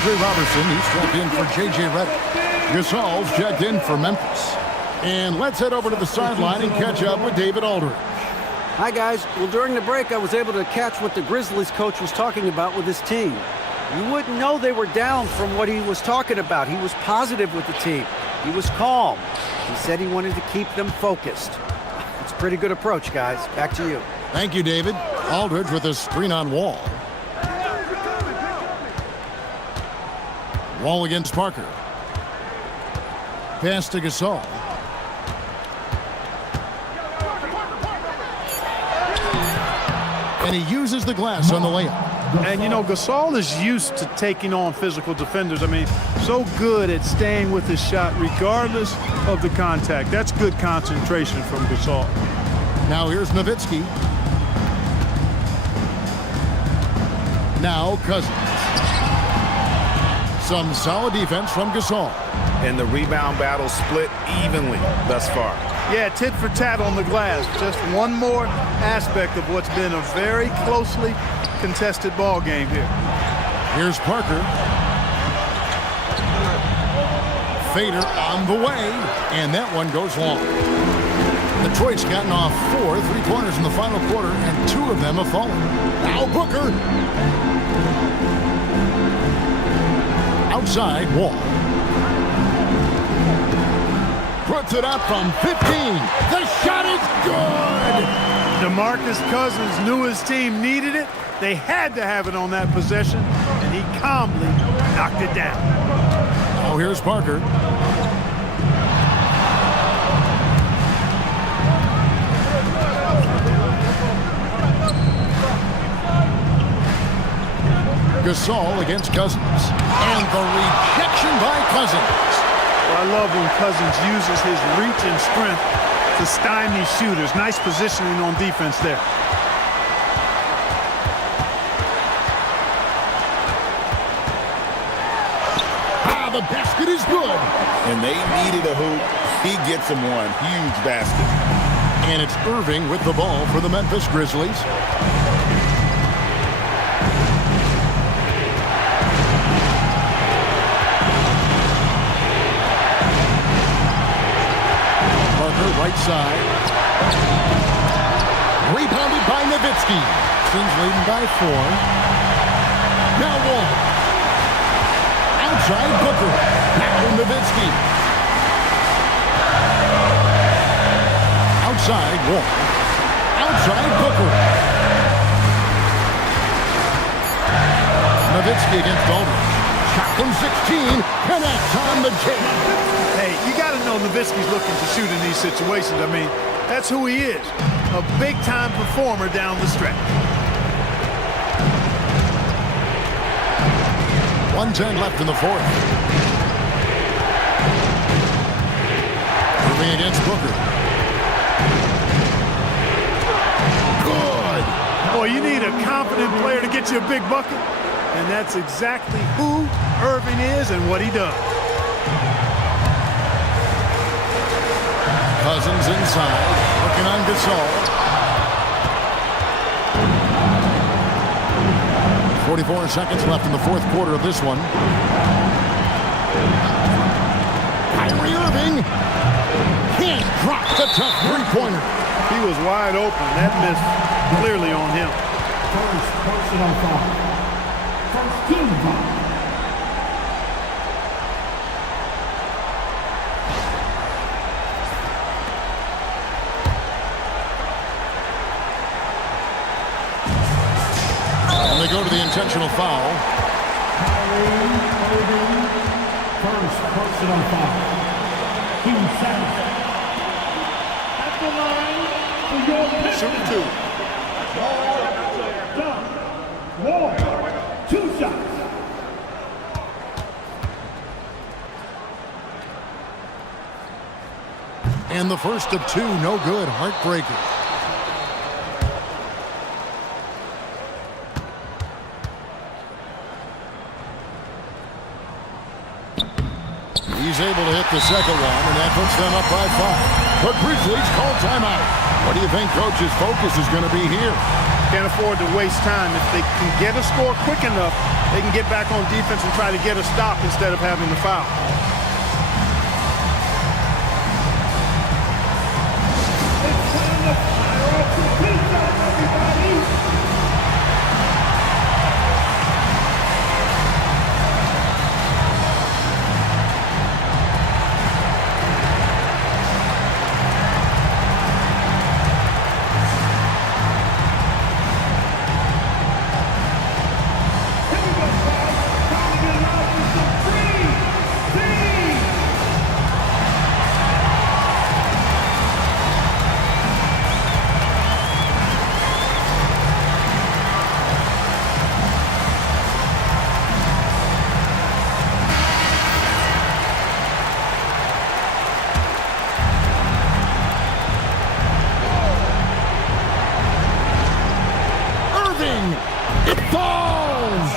Andre Robertson, he's checked in for J.J. Redick. Gasol's checked in for Memphis. And let's head over to the sideline and catch up with David Aldridge. Hi, guys. Well, during the break, I was able to catch what the Grizzlies coach was talking about with his team. You wouldn't know they were down from what he was talking about. He was positive with the team. He was calm. He said he wanted to keep them focused. It's a pretty good approach, guys. Back to you. Thank you, David. Aldridge with a screen on Wall. Wall against Parker. Pass to Gasol. And he uses the glass on the layup. And, you know, Gasol is used to taking on physical defenders. I mean, so good at staying with his shot regardless of the contact. That's good concentration from Gasol. Now here's Nowitzki. Now Cousins. Some solid defense from Gasol. And the rebound battle split evenly thus far. Yeah, tit for tat on the glass. Just one more aspect of what's been a very closely contested ball game here. Here's Parker. Fader on the way, and that one goes long. Detroit's gotten off 4 3-pointers in the final quarter, and 2 of them have fallen. Now Booker. Outside, Wall. Puts it up from 15. The shot is good. DeMarcus Cousins knew his team needed it. They had to have it on that possession, and he calmly knocked it down. Oh, here's Parker. Gasol against Cousins. And the rejection by Cousins. Well, I love when Cousins uses his reach and strength to stymie shooters. Nice positioning on defense there. The basket is good. And they needed a hoop. He gets them one. Huge basket. And it's Irving with the ball for the Memphis Grizzlies. Parker, right side. Rebounded by Nowitzki. Kings leading by 4. Now Wall. Outside Booker. Now Nowitzki. Outside Wall. Outside Booker. Nowitzki against Aldridge. Shot from 16. Connects on the J. Hey, you got to know Nowitzki's looking to shoot in these situations. I mean, that's who he is. A big-time performer down the stretch. 1:10 left in the fourth. Irving against Booker. Good. Boy, you need a confident player to get you a big bucket. And that's exactly who Irving is and what he does. Cousins inside. Looking on Gasol. 44 seconds left in the fourth quarter of this one. Kyrie Irving can't drop the tough three-pointer. He was wide open. That missed clearly on him. First personal foul. First team foul. They go to the intentional foul. First personal foul. Team 7. At the line for your Shoot 2. Wall. 2 shots. And the first of 2, no good. Heartbreaker. He's able to hit the second one, and that puts them up by 5. The Grizzlies call timeout. What do you think Coach's focus is going to be here? Can't afford to waste time. If they can get a score quick enough, they can get back on defense and try to get a stop instead of having the foul. It's time to fire up the pizza, everybody! It falls!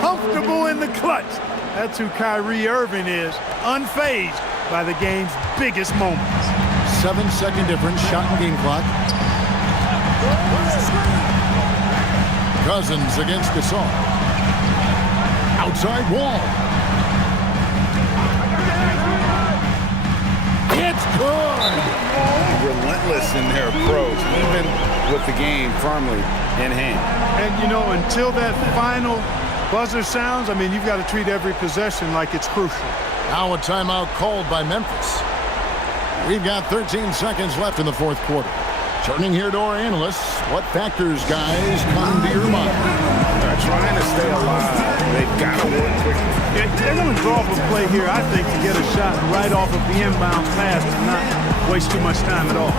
Comfortable in the clutch. That's who Kyrie Irving is, unfazed by the game's biggest moments. 7-second difference, shot and game clock. Cousins against Gasol. Outside wall. It's good! Relentless in their approach, even with the game firmly in hand. And, you know, until that final buzzer sounds, I mean, you've got to treat every possession like it's crucial. Now a timeout called by Memphis. We've got 13 seconds left in the fourth quarter. Turning here to our analysts, what factors, guys, come to your mind? They're trying to stay alive. They've got to work quickly. They're going to draw up a play here, I think, to get a shot right off of the inbound pass and not waste too much time at all.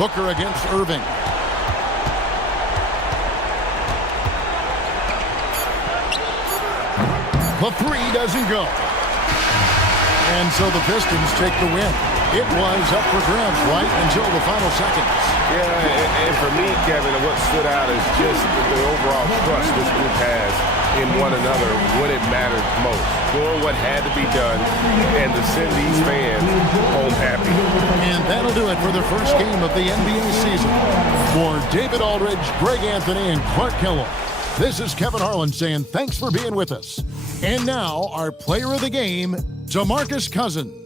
Booker against Irving. The three doesn't go. And so the Pistons take the win. It was up for grabs right until the final seconds. Yeah, and for me, Kevin, what stood out is just the overall trust this group has in one another when it mattered most. Doing what had to be done and to send these fans home happy. And that'll do it for the first game of the NBA season. For David Aldridge, Greg Anthony, and Clark Kellogg, this is Kevin Harlan saying thanks for being with us. And now, our player of the game, DeMarcus Cousins.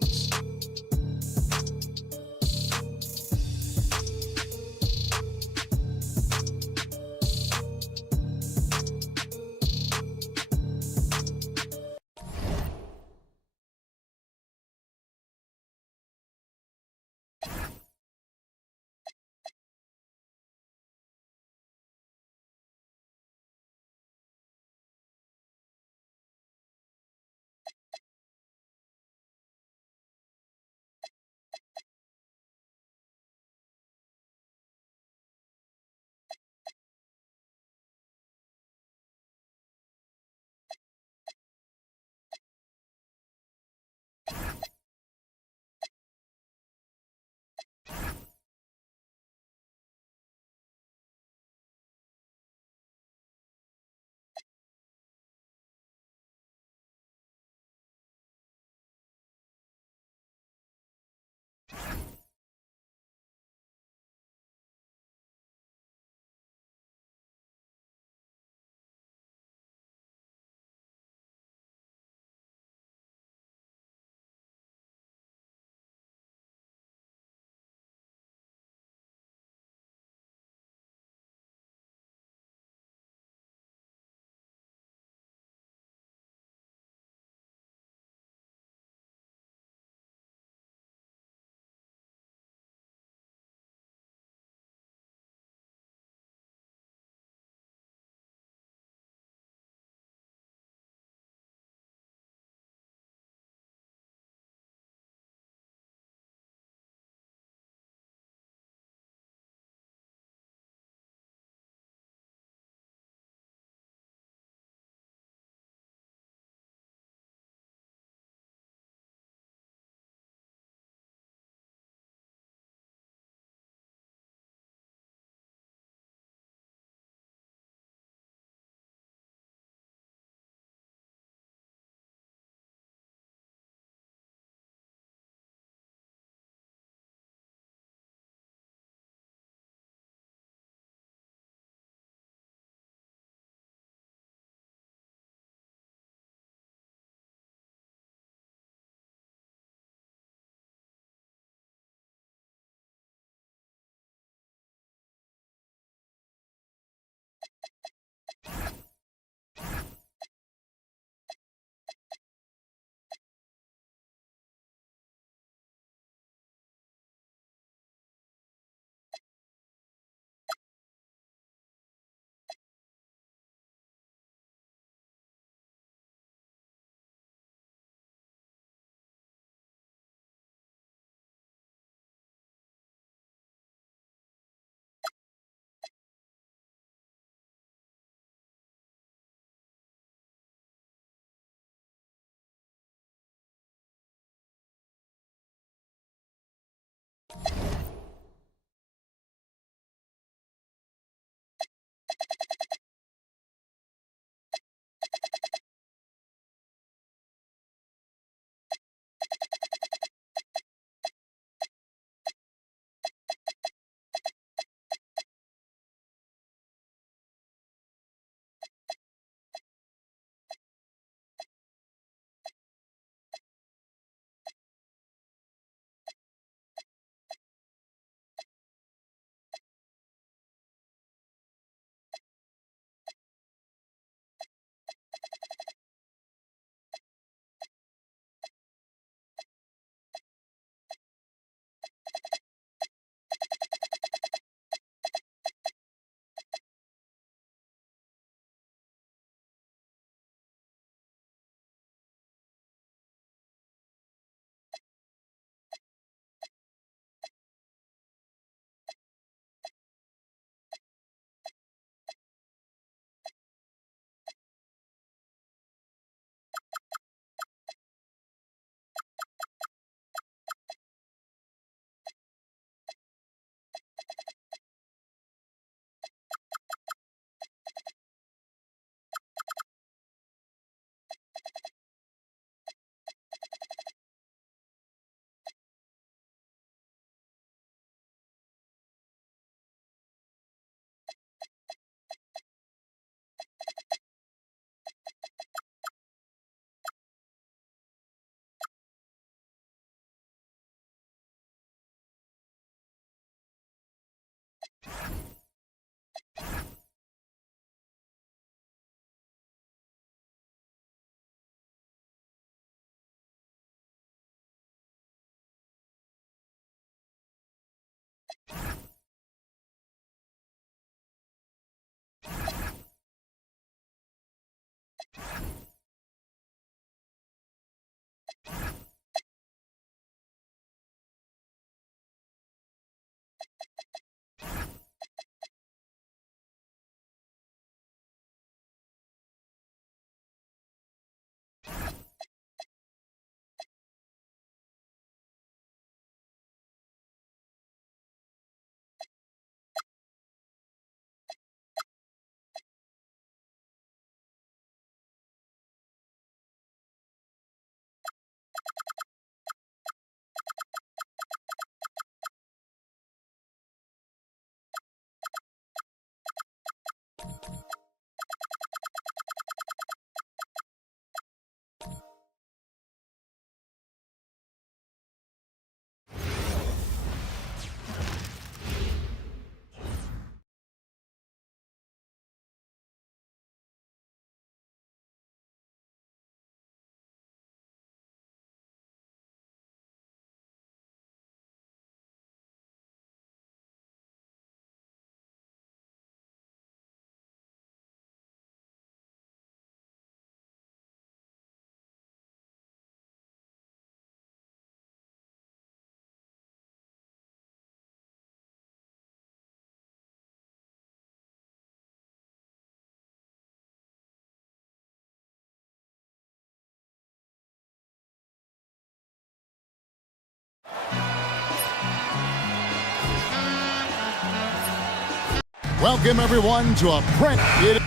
Welcome, everyone, to a print. It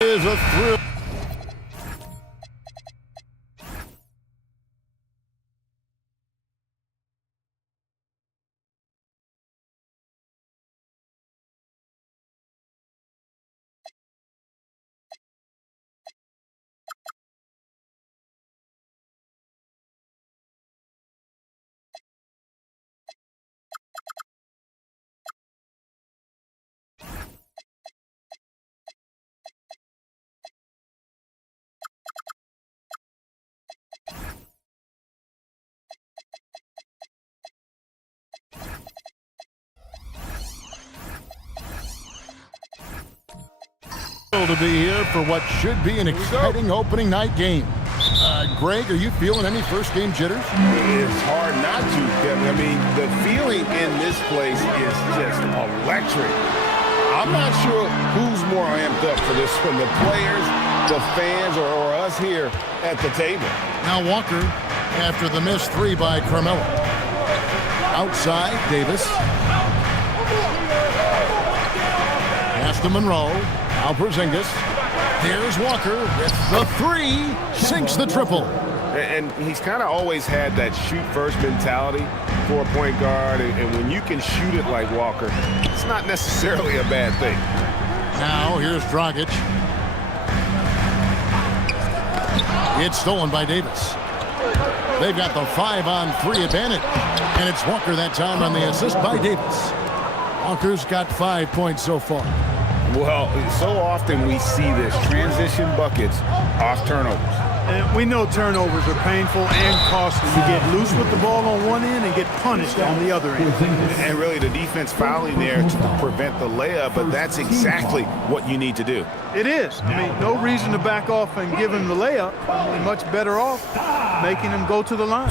is a thrill. To be here for what should be an exciting opening night game. Greg, are you feeling any first game jitters? It's hard not to, Kevin. I mean, the feeling in this place is just electric. I'm not sure who's more amped up for this one, the players, the fans, or us here at the table. Now Walker, after the missed three by Carmelo. Outside, Davis. Pass to Monroe. Now Porzingis. Here's Walker with the three. Sinks the triple. And he's kind of always had that shoot-first mentality for a point guard. And when you can shoot it like Walker, it's not necessarily a bad thing. Now here's Dragic. It's stolen by Davis. They've got the 5-on-3 advantage. And it's Walker that time on the assist by Davis. Walker's got 5 points so far. Well, so often we see this, transition buckets off turnovers. And we know turnovers are painful and costly. You get loose with the ball on one end and get punished on the other end. And really the defense fouling there to prevent the layup, but that's exactly what you need to do. It is. I mean, no reason to back off and give him the layup. Much better off making him go to the line.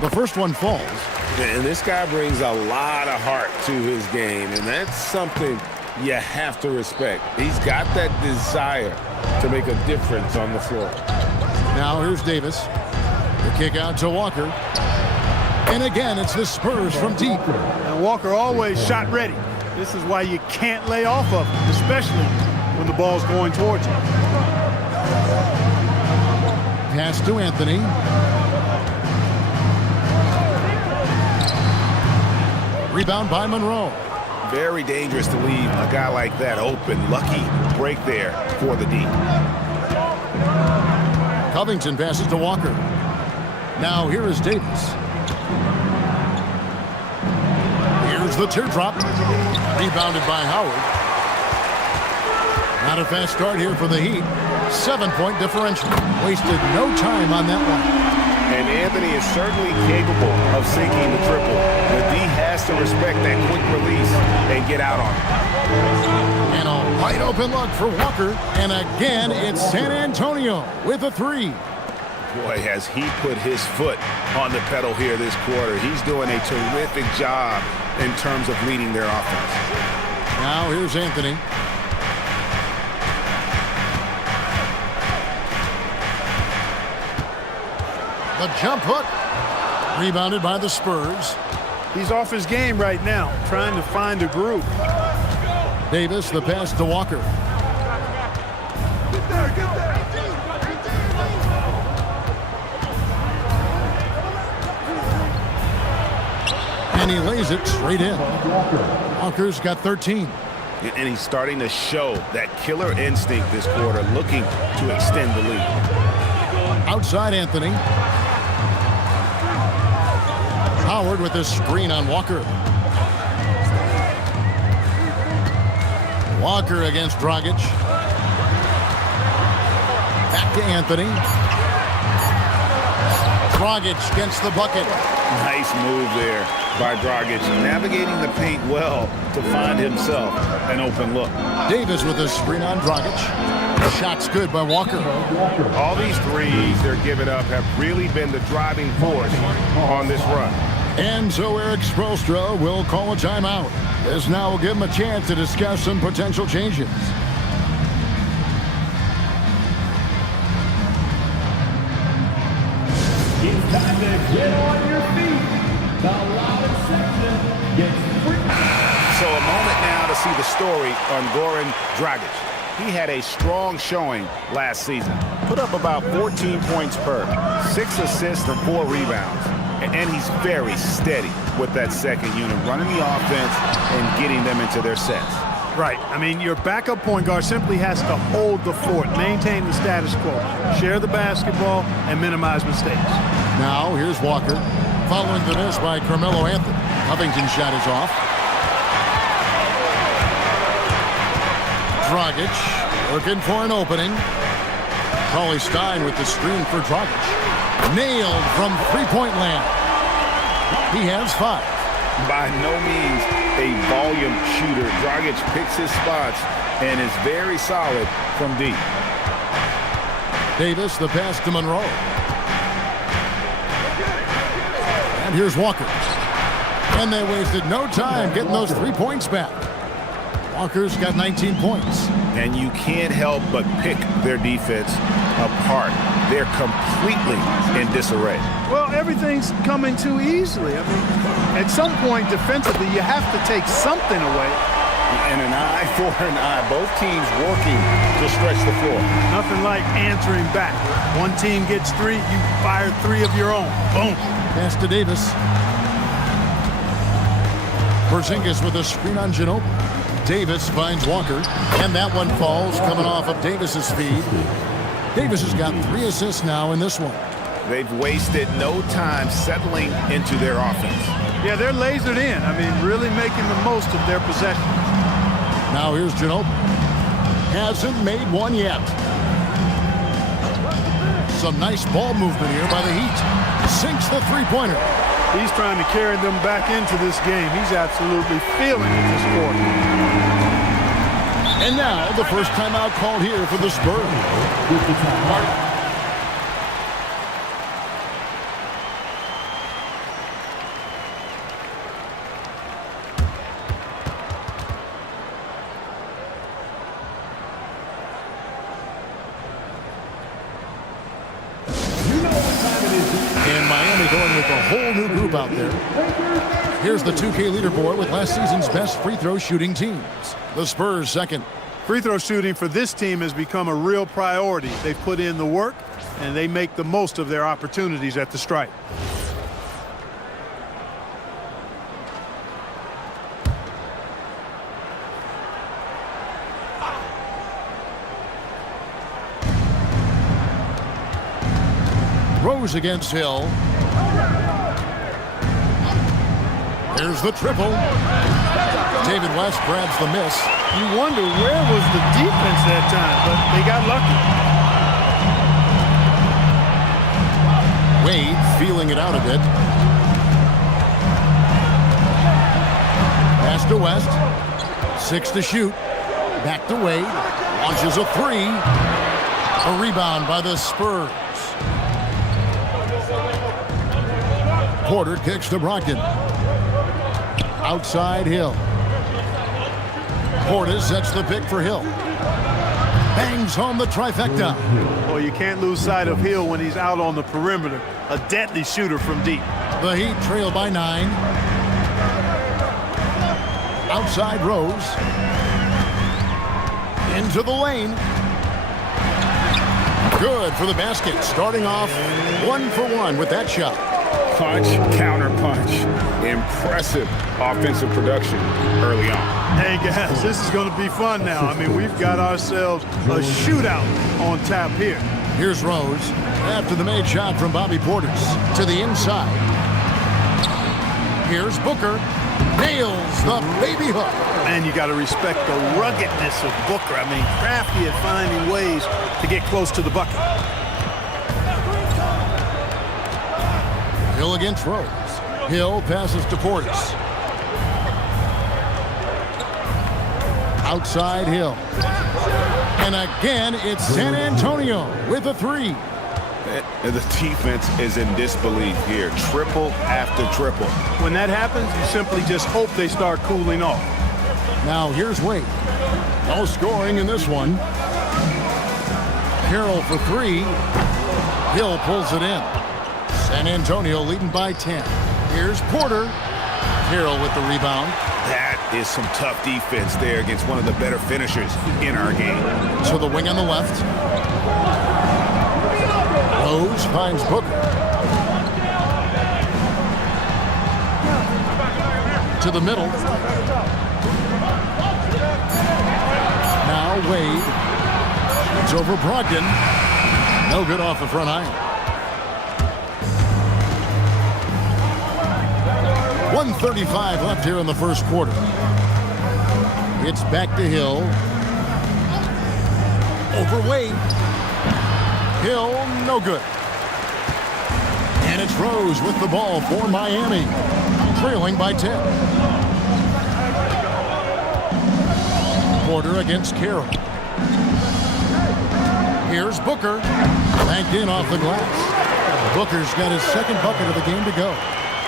The first one falls. And this guy brings a lot of heart to his game, and that's something you have to respect. He's got that desire to make a difference on the floor. Now here's Davis. The kick out to Walker. And again, it's the Spurs from deep. And Walker always shot ready. This is why you can't lay off of him, especially when the ball's going towards you. Pass to Anthony. Rebound by Monroe. Very dangerous to leave a guy like that open. Lucky break there for the D. Covington passes to Walker. Now here is Davis. Here's the teardrop. Rebounded by Howard. Not a fast start here for the Heat. 7-point differential. Wasted no time on that one. And Anthony is certainly capable of sinking the triple. The D has to respect that quick release and get out on it. And a wide open look for Walker. And again, it's San Antonio with a 3. Boy, has he put his foot on the pedal here this quarter. He's doing a terrific job in terms of leading their offense. Now here's Anthony. The jump hook. Rebounded by the Spurs. He's off his game right now, trying to find a groove. Davis, the pass to Walker. And he lays it straight in. Walker's got 13. And he's starting to show that killer instinct this quarter, looking to extend the lead. Outside Anthony. Howard with a screen on Walker. Walker against Dragic. Back to Anthony. Dragic gets the bucket. Nice move there by Dragic, navigating the paint well to find himself an open look. Davis with a screen on Dragic. Shot's good by Walker. All these threes they're giving up have really been the driving force on this run. And so Eric Spoelstra will call a timeout. This now will give him a chance to discuss some potential changes. It's time to get on your feet. The loud section gets free. So a moment now to see the story on Goran Dragic. He had a strong showing last season. Put up about 14 points per, 6 assists and 4 rebounds. And he's very steady with that second unit, running the offense and getting them into their sets. Right. I mean, your backup point guard simply has to hold the fort, maintain the status quo, share the basketball, and minimize mistakes. Now here's Walker. Following the miss by Carmelo Anthony. Covington's shot is off. Dragic looking for an opening. Cauley Stein with the screen for Dragic. Nailed from three-point land. He has 5. By no means a volume shooter. Dragic picks his spots and is very solid from deep. Davis, the pass to Monroe. And here's Walker. And they wasted no time getting those 3 points back. Walker's got 19 points. And you can't help but pick their defense apart. They're completely in disarray. Well, everything's coming too easily. I mean, at some point defensively, you have to take something away. And an eye for an eye. Both teams working to stretch the floor. Nothing like answering back. One team gets 3, you fire 3 of your own. Boom. Pass to Davis. Porzingis with a screen on Ginobili. Davis finds Walker, and that one falls coming off of Davis's feed. Davis has got 3 assists now in this one. They've wasted no time settling into their offense. Yeah, they're lasered in. I mean, really making the most of their possession. Now here's Ginobili. Hasn't made one yet. Some nice ball movement here by the Heat. Sinks the three-pointer. He's trying to carry them back into this game. He's absolutely feeling it this quarter. And now the first timeout called here for the Spurs. And Miami going with a whole new group out there. Here's the 2K leaderboard with last season's best free throw shooting teams. The Spurs second. Free throw shooting for this team has become a real priority. They've put in the work, and they make the most of their opportunities at the stripe. Rose against Hill. There's the triple. David West grabs the miss. You wonder where was the defense that time, but they got lucky. Wade feeling it out a bit. Pass to West. 6 to shoot. Back to Wade. Launches a 3. A rebound by the Spurs. Porter kicks to Brogdon. Outside Hill. Porter sets the pick for Hill. Bangs home the trifecta. Well, you can't lose sight of Hill when he's out on the perimeter. A deadly shooter from deep. The Heat trail by 9. Outside Rose. Into the lane. Good for the basket. Starting off 1 for 1 with that shot. Punch, counter punch. Impressive offensive production early on. Hey, guys, this is going to be fun now. I mean, we've got ourselves a shootout on tap here. Here's Rose after the made shot from Bobby Portis to the inside. Here's Booker. Nails the baby hook. And you got to respect the ruggedness of Booker. I mean, crafty at finding ways to get close to the bucket. Hill against Rose. Hill passes to Portis. Outside Hill. And again, it's San Antonio with a 3. The defense is in disbelief here. Triple after triple. When that happens, you simply just hope they start cooling off. Now here's Wade. No scoring in this one. Carroll for 3. Hill pulls it in. San Antonio leading by 10. Here's Porter. Carroll with the rebound. That is some tough defense there against one of the better finishers in our game. To the wing on the left. Rose finds Booker. To the middle. Now Wade. It's over Brogdon. No good off the front iron. 1:35 left here in the first quarter. It's back to Hill. Over Wade. Hill, no good. And it's Rose with the ball for Miami. Trailing by 10. Porter against Carroll. Here's Booker. Banked in off the glass. Booker's got his second bucket of the game to go.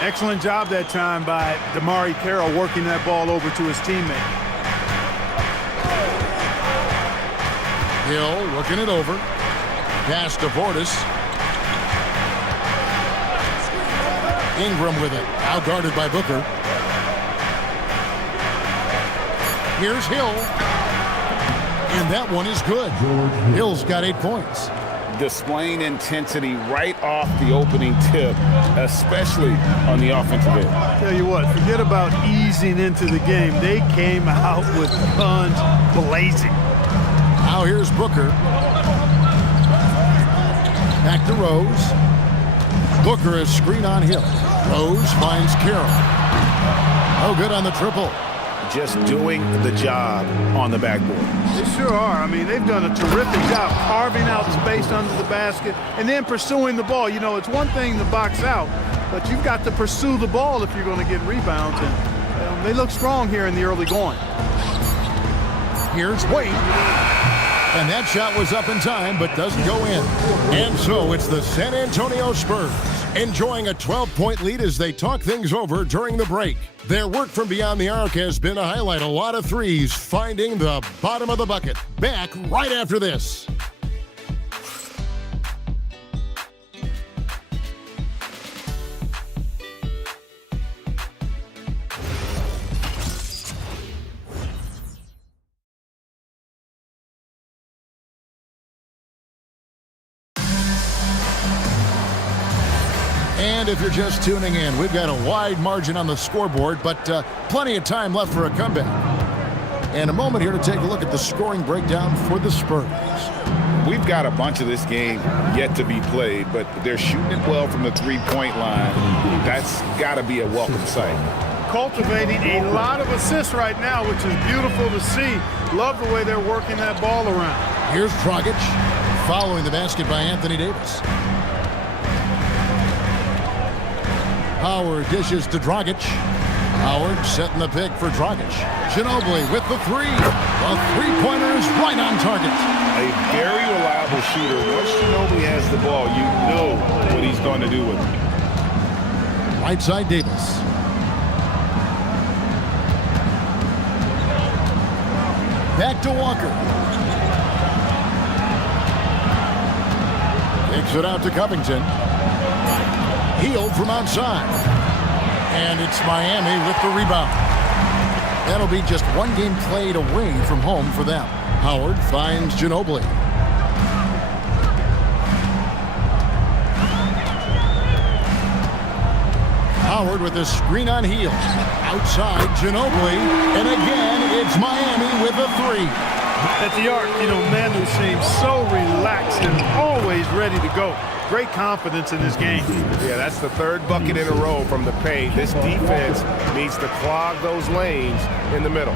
Excellent job that time by DeMarre Carroll working that ball over to his teammate. Hill working it over. Pass to Portis. Ingram with it. Out guarded by Booker. Here's Hill. And that one is good. Hill's got 8 points. Displaying intensity right off the opening tip, especially on the offensive end. Tell you what, forget about easing into the game. They came out with guns blazing. Now here's Booker. Back to Rose. Booker is screen on Hill. Rose finds Carroll. No good on the triple. Just doing the job on the backboard. They sure are. I mean, they've done a terrific job carving out space under the basket and then pursuing the ball. You know, it's one thing to box out, but you've got to pursue the ball if you're going to get rebounds. And they look strong here in the early going. Here's Wade. And that shot was up in time, but doesn't go in. And so it's the San Antonio Spurs enjoying a 12-point lead as they talk things over during the break. Their work from beyond the arc has been to highlight a lot of threes, finding the bottom of the bucket. Back right after this. And if you're just tuning in, we've got a wide margin on the scoreboard, but plenty of time left for a comeback. And a moment here to take a look at the scoring breakdown for the Spurs. we've got a bunch of this game yet to be played, but they're shooting it well from the three-point line. That's got to be a welcome sight. Cultivating a lot of assists right now, which is beautiful to see. Love the way they're working that ball around. Here's Dragic, following the basket by Anthony Davis. Howard dishes to Dragic. Howard setting the pick for Dragic. Ginobili with the three. The three-pointer is right on target. A very reliable shooter. Once Ginobili has the ball, you know what he's going to do with it. Right side Davis. Back to Walker. Takes it out to Covington. Healed from outside. And it's Miami with the rebound. That'll be just one game played away from home for them. Howard finds Ginobili. Howard with a screen on Hield. Outside Ginobili. And again, it's Miami with a three. At the arc, Manu seems so relaxed and always ready to go. Great confidence in this game. Yeah, that's the third bucket in a row from the paint. This defense needs to clog those lanes in the middle.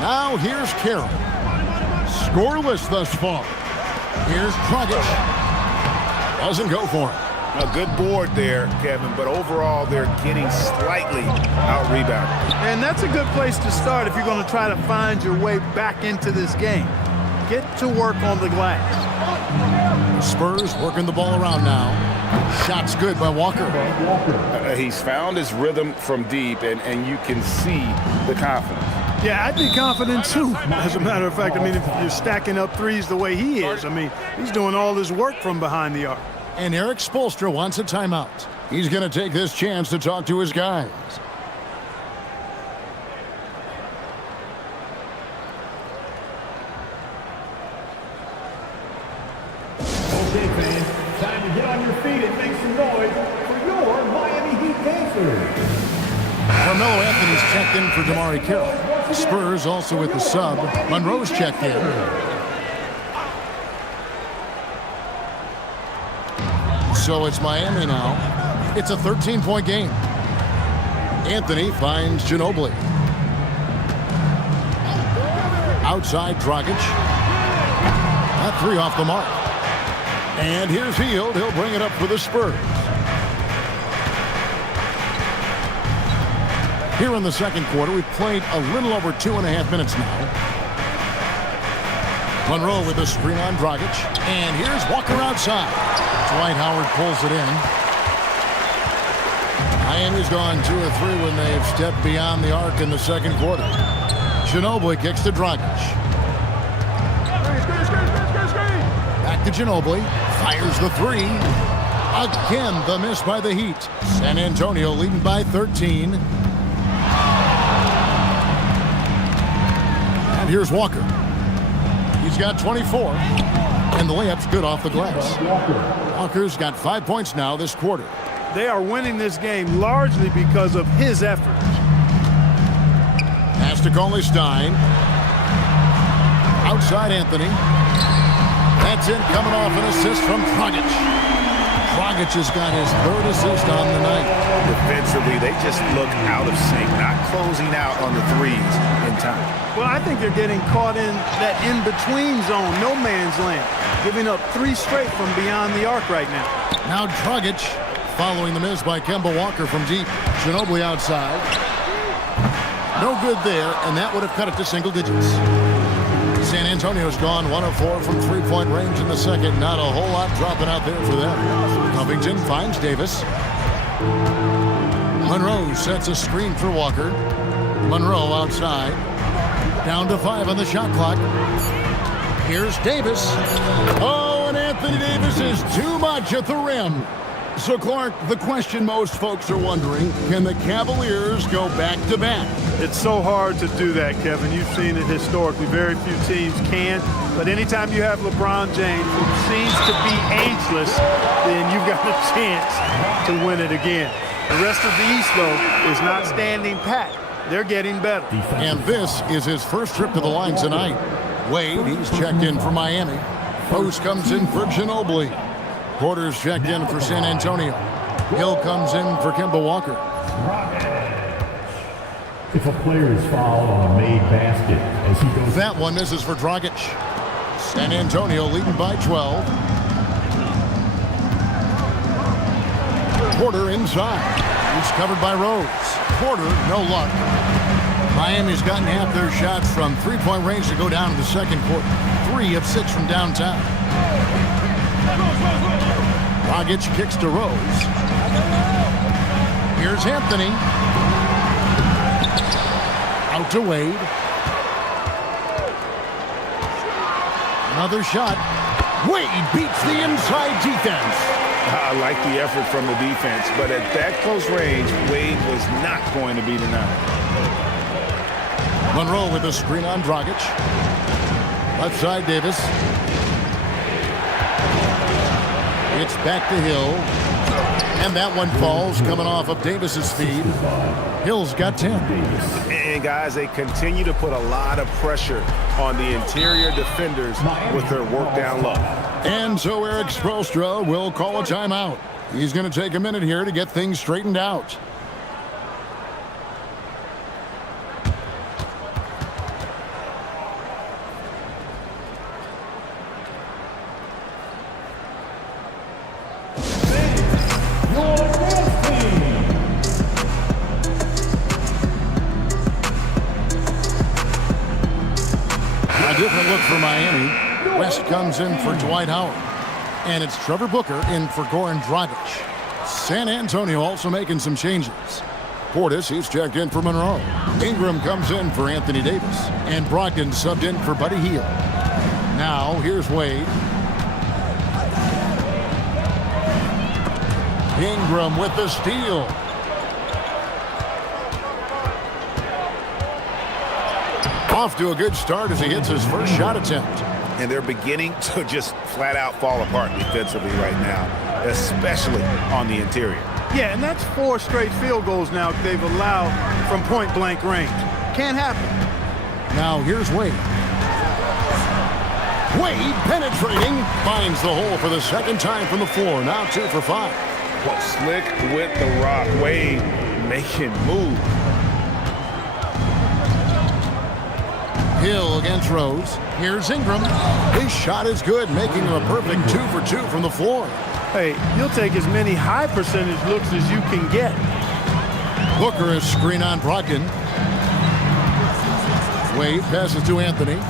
Now here's Carroll. Scoreless thus far. Here's Dragic. Doesn't go for him. A good board there, Kevin, but overall they're getting slightly out-rebounded. And that's a good place to start if you're going to try to find your way back into this game. Get to work on the glass. Spurs working the ball around now. Shot's good by Walker. He's found his rhythm from deep, and you can see the confidence. Yeah, I'd be confident too. As a matter of fact, if you're stacking up threes the way he is, he's doing all his work from behind the arc. And Eric Spoelstra wants a timeout. He's going to take this chance to talk to his guys. Okay, fans, time to get on your feet and make some noise for your Miami Heat Pacers. Carmelo Anthony's checked in for Damari Carroll. Spurs also with the sub. Monroe's checked in. So it's Miami now. It's a 13-point game. Anthony finds Ginobili. Outside Dragic. That three off the mark. And here's Hield. He'll bring it up for the Spurs. Here in the second quarter, we've played a little over 2.5 minutes now. Monroe with a screen on Dragic. And here's Walker outside. Dwight Howard pulls it in. Miami's gone 2 or 3 when they've stepped beyond the arc in the second quarter. Ginobili kicks to Dragic. Back to Ginobili. Fires the three. Again, the miss by the Heat. San Antonio leading by 13. And here's Walker. He's got 24. And the layup's good off the glass. Walker's got 5 points now this quarter. They are winning this game largely because of his effort. Pass to Conley Stein. Outside Anthony. That's it, coming off an assist from Dragic. Dragic has got his third assist on the night. Defensively, they just look out of sync, not closing out on the threes in time. Well, I think they're getting caught in that in-between zone, no man's land, giving up 3 straight from beyond the arc right now. Now Dragic following the miss by Kemba Walker from deep. Ginobili outside. No good there, and that would have cut it to single digits. San Antonio's gone 1 of 4 from three-point range in the second. Not a whole lot dropping out there for them. Covington finds Davis. Monroe sets a screen for Walker. Monroe outside. Down to 5 on the shot clock. Here's Davis. Oh, and Anthony Davis is too much at the rim. So, Clark, the question most folks are wondering, can the Cavaliers go back-to-back? It's so hard to do that, Kevin. You've seen it historically. Very few teams can. But anytime you have LeBron James, who seems to be ageless, then you've got a chance to win it again. The rest of the East, though, is not standing pat. They're getting better. And this is his first trip to the line tonight. Wade, he's checked in for Miami. Post comes in for Ginobili. Porter's checked in for San Antonio. Hill comes in for Kemba Walker. If a player is fouled on a made basket as he goes... That one misses for Dragic. San Antonio leading by 12. Porter inside. He's covered by Rose. Porter, no luck. Miami's gotten half their shots from three-point range to go down in the second quarter. 3 of 6 from downtown. Dragic kicks to Rose. Here's Anthony. Out to Wade. Another shot. Wade beats the inside defense. I like the effort from the defense, but at that close range, Wade was not going to be denied. Monroe with a screen on Dragic. Left side, Davis. It's back to Hill. And that one falls coming off of Davis's feed. Hill's got 10. And guys, they continue to put a lot of pressure on the interior defenders with their work down low. And so Eric Spoelstra will call a timeout. He's going to take a minute here to get things straightened out. Different look for Miami. West comes in for Dwight Howard. And it's Trevor Booker in for Goran Dragic. San Antonio also making some changes. Portis, he's checked in for Monroe. Ingram comes in for Anthony Davis. And Brogdon subbed in for Buddy Hield. Now, here's Wade. Ingram with the steal. Off to a good start as he hits his first shot attempt. And they're beginning to just flat out fall apart defensively right now, especially on the interior. Yeah, and that's 4 straight field goals now they've allowed from point-blank range. Can't happen. Now here's Wade. Wade penetrating, finds the hole for the second time from the floor. Now 2 for 5. Slick with the rock. Wade making moves. Hill against Rose. Here's Ingram. His shot is good, making him a perfect 2 for 2 from the floor. Hey, you'll take as many high percentage looks as you can get. Booker is screen on Brogdon. Wade passes to Anthony.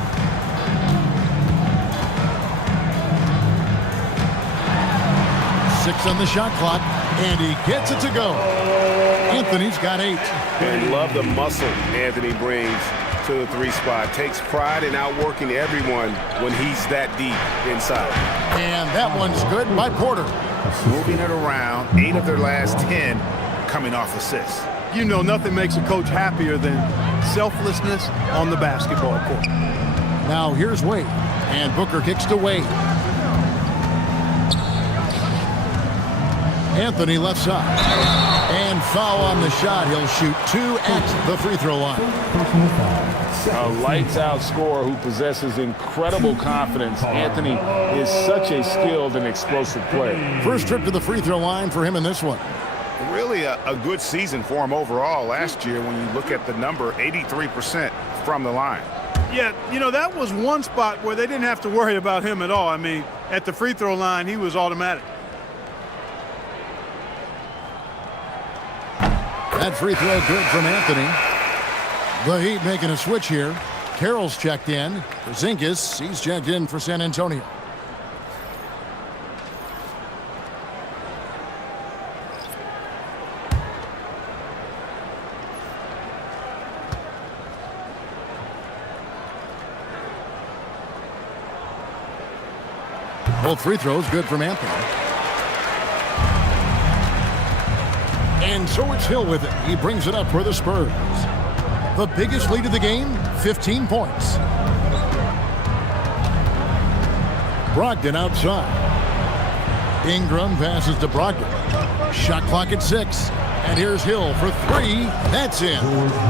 Six on the shot clock, and he gets it to go. Anthony's got 8. And love the muscle Anthony brings to the 3 spot. Takes pride in outworking everyone when he's that deep inside. And that one's good by Porter. Moving it around, 8 of their last 10 coming off assists. You know nothing makes a coach happier than selflessness on the basketball court. Now here's Wade, and Booker kicks to Wade. Anthony left side. And foul on the shot. He'll shoot 2 at the free throw line. A lights-out scorer who possesses incredible confidence. Anthony is such a skilled and explosive player. First trip to the free throw line for him in this one. Really a good season for him overall last year when you look at the number, 83% from the line. Yeah, you know, that was one spot where they didn't have to worry about him at all. I mean, at the free throw line, he was automatic. That free throw good from Anthony. The Heat making a switch here. Carroll's checked in. Porzingis, he's checked in for San Antonio. Both free throws good from Anthony. And so it's Hill with it. He brings it up for the Spurs. The biggest lead of the game, 15 points. Brogdon outside. Ingram passes to Brogdon. Shot clock at 6. And here's Hill for 3. That's in.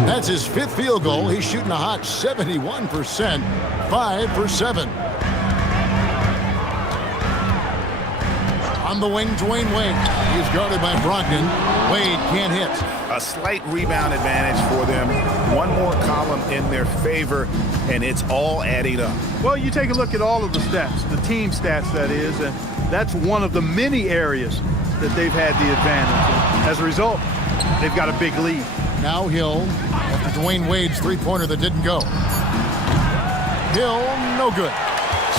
That's his 5th field goal. He's shooting a hot 71%. 5 for 7. On the wing, Dwayne Wade. He's guarded by Brogdon. Wade can't hit. A slight rebound advantage for them. One more column in their favor, and it's all adding up. Well, you take a look at all of the stats, the team stats that is, and that's one of the many areas that they've had the advantage. And as a result, they've got a big lead. Now Hill, after Dwayne Wade's three-pointer that didn't go. Hill, no good.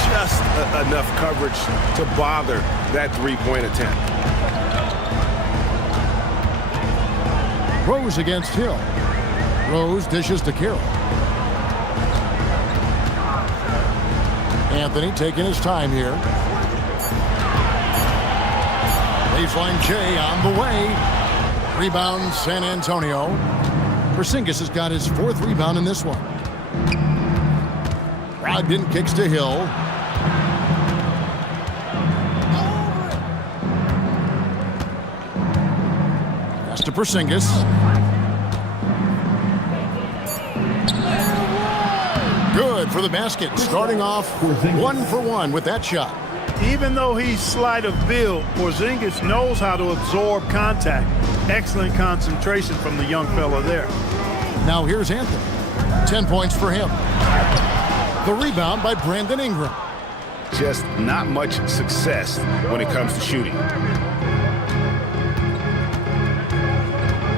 Just enough coverage to bother that three-point attempt. Rose against Hill. Rose dishes to Carroll. Anthony taking his time here. Baseline J on the way. Rebound San Antonio. Porzingis has got his fourth rebound in this one. Brogdon kicks to Hill. Pass to Porzingis. Good for the basket. Starting off 1 for 1 with that shot. Even though he's slight of build, Porzingis knows how to absorb contact. Excellent concentration from the young fella there. Now here's Anthony. 10 points for him. The rebound by Brandon Ingram. Just not much success when it comes to shooting.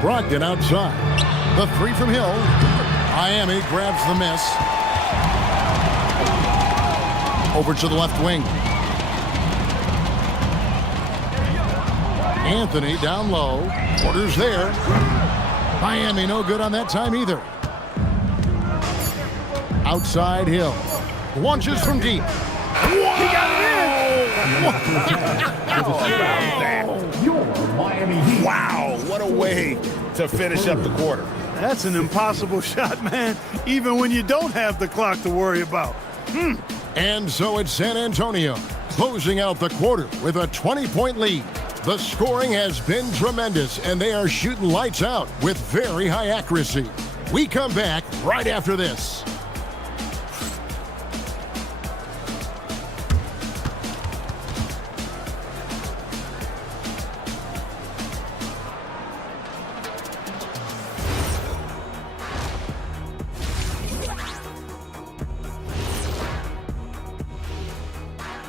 Brogdon outside. The three from Hill. Miami grabs the miss. Over to the left wing. Anthony down low. Orders there. Miami no good on that time either. Outside Hill. Launches from deep. He got it in! Wow, what a way to finish up the quarter. That's an impossible shot, man, even when you don't have the clock to worry about. And so it's San Antonio closing out the quarter with a 20-point lead. The scoring has been tremendous, and they are shooting lights out with very high accuracy. We come back right after this.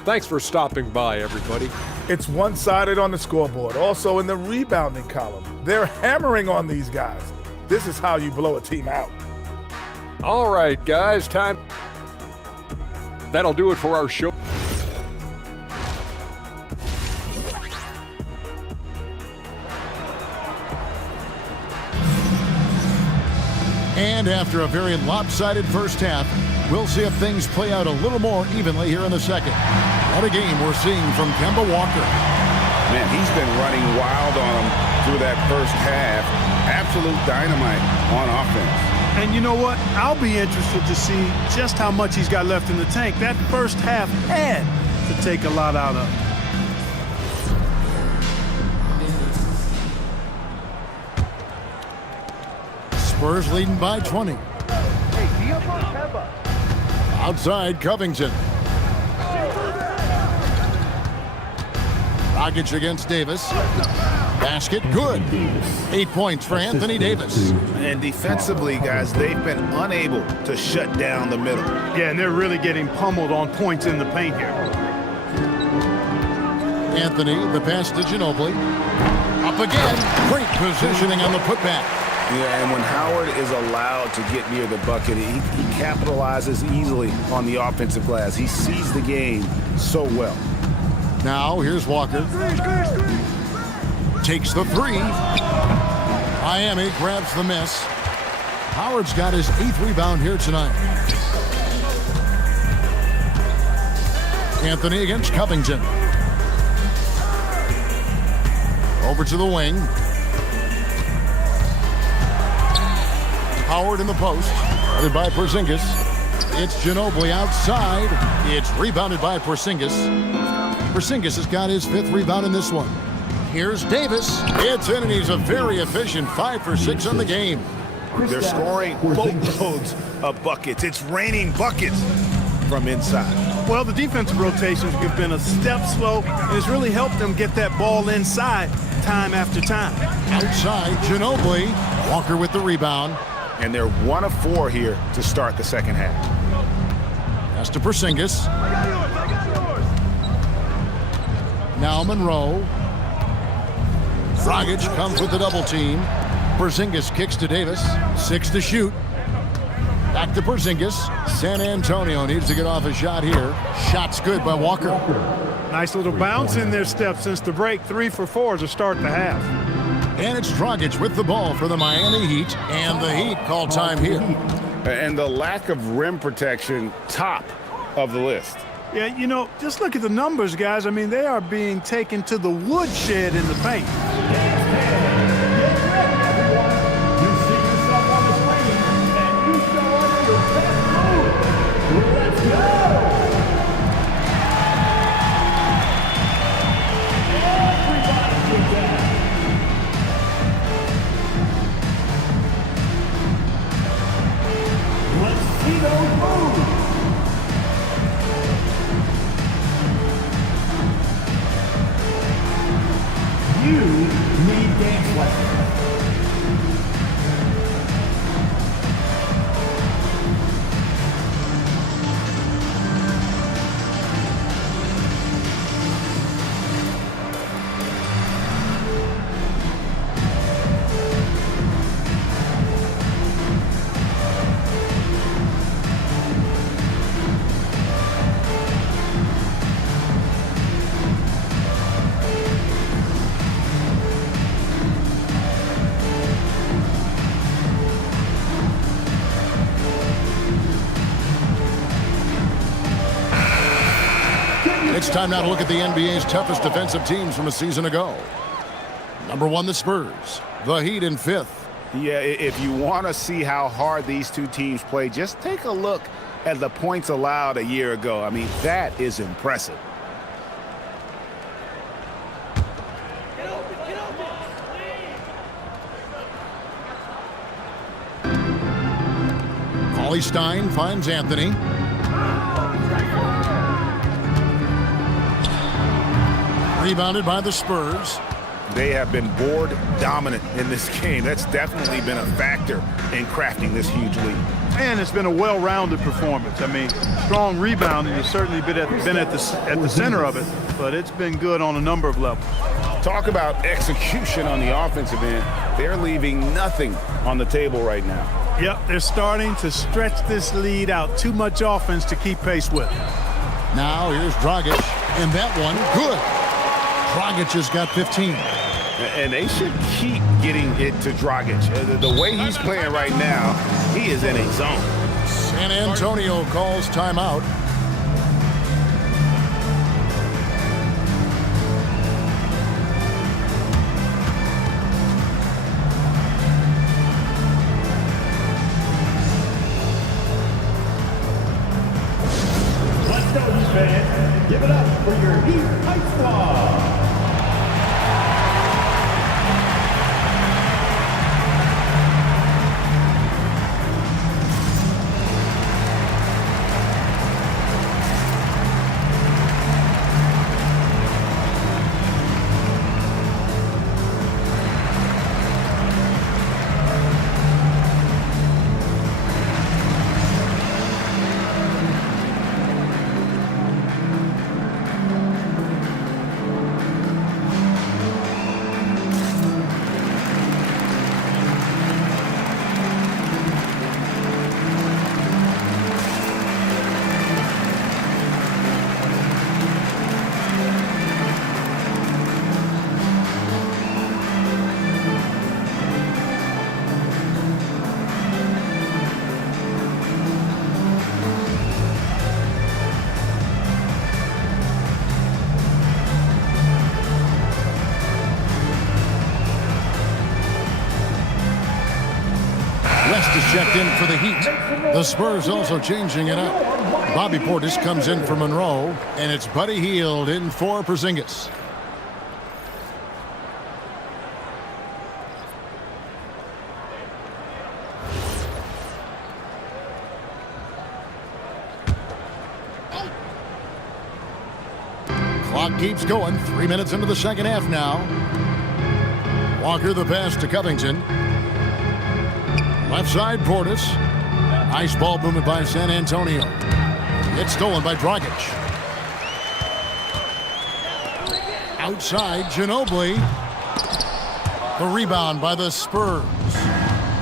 Thanks for stopping by, everybody. It's one-sided on the scoreboard. Also in the rebounding column. They're hammering on these guys. This is how you blow a team out. All right, guys, time. That'll do it for our show. And after a very lopsided first half, we'll see if things play out a little more evenly here in the second. What a game we're seeing from Kemba Walker. Man, he's been running wild on them through that first half. Absolute dynamite on offense. And you know what? I'll be interested to see just how much he's got left in the tank. That first half had to take a lot out of him. Spurs leading by 20. Outside Covington. Dragic against Davis. Basket good. 8 points for Anthony Davis. And defensively, guys, they've been unable to shut down the middle. Yeah, and they're really getting pummeled on points in the paint here. Anthony, the pass to Ginobili. Up again. Great positioning on the putback. Yeah, and when Howard is allowed to get near the bucket, he capitalizes easily on the offensive glass. He sees the game so well. Now, here's Walker. Takes the three. Miami grabs the miss. Howard's got his 8th rebound here tonight. Anthony against Covington. Over to the wing. Howard in the post. Guarded by Porzingis. It's Ginobili outside. It's rebounded by Porzingis. Porzingis has got his 5th rebound in this one. Here's Davis. It's in, and he's a very efficient 5 for 6 on the game. They're scoring boatloads of buckets. It's raining buckets from inside. Well, the defensive rotations have been a step slow, and it's really helped them get that ball inside time after time. Outside, Ginobili. Walker with the rebound. And they're 1 of 4 here to start the second half. Pass to Porzingis. Now Monroe. Dragic comes with the double team. Porzingis kicks to Davis. 6 to shoot. Back to Porzingis. San Antonio needs to get off a shot here. Shot's good by Walker. Nice little bounce in their step since the break. 3 for 4 to start the half. And it's Dragic with the ball for the Miami Heat. And the Heat call time here. And the lack of rim protection, top of the list. Yeah, you know, just look at the numbers, guys. I mean, they are being taken to the woodshed in the paint. You need dance lessons. It's time now to look at the NBA's toughest defensive teams from a season ago. Number 1, the Spurs. The Heat in 5th. Yeah, if you want to see how hard these two teams play, just take a look at the points allowed a year ago. I mean, that is impressive. Cauley Stein finds Anthony. Rebounded by the Spurs. They have been board dominant in this game. That's definitely been a factor in crafting this huge lead. And it's been a well-rounded performance. I mean, strong rebounding has certainly been at the center of it, but it's been good on a number of levels. Talk about execution on the offensive end. They're leaving nothing on the table right now. Yep, they're starting to stretch this lead out. Too much offense to keep pace with. Now here's Dragic, and that one, good. Dragic has got 15. And they should keep getting it to Dragic. The way he's playing right now, he is in a zone. San Antonio calls timeout. Let's go, Heat fans. Give it up for your Heat Heights Squad. West is checked in for the Heat. The Spurs also changing it up. Bobby Portis comes in for Monroe, and it's Buddy Hield in for Porzingis. Clock keeps going. 3 minutes into the second half now. Walker the pass to Covington. Left side, Portis. Nice ball movement by San Antonio. It's stolen by Dragic. Outside, Ginobili. The rebound by the Spurs.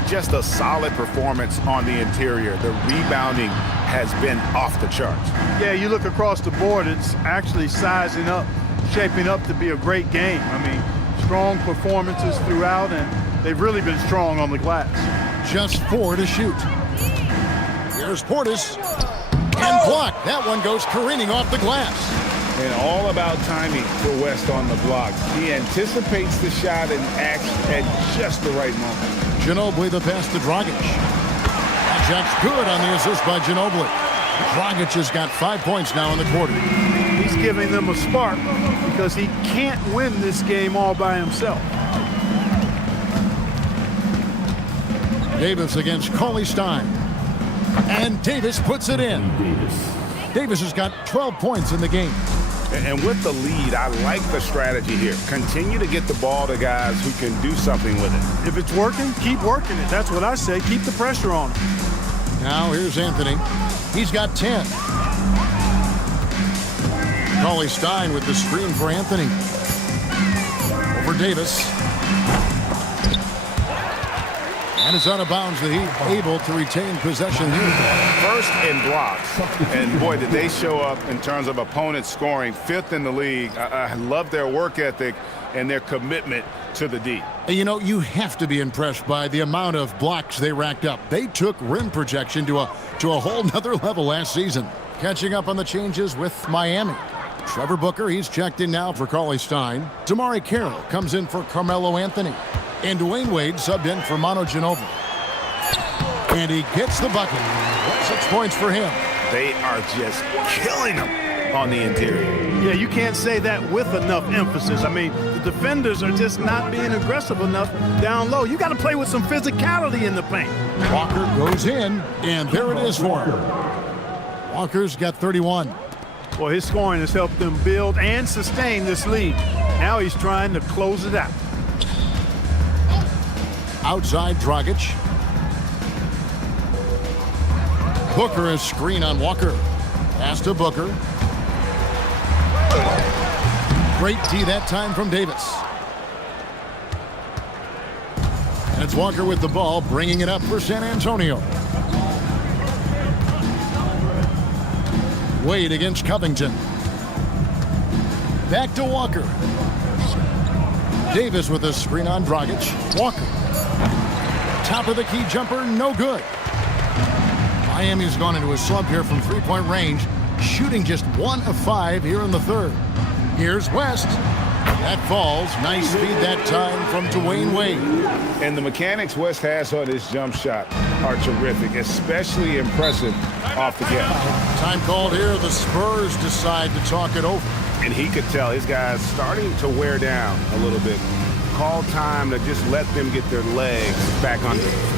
Just a solid performance on the interior. The rebounding has been off the charts. Yeah, you look across the board, it's actually sizing up, shaping up to be a great game. I mean, strong performances throughout, and they've really been strong on the glass. Just 4 to shoot. Here's Portis. And blocked. That one goes careening off the glass. And all about timing for West on the block. He anticipates the shot and acts at just the right moment. Ginobili the pass to Dragic. Jack's good on the assist by Ginobili. Dragic has got 5 points now in the quarter. He's giving them a spark because he can't win this game all by himself. Davis against Cauley Stein. And Davis puts it in. Davis has got 12 points in the game. And with the lead, I like the strategy here. Continue to get the ball to guys who can do something with it. If it's working, keep working it. That's what I say. Keep the pressure on him. Now here's Anthony. He's got 10. Cauley Stein with the screen for Anthony. Over Davis. And it's out of bounds. The Heat able to retain possession here. First in blocks. And boy, did they show up in terms of opponents scoring. 5th in the league. I love their work ethic and their commitment to the D. You know, you have to be impressed by the amount of blocks they racked up. They took rim protection to a whole nother level last season. Catching up on the changes with Miami. Trevor Booker, he's checked in now for Cauley Stein. Damari Carroll comes in for Carmelo Anthony. And Dwayne Wade subbed in for Manu Ginobili. And he gets the bucket. 6 points for him. They are just killing them on the interior. Yeah, you can't say that with enough emphasis. I mean, the defenders are just not being aggressive enough down low. You got to play with some physicality in the paint. Walker goes in, and there it is for him. Walker's got 31. Well, his scoring has helped them build and sustain this lead. Now he's trying to close it out. Outside, Dragic. Booker is screen on Walker. Pass to Booker. Great D that time from Davis. And it's Walker with the ball, bringing it up for San Antonio. Wade against Covington. Back to Walker. Davis with a screen on Dragic. Walker. Top of the key jumper, no good. Miami's gone into a slump here from three-point range, shooting just 1 of 5 here in the third. Here's West. That falls. Nice speed that time from Dwayne Wade. And the mechanics West has on his jump shot are terrific, especially impressive off the get. Time called here. The Spurs decide to talk it over. And he could tell his guys starting to wear down a little bit. Call time to just let them get their legs back under them.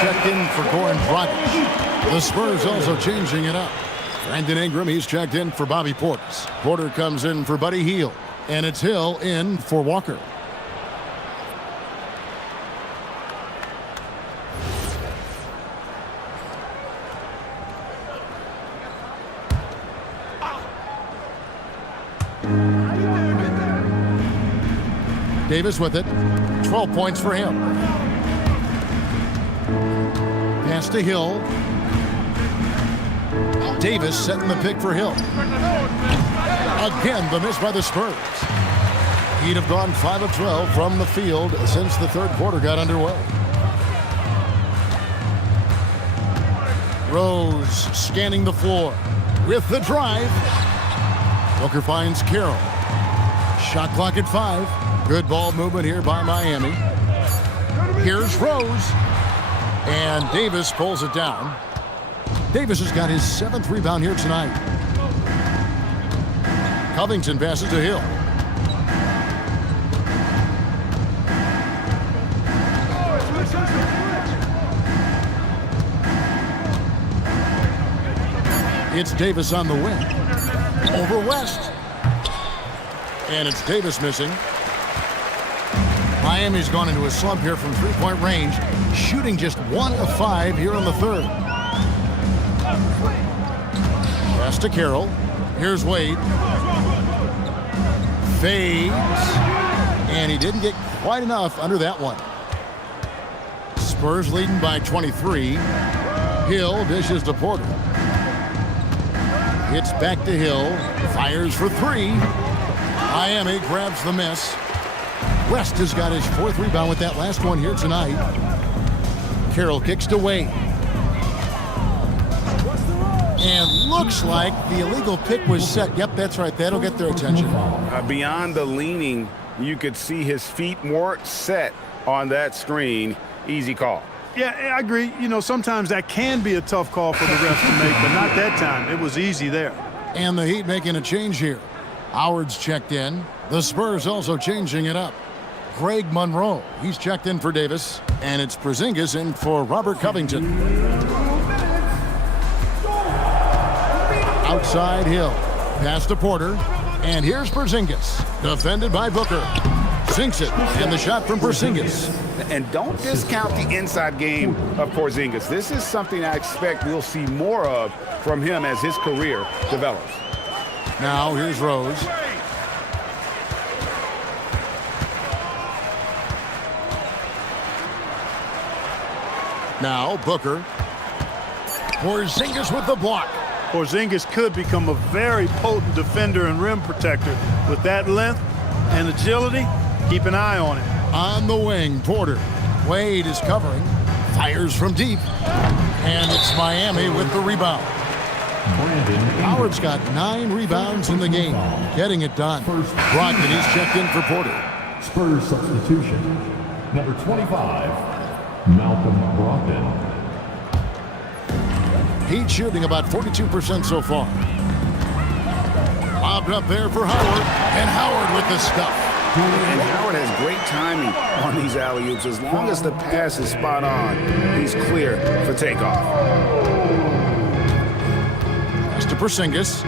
Checked in for Goran Dragic. The Spurs also changing it up. Brandon Ingram, he's checked in for Bobby Portis. Porter comes in for Buddy Hield. And it's Hill in for Walker. Davis with it. 12 points for him. Pass to Hill. Davis setting the pick for Hill. Again, the miss by the Spurs. He'd have gone 5 of 12 from the field since the third quarter got underway. Rose scanning the floor with the drive. Booker finds Carroll. Shot clock at 5. Good ball movement here by Miami. Here's Rose. And Davis pulls it down. Davis has got his 7th rebound here tonight. Covington passes to Hill. It's Davis on the wing. Over West. And it's Davis missing. Miami's gone into a slump here from three-point range, shooting just 1 of 5 here in the third. Pass to Carroll. Here's Wade. Fades. And he didn't get quite enough under that one. Spurs leading by 23. Hill dishes to Porter. It's back to Hill. Fires for 3. Miami grabs the miss. West has got his 4th rebound with that last one here tonight. Carroll kicks to Wade. And looks like the illegal pick was set. Yep, that's right. That'll get their attention. Beyond the leaning, you could see his feet more set on that screen. Easy call. Yeah, I agree. You know, sometimes that can be a tough call for the refs to make, but not that time. It was easy there. And the Heat making a change here. Howard's checked in. The Spurs also changing it up. Greg Monroe, he's checked in for Davis. And it's Porzingis in for Robert Covington. Outside Hill. Pass to Porter. And here's Porzingis. Defended by Booker. Sinks it. And the shot from Porzingis. And don't discount the inside game of Porzingis. This is something I expect we'll see more of from him as his career develops. Now here's Rose. Now Booker. Porzingis with the block. Porzingis could become a very potent defender and rim protector. With that length and agility, keep an eye on him. On the wing, Porter. Wade is covering. Fires from deep. And it's Miami with the rebound. Howard's got 9 rebounds in the game. Getting it done. Brogdon, he's checked in for Porter. Spurs substitution. Number 25, Malcolm Brogdon. Heat shooting about 42% so far. Lobbed up there for Howard. And Howard with the stuff. And Howard has great timing on these alley-oops. As long as the pass is spot on, he's clear for takeoff. Pass to Porzingis.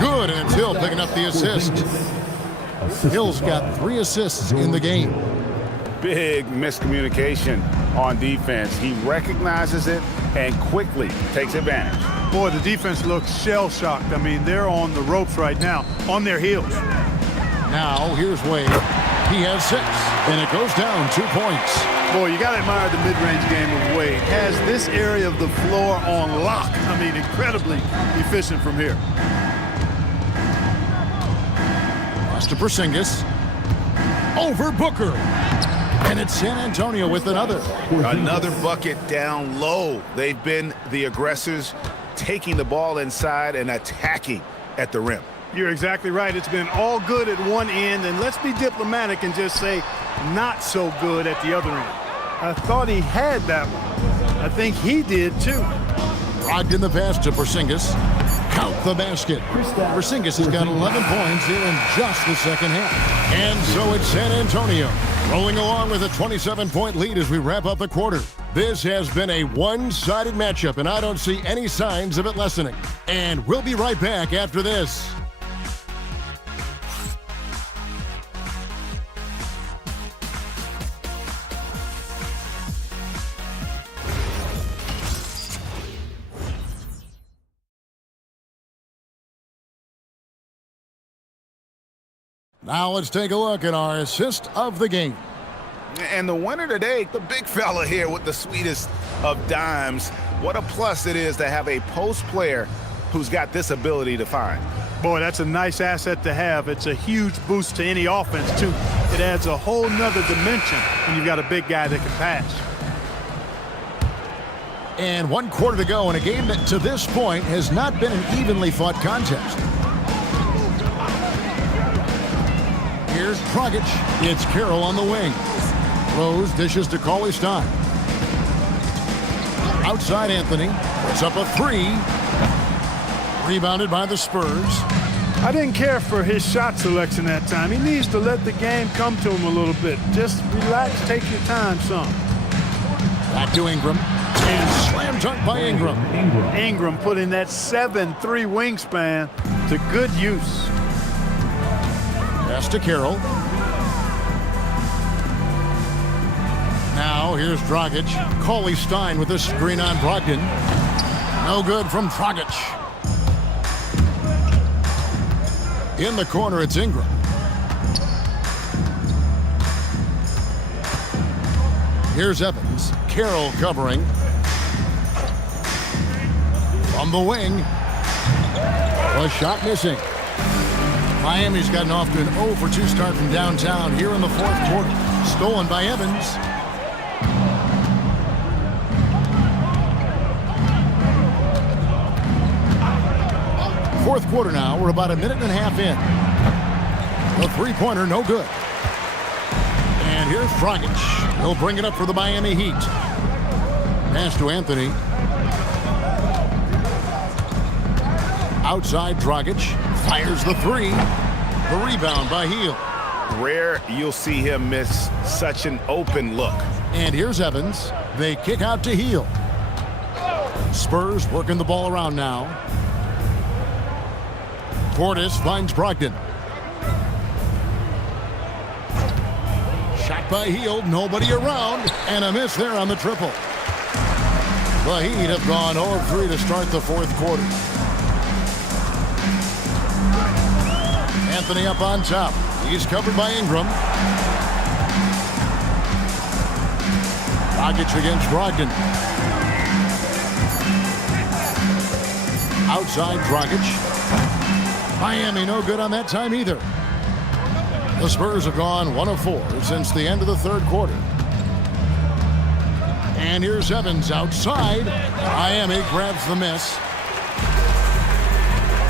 Good, and it's Hill picking up the assist. Hill's got 3 assists in the game. Big miscommunication on defense. He recognizes it and quickly takes advantage. Boy, the defense looks shell-shocked. I mean, they're on the ropes right now, on their heels. Now, here's Wade. He has 6, and it goes down 2 points. Boy, you got to admire the mid-range game of Wade. Has this area of the floor on lock. I mean, incredibly efficient from here. Pass to Porzingis. Over Booker. And it's San Antonio with another. Another bucket down low. They've been the aggressors, taking the ball inside and attacking at the rim. You're exactly right. It's been all good at one end, and let's be diplomatic and just say not so good at the other end. I thought he had that one. I think he did too. Logged in the pass to Porzingis. Count the basket. Porzingis has got 11 points here in just the second half. And so it's San Antonio rolling along with a 27-point lead as we wrap up the quarter. This has been a one-sided matchup, and I don't see any signs of it lessening. And we'll be right back after this. Now let's take a look at our assist of the game. And the winner today, the big fella here with the sweetest of dimes. What a plus it is to have a post player who's got this ability to find. Boy, that's a nice asset to have. It's a huge boost to any offense, too. It adds a whole nother dimension when you've got a big guy that can pass. And 1 quarter to go in a game that to this point has not been an evenly fought contest. Here's Dragic. It's Carroll on the wing. Rose dishes to Cauley Stein. Outside Anthony. Puts up a 3. Rebounded by the Spurs. I didn't care for his shot selection that time. He needs to let the game come to him a little bit. Just relax, take your time some. Back to Ingram. And slam dunk by Ingram. Ingram putting that 7'3" wingspan to good use. Pass to Carroll. Now here's Dragic. Cauley Stein with a screen on Brogdon. No good from Dragic. In the corner, it's Ingram. Here's Evans. Carroll covering. From the wing. A shot missing. Miami's gotten off to an 0 for 2 start from downtown here in the 4th quarter. Stolen by Evans. Fourth quarter now. We're about a minute and a half in. The three-pointer, no good. And here's Dragic. He'll bring it up for the Miami Heat. Pass to Anthony. Outside Dragic. Fires the 3. The rebound by Hield. Rare you'll see him miss such an open look. And here's Evans. They kick out to Hield. Spurs working the ball around now. Portis finds Brogdon. Shot by Hield, nobody around, and a miss there on the triple. The Heat have gone 0-3 to start the 4th quarter. Anthony up on top. He's covered by Ingram. Dragic against Brogdon. Outside Dragic. Miami no good on that time either. The Spurs have gone 1 of 4 since the end of the 3rd quarter. And here's Evans outside. Miami grabs the miss.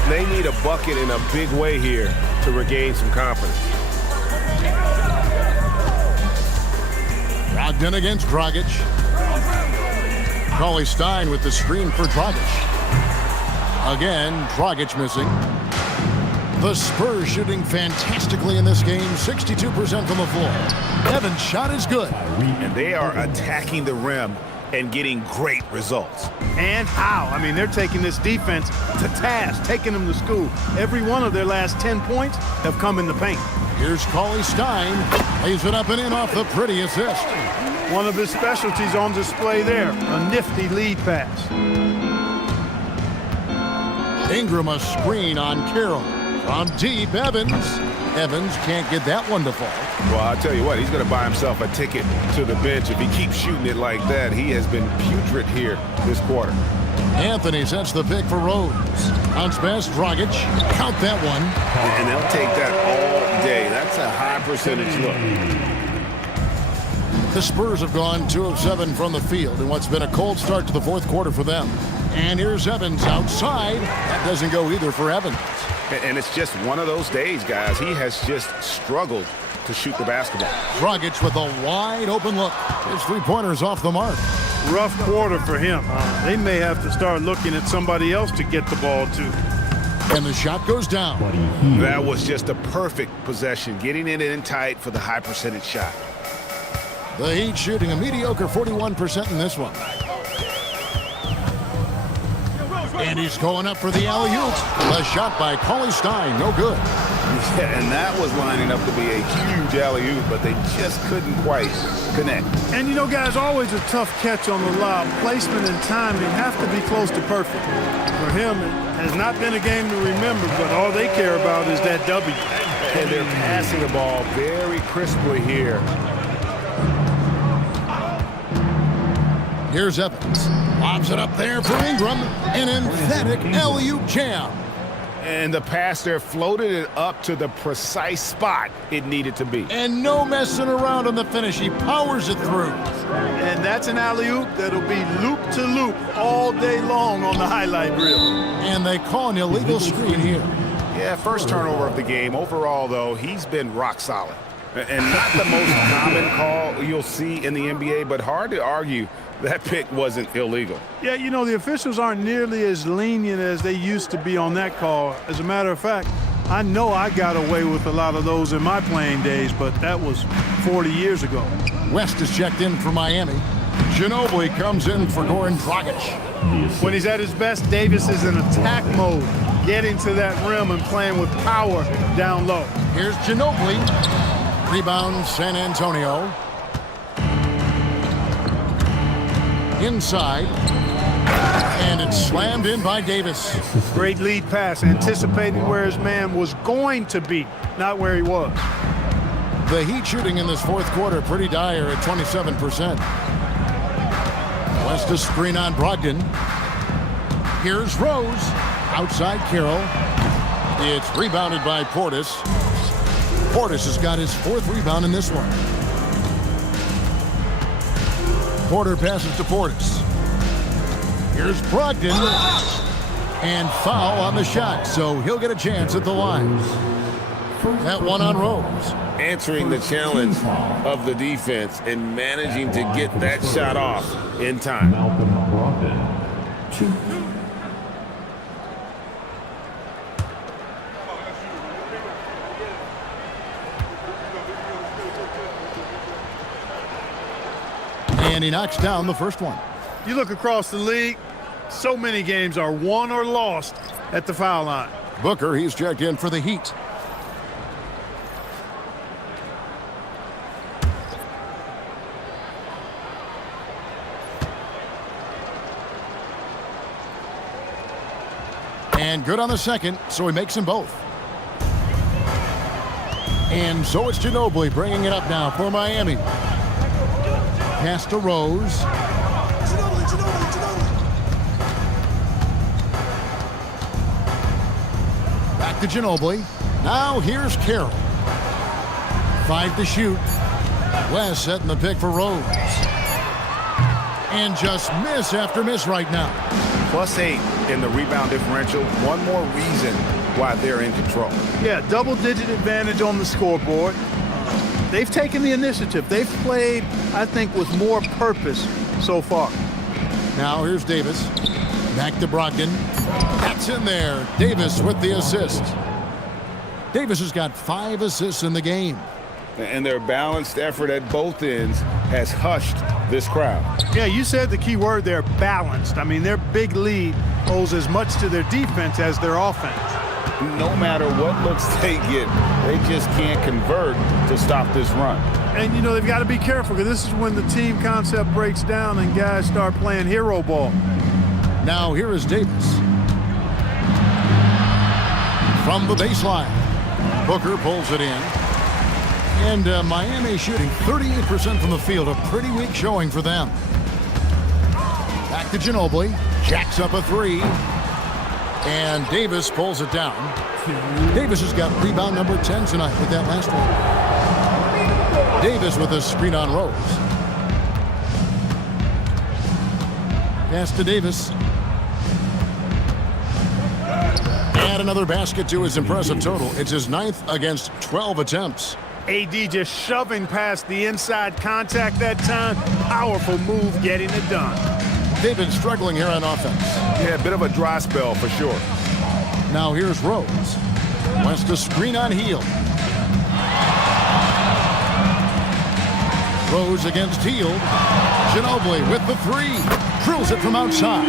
They need a bucket in a big way here to regain some confidence. Brogdon against Dragic. Cauley Stein with the screen for Dragic. Again, Dragic missing. The Spurs shooting fantastically in this game, 62% from the floor. Evans' shot is good. And they are attacking the rim and getting great results. And how? I mean, they're taking this defense to task, taking them to school. Every one of their last 10 points have come in the paint. Here's Cauley Stein. Lays it up and in off the pretty assist. One of his specialties on display there, a nifty lead pass. Ingram a screen on Carroll. From deep, Evans. Evans can't get that one to fall. Well, I'll tell you what, he's going to buy himself a ticket to the bench if he keeps shooting it like that. He has been putrid here this quarter. Anthony sets the pick for Rose. Bounce pass, Dragic. Count that one. And they'll take that all day. That's a high percentage look. The Spurs have gone 2 of 7 from the field in what's been a cold start to the 4th quarter for them. And here's Evans outside. That doesn't go either for Evans. And it's just one of those days, guys. He has just struggled to shoot the basketball. Dragic with a wide open look. His three-pointer's off the mark. Rough quarter for him. They may have to start looking at somebody else to get the ball to. And the shot goes down. That was just a perfect possession, getting it in tight for the high percentage shot. The Heat shooting a mediocre 41% in this one. And he's going up for the alley-oop. A shot by Cauley Stein, no good. Yeah, and that was lining up to be a huge alley-oop, but they just couldn't quite connect. And you know, guys, always a tough catch on the lob. Placement and timing have to be close to perfect. For him, it has not been a game to remember, but all they care about is that W. And they're passing the ball very crisply here. Here's Evans. Lobs it up there for Ingram. An emphatic alley-oop jam. And the pass there floated it up to the precise spot it needed to be. And no messing around on the finish. He powers it through. And that's an alley-oop that'll be loop-to-loop all day long on the highlight reel. And they call an illegal screen here. Yeah, first turnover of the game. Overall, though, he's been rock solid. And not the most common call you'll see in the NBA, but hard to argue that pick wasn't illegal. Yeah, you know, the officials aren't nearly as lenient as they used to be on that call. As a matter of fact, I know I got away with a lot of those in my playing days, but that was 40 years ago. West is checked in for Miami. Ginobili comes in for Goran Dragic. When he's at his best, Davis is in attack mode, getting to that rim and playing with power down low. Here's Ginobili. Rebound San Antonio. Inside. And it's slammed in by Davis. Great lead pass, anticipating where his man was going to be, not where he was. The Heat shooting in this fourth quarter pretty dire at 27%. West a screen on Brogdon. Here's Rose. Outside Carroll. It's rebounded by Portis. Portis has got his fourth rebound in this one. Porter passes to Portis. Here's Brogdon. And foul on the shot, so he'll get a chance at the line. That one on Rose. Answering the challenge of the defense and managing to get that shot off in time. Malcolm Brogdon. 2. And he knocks down the first one. You look across the league, so many games are won or lost at the foul line. Booker, he's checked in for the Heat. And good on the second, so he makes them both. And so it's Ginobili bringing it up now for Miami. Pass to Rose. Back to Ginobili. Now here's Carroll. 5 to shoot. West setting the pick for Rose. And just miss after miss right now. +8 in the rebound differential. One more reason why they're in control. Yeah, double-digit advantage on the scoreboard. They've taken the initiative. They've played, I think, with more purpose so far. Now here's Davis. Back to Brogdon. That's in there. Davis with the assist. Davis has got 5 assists in the game. And their balanced effort at both ends has hushed this crowd. Yeah, you said the key word there, balanced. I mean, their big lead owes as much to their defense as their offense. No matter what looks they get, they just can't convert to stop this run. And, you know, they've got to be careful because this is when the team concept breaks down and guys start playing hero ball. Now here is Davis. From the baseline. Booker pulls it in. And Miami shooting 38% from the field. A pretty weak showing for them. Back to Ginobili. Jacks up a 3. And Davis pulls it down. Davis has got rebound number 10 tonight with that last one. Davis with a screen on Rose. Pass to Davis. Add another basket to his impressive total. It's his 9th against 12 attempts. AD just shoving past the inside contact that time. Powerful move getting it done. They've been struggling here on offense. Yeah, a bit of a dry spell for sure. Now here's Rose. Wants to screen on Hield. Rose against Hield. Ginobili with the 3. Drills it from outside.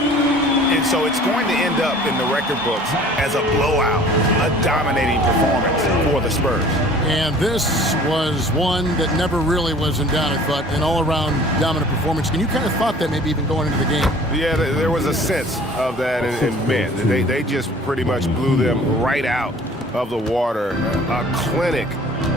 And so it's going to end up in the record books as a blowout, a dominating performance for the Spurs. And this was one that never really was in doubt, I thought, an all-around dominant performance. And you kind of thought that maybe even going into the game. Yeah, there was a sense of that in men. They just pretty much blew them right out of the water. A clinic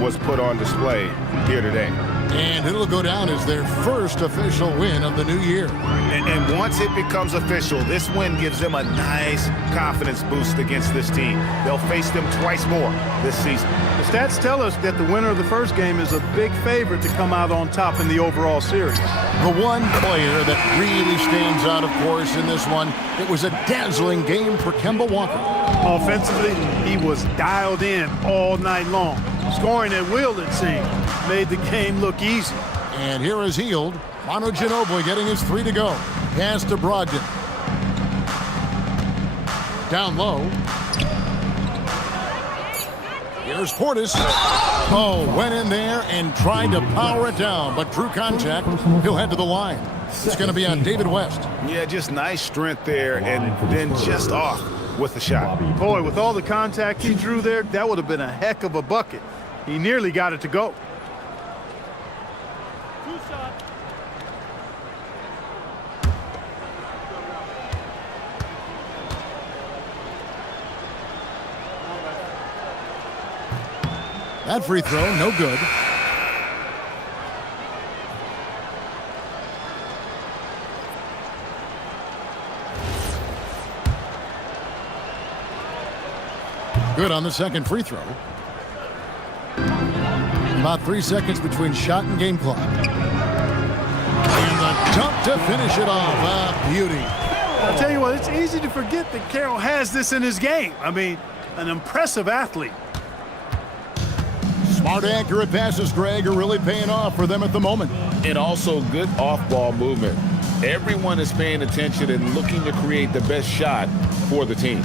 was put on display here today. And it'll go down as their first official win of the new year. And once it becomes official, this win gives them a nice confidence boost against this team. They'll face them twice more this season. The stats tell us that the winner of the first game is a big favorite to come out on top in the overall series. The one player that really stands out, of course, in this one, it was a dazzling game for Kemba Walker. Offensively, he was dialed in all night long. Scoring at will, it seemed, made the game look easy. And here is Hield. Manu Ginobili getting his 3 to go. Pass to Brogdon. Down low. Here's Portis. Oh, went in there and tried to power it down, but drew contact. He'll head to the line. It's going to be on David West. Yeah, just nice strength there, and then just off with the shot. Boy, with all the contact he drew there, that would have been a heck of a bucket. He nearly got it to go. That free throw, no good. Good on the second free throw. About 3 seconds between shot and game clock. And the dunk to finish it off. A beauty. I'll tell you what, it's easy to forget that Carroll has this in his game. I mean, an impressive athlete. Smart, accurate passes, Greg, are really paying off for them at the moment. And also good off-ball movement. Everyone is paying attention and looking to create the best shot for the team.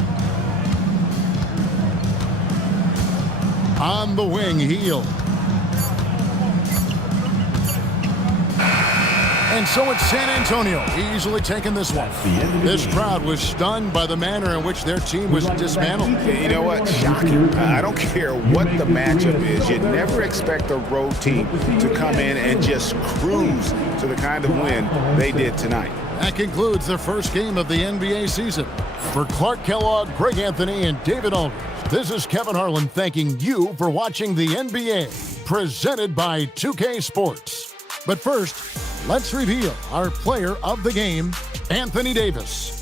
On the wing, Hield. And so it's San Antonio easily taking this one. This crowd was stunned by the manner in which their team was dismantled. You know what? Shocking. I don't care what the matchup is. You'd never expect a road team to come in and just cruise to the kind of win they did tonight. That concludes the first game of the NBA season. For Clark Kellogg, Greg Anthony, and David Aldridge, this is Kevin Harlan thanking you for watching the NBA, presented by 2K Sports. But first, let's reveal our player of the game, Anthony Davis.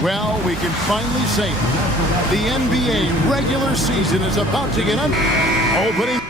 Well, we can finally say it. The NBA regular season is about to get opening.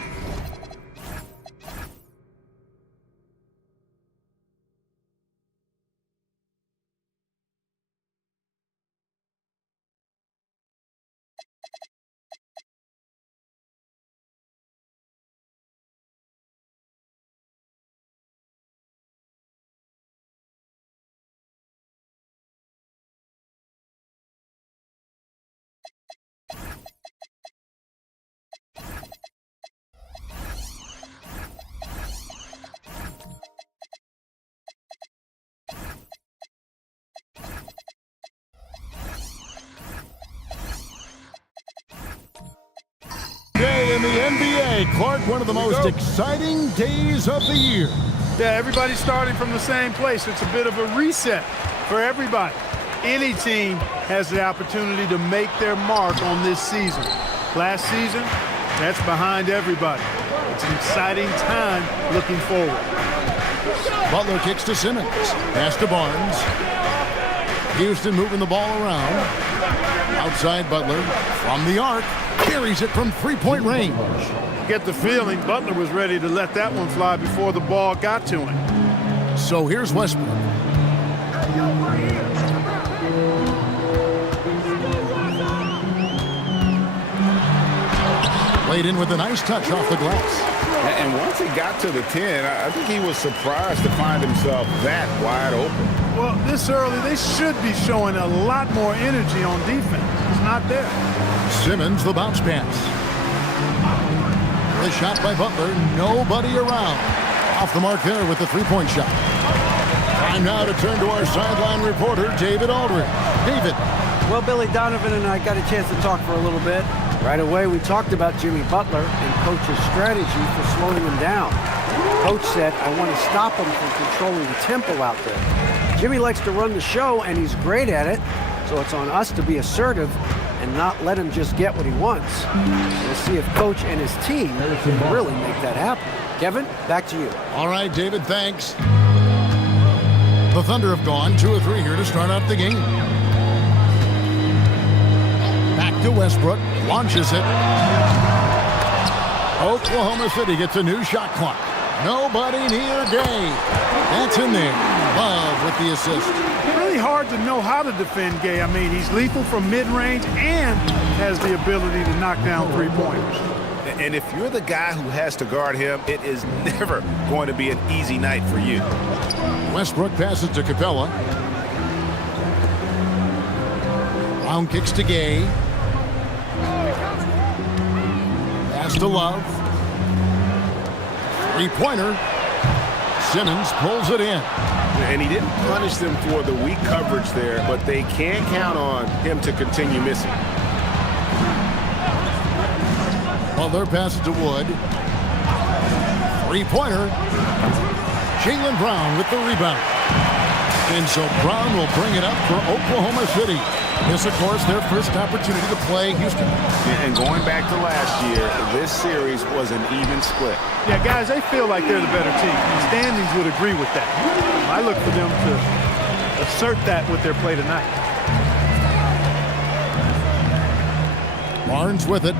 Day in the NBA, Clark, one of the most exciting days of the year. Yeah, everybody's starting from the same place. It's a bit of a reset for everybody. Any team has the opportunity to make their mark on this season. Last season, that's behind everybody. It's an exciting time looking forward. Butler kicks to Simmons. Pass to Barnes. Houston moving the ball around. Outside Butler from the arc. Carries it from three-point range. Get the feeling Butler was ready to let that one fly before the ball got to him. So here's Westbrook. Played in with a nice touch off the glass. And once he got to the 10, I think he was surprised to find himself that wide open. Well, this early, they should be showing a lot more energy on defense. It's not there. Simmons, the bounce pass. The shot by Butler, nobody around. Off the mark there with the three-point shot. Time now to turn to our sideline reporter, David Aldridge. David. Well, Billy Donovan and I got a chance to talk for a little bit. Right away, we talked about Jimmy Butler and Coach's strategy for slowing him down. Coach said, I want to stop him from controlling the tempo out there. Jimmy likes to run the show, and he's great at it, so it's on us to be assertive and not let him just get what he wants. We'll see if Coach and his team can really make that happen. Kevin, back to you. All right, David, thanks. The Thunder have gone 2 of 3 here to start out the game. Back to Westbrook, launches it. Oklahoma City gets a new shot clock. Nobody near Gay. That's in there. Love with the assist. Really hard to know how to defend Gay. I mean, he's lethal from mid-range and has the ability to knock down three-pointers. And if you're the guy who has to guard him, it is never going to be an easy night for you. Westbrook passes to Capella. Brown kicks to Gay. Pass to Love. Three-pointer. Simmons pulls it in. And he didn't punish them for the weak coverage there, but they can't count on him to continue missing. Butler passes to Wood. Three-pointer. Jaylen Brown with the rebound. And so Brown will bring it up for Oklahoma City. This, of course, their first opportunity to play Houston. And going back to last year, this series was an even split. Yeah, guys, they feel like they're the better team. The standings would agree with that. I look for them to assert that with their play tonight. Barnes with it.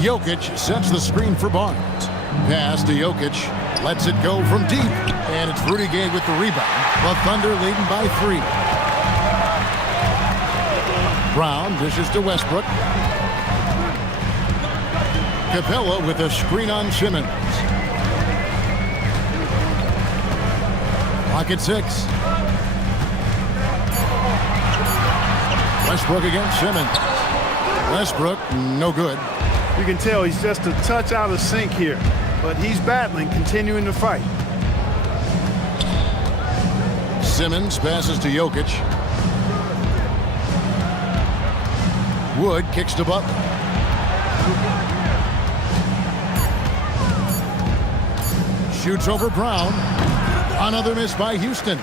Jokic sets the screen for Barnes. Pass to Jokic. Lets it go from deep. And it's Rudy Gay with the rebound. The Thunder leading by 3. Brown dishes to Westbrook. Capella with a screen on Simmons. Clock at 6. Westbrook against Simmons. Westbrook, no good. You can tell he's just a touch out of sync here, but he's battling, continuing to fight. Simmons passes to Jokic. Wood kicks to Butler. Shoots over Brown. Another miss by Houston.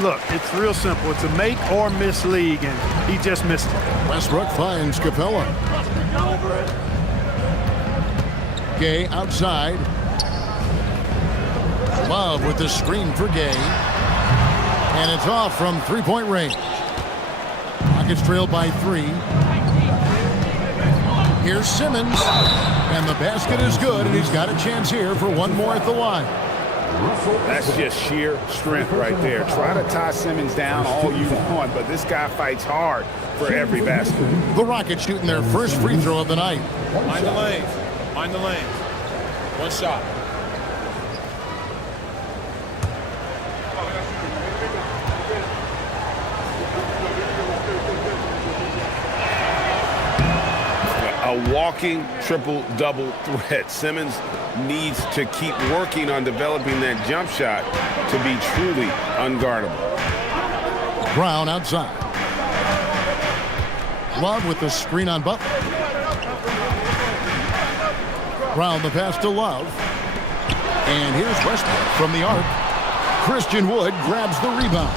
Look, it's real simple. It's a make or miss league, and he just missed it. Westbrook finds Capella. Gay outside. Love with the screen for Gay. And it's off from three-point range. Rockets trail by 3. Here's Simmons. And the basket is good, and he's got a chance here for one more at the line. That's just sheer strength right there. Try to tie Simmons down all you want, but this guy fights hard for every basket. The Rockets shooting their first free throw of the night. Mind the lanes. Mind the lanes. One shot. A walking triple-double threat. Simmons needs to keep working on developing that jump shot to be truly unguardable. Brown outside. Love with the screen on Butler. Brown the pass to Love. And here's Westbrook from the arc. Christian Wood grabs the rebound.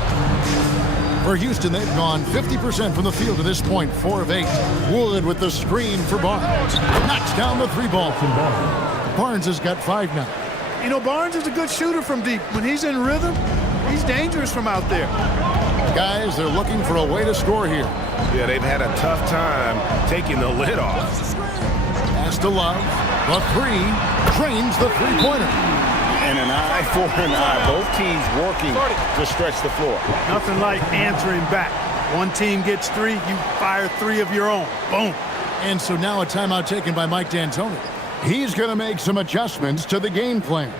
For Houston, they've gone 50% from the field to this point, 4 of 8. Wood with the screen for Barnes. Knocks down the 3-ball from Barnes. Barnes has got 5 now. You know, Barnes is a good shooter from deep. When he's in rhythm, he's dangerous from out there. Guys, they're looking for a way to score here. Yeah, they've had a tough time taking the lid off. Pass to Love. The 3 drains the 3-pointer. And an eye for an eye. Both teams working to stretch the floor. Nothing like answering back. One team gets 3, you fire 3 of your own. Boom. And so now a timeout taken by Mike D'Antoni. He's going to make some adjustments to the game plan.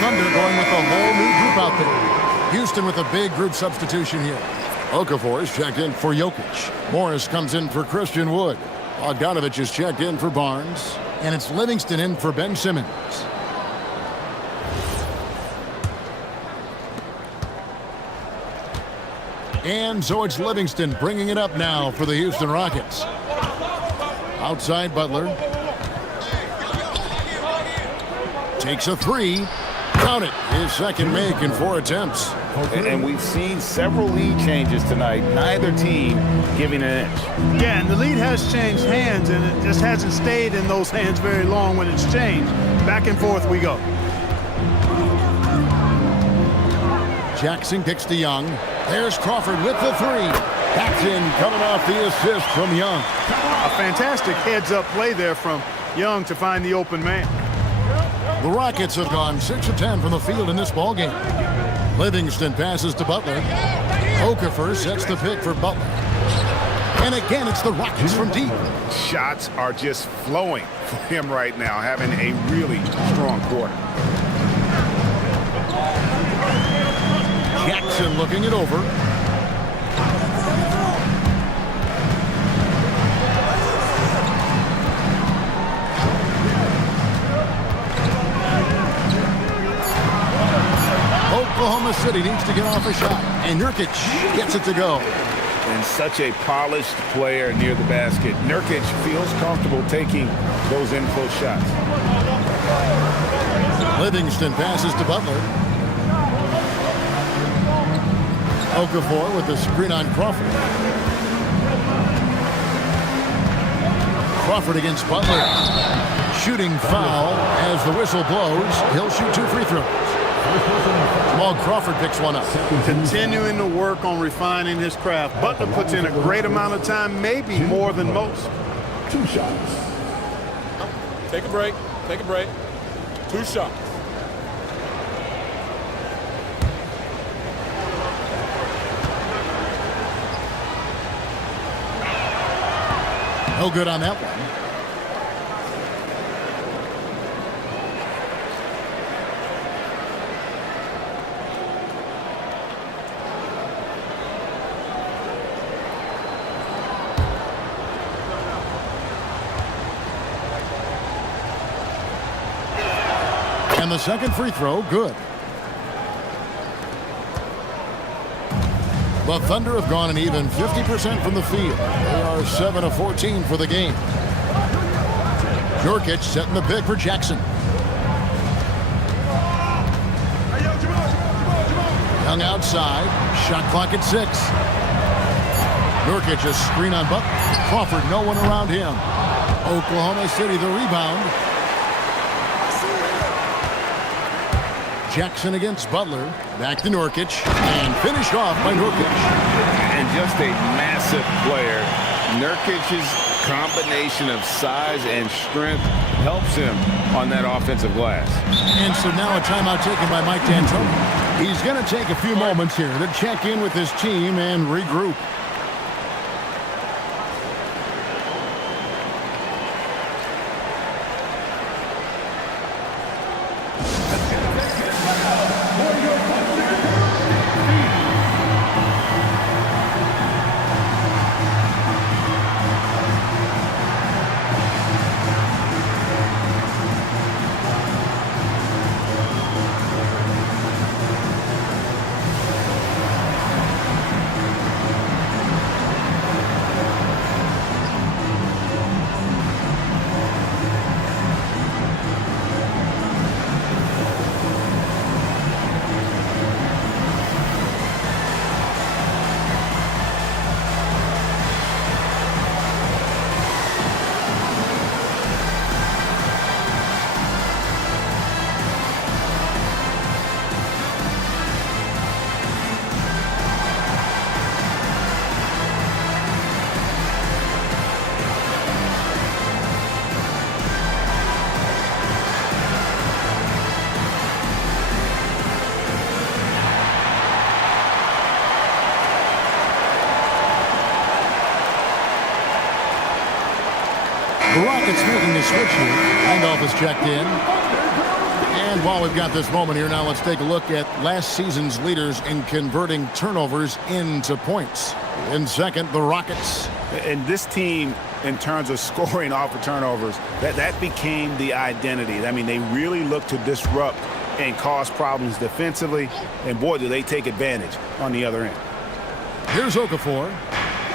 Thunder going with a whole new group out there. Houston with a big group substitution here. Okafor is checked in for Jokic. Morris comes in for Christian Wood. Bogdanovich is checked in for Barnes. And it's Livingston in for Ben Simmons. And so it's Livingston bringing it up now for the Houston Rockets. Outside Butler. Takes a three. Count it. His second make in 4 attempts. And we've seen several lead changes tonight. Neither team giving an inch. Yeah, and the lead has changed hands, and it just hasn't stayed in those hands very long when it's changed. Back and forth we go. Jackson kicks to Young. There's Crawford with the three. That's in, coming off the assist from Young. A fantastic heads-up play there from Young to find the open man. The Rockets have gone 6 of 10 from the field in this ballgame. Livingston passes to Butler. Okafor sets the pick for Butler. And again, it's the Rockets from deep. Shots are just flowing for him right now, having a really strong quarter. Jackson looking it over. Oklahoma City needs to get off a shot, and Nurkic gets it to go. And such a polished player near the basket. Nurkic feels comfortable taking those in-close shots. Livingston passes to Butler. Okafor with the screen on Crawford. Crawford against Butler. Shooting foul as the whistle blows. He'll shoot 2 free throws. Jamal Crawford picks one up. Continuing to work on refining his craft. Butler puts in a great amount of time, maybe more than most. 2 shots. Take a break. Take a break. 2 shots. No good on that one. And the second free throw, good. The Thunder have gone an even 50% from the field. They are 7 of 14 for the game. Nurkic setting the pick for Jackson. Young outside. Shot clock at 6. Nurkic a screen on Butler. Crawford, no one around him. Oklahoma City the rebound. Jackson against Butler. Back to Nurkic. And finished off by Nurkic. And just a massive player. Nurkic's combination of size and strength helps him on that offensive glass. And so now a timeout taken by Mike D'Antoni. He's going to take a few moments here to check in with his team and regroup. The Rockets making the switch here. Handoff is checked in. And while we've got this moment here, now let's take a look at last season's leaders in converting turnovers into points. In second, the Rockets. And this team, in terms of scoring off of turnovers, that became the identity. I mean, they really look to disrupt and cause problems defensively. And boy, do they take advantage on the other end. Here's Okafor.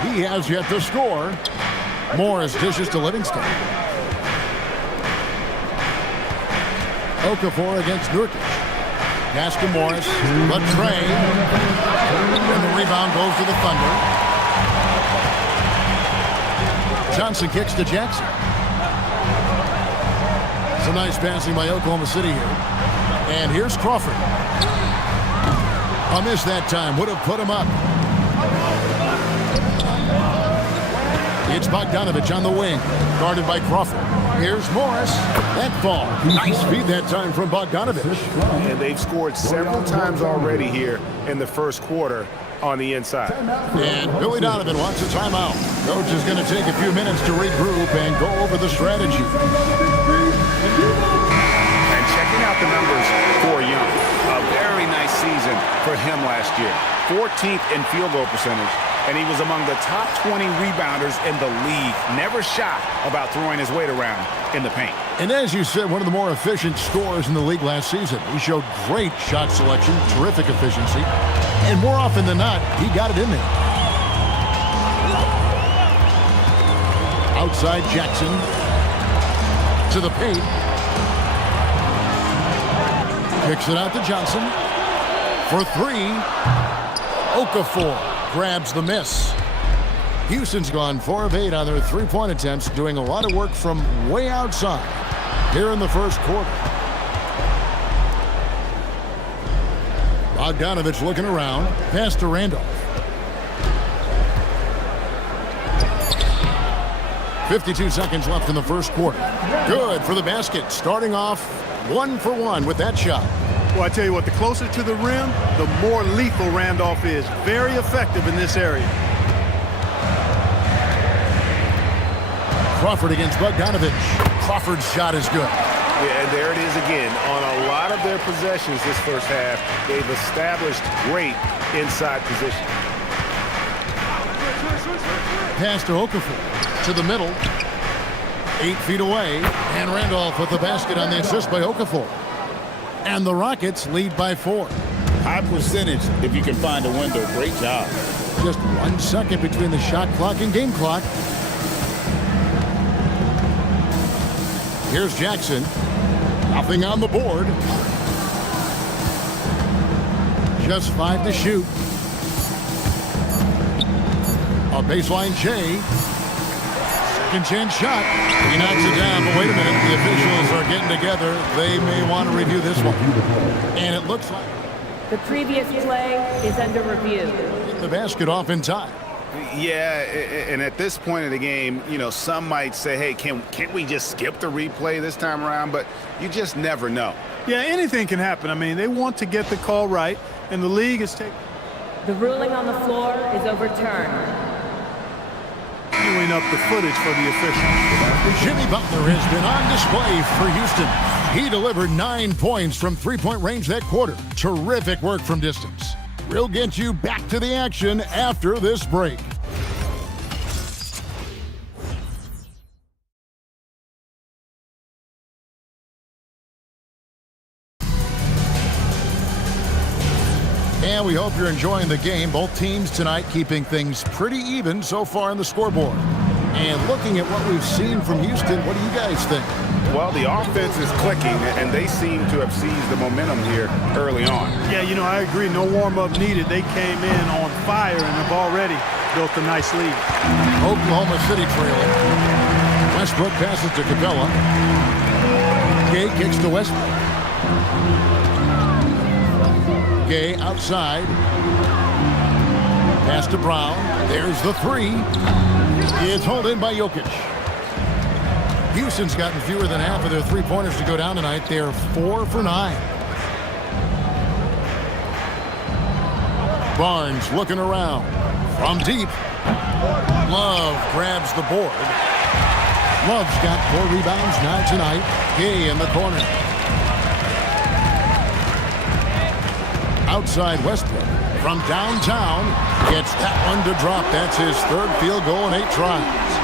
He has yet to score. Morris dishes to Livingston. Okafor against Nurkic. Pass to Morris. The tray. And the rebound goes to the Thunder. Johnson kicks to Jackson. It's a nice passing by Oklahoma City here. And here's Crawford. A miss that time. Would have put him up. It's Bogdanovich on the wing. Guarded by Crawford. Here's Morris. That ball. Nice feed that time from Bogdanovich. And they've scored several times already here in the first quarter on the inside. And Billy Donovan wants a timeout. Coach is going to take a few minutes to regroup and go over the strategy. And checking out the numbers for Young. A very nice season for him last year. 14th in field goal percentage. And he was among the top 20 rebounders in the league. Never shy about throwing his weight around in the paint. And as you said, one of the more efficient scorers in the league last season. He showed great shot selection, terrific efficiency, and more often than not, he got it in there. Outside Jackson to the paint. Kicks it out to Johnson for three. Okafor grabs the miss. Houston's gone 4 of 8 on their three-point attempts, doing a lot of work from way outside here in the first quarter. Bogdanovich looking around. Pass to Randolph. 52 seconds left in the first quarter. Good for the basket. Starting off 1 for 1 with that shot. Well, I tell you what, the closer to the rim, the more lethal Randolph is. Very effective in this area. Crawford against Bogdanovich. Crawford's shot is good. Yeah, and there it is again. On a lot of their possessions this first half, they've established great inside position. Pass to Okafor. To the middle. 8 feet away. And Randolph with the basket on the assist by Okafor. And the Rockets lead by 4. High percentage if you can find a window. Great job. Just 1 second between the shot clock and game clock. Here's Jackson. Nothing on the board. Just 5 to shoot. A baseline J. Second chance shot. He knocks it down, but wait a minute. The officials are getting together. They may want to review this one. And it looks like the previous play is under review. Get the basket off in time. Yeah, and at this point in the game, you know, some might say, hey, can't we just skip the replay this time around? But you just never know. Yeah, anything can happen. I mean, they want to get the call right, and the league is taking. The ruling on the floor is overturned. Queuing up the footage for the officials. Jimmy Butler has been on display for Houston. He delivered 9 points from three-point range that quarter. Terrific work from distance. We'll get you back to the action after this break. And we hope you're enjoying the game. Both teams tonight keeping things pretty even so far on the scoreboard. And looking at what we've seen from Houston, what do you guys think? Well, the offense is clicking, and they seem to have seized the momentum here early on. Yeah, you know, I agree. No warm-up needed. They came in on fire and have already built a nice lead. Oklahoma City trailing. Westbrook passes to Capella. Gay kicks to Westbrook. Gay outside. Pass to Brown. There's the three. It's hauled in by Jokic. Houston's gotten fewer than half of their three-pointers to go down tonight. They're 4 for 9. Barnes looking around. From deep. Love grabs the board. Love's got 4 rebounds now tonight. Gay in the corner. Outside Westbrook. From downtown. Gets that one to drop. That's his 3rd field goal in 8 tries.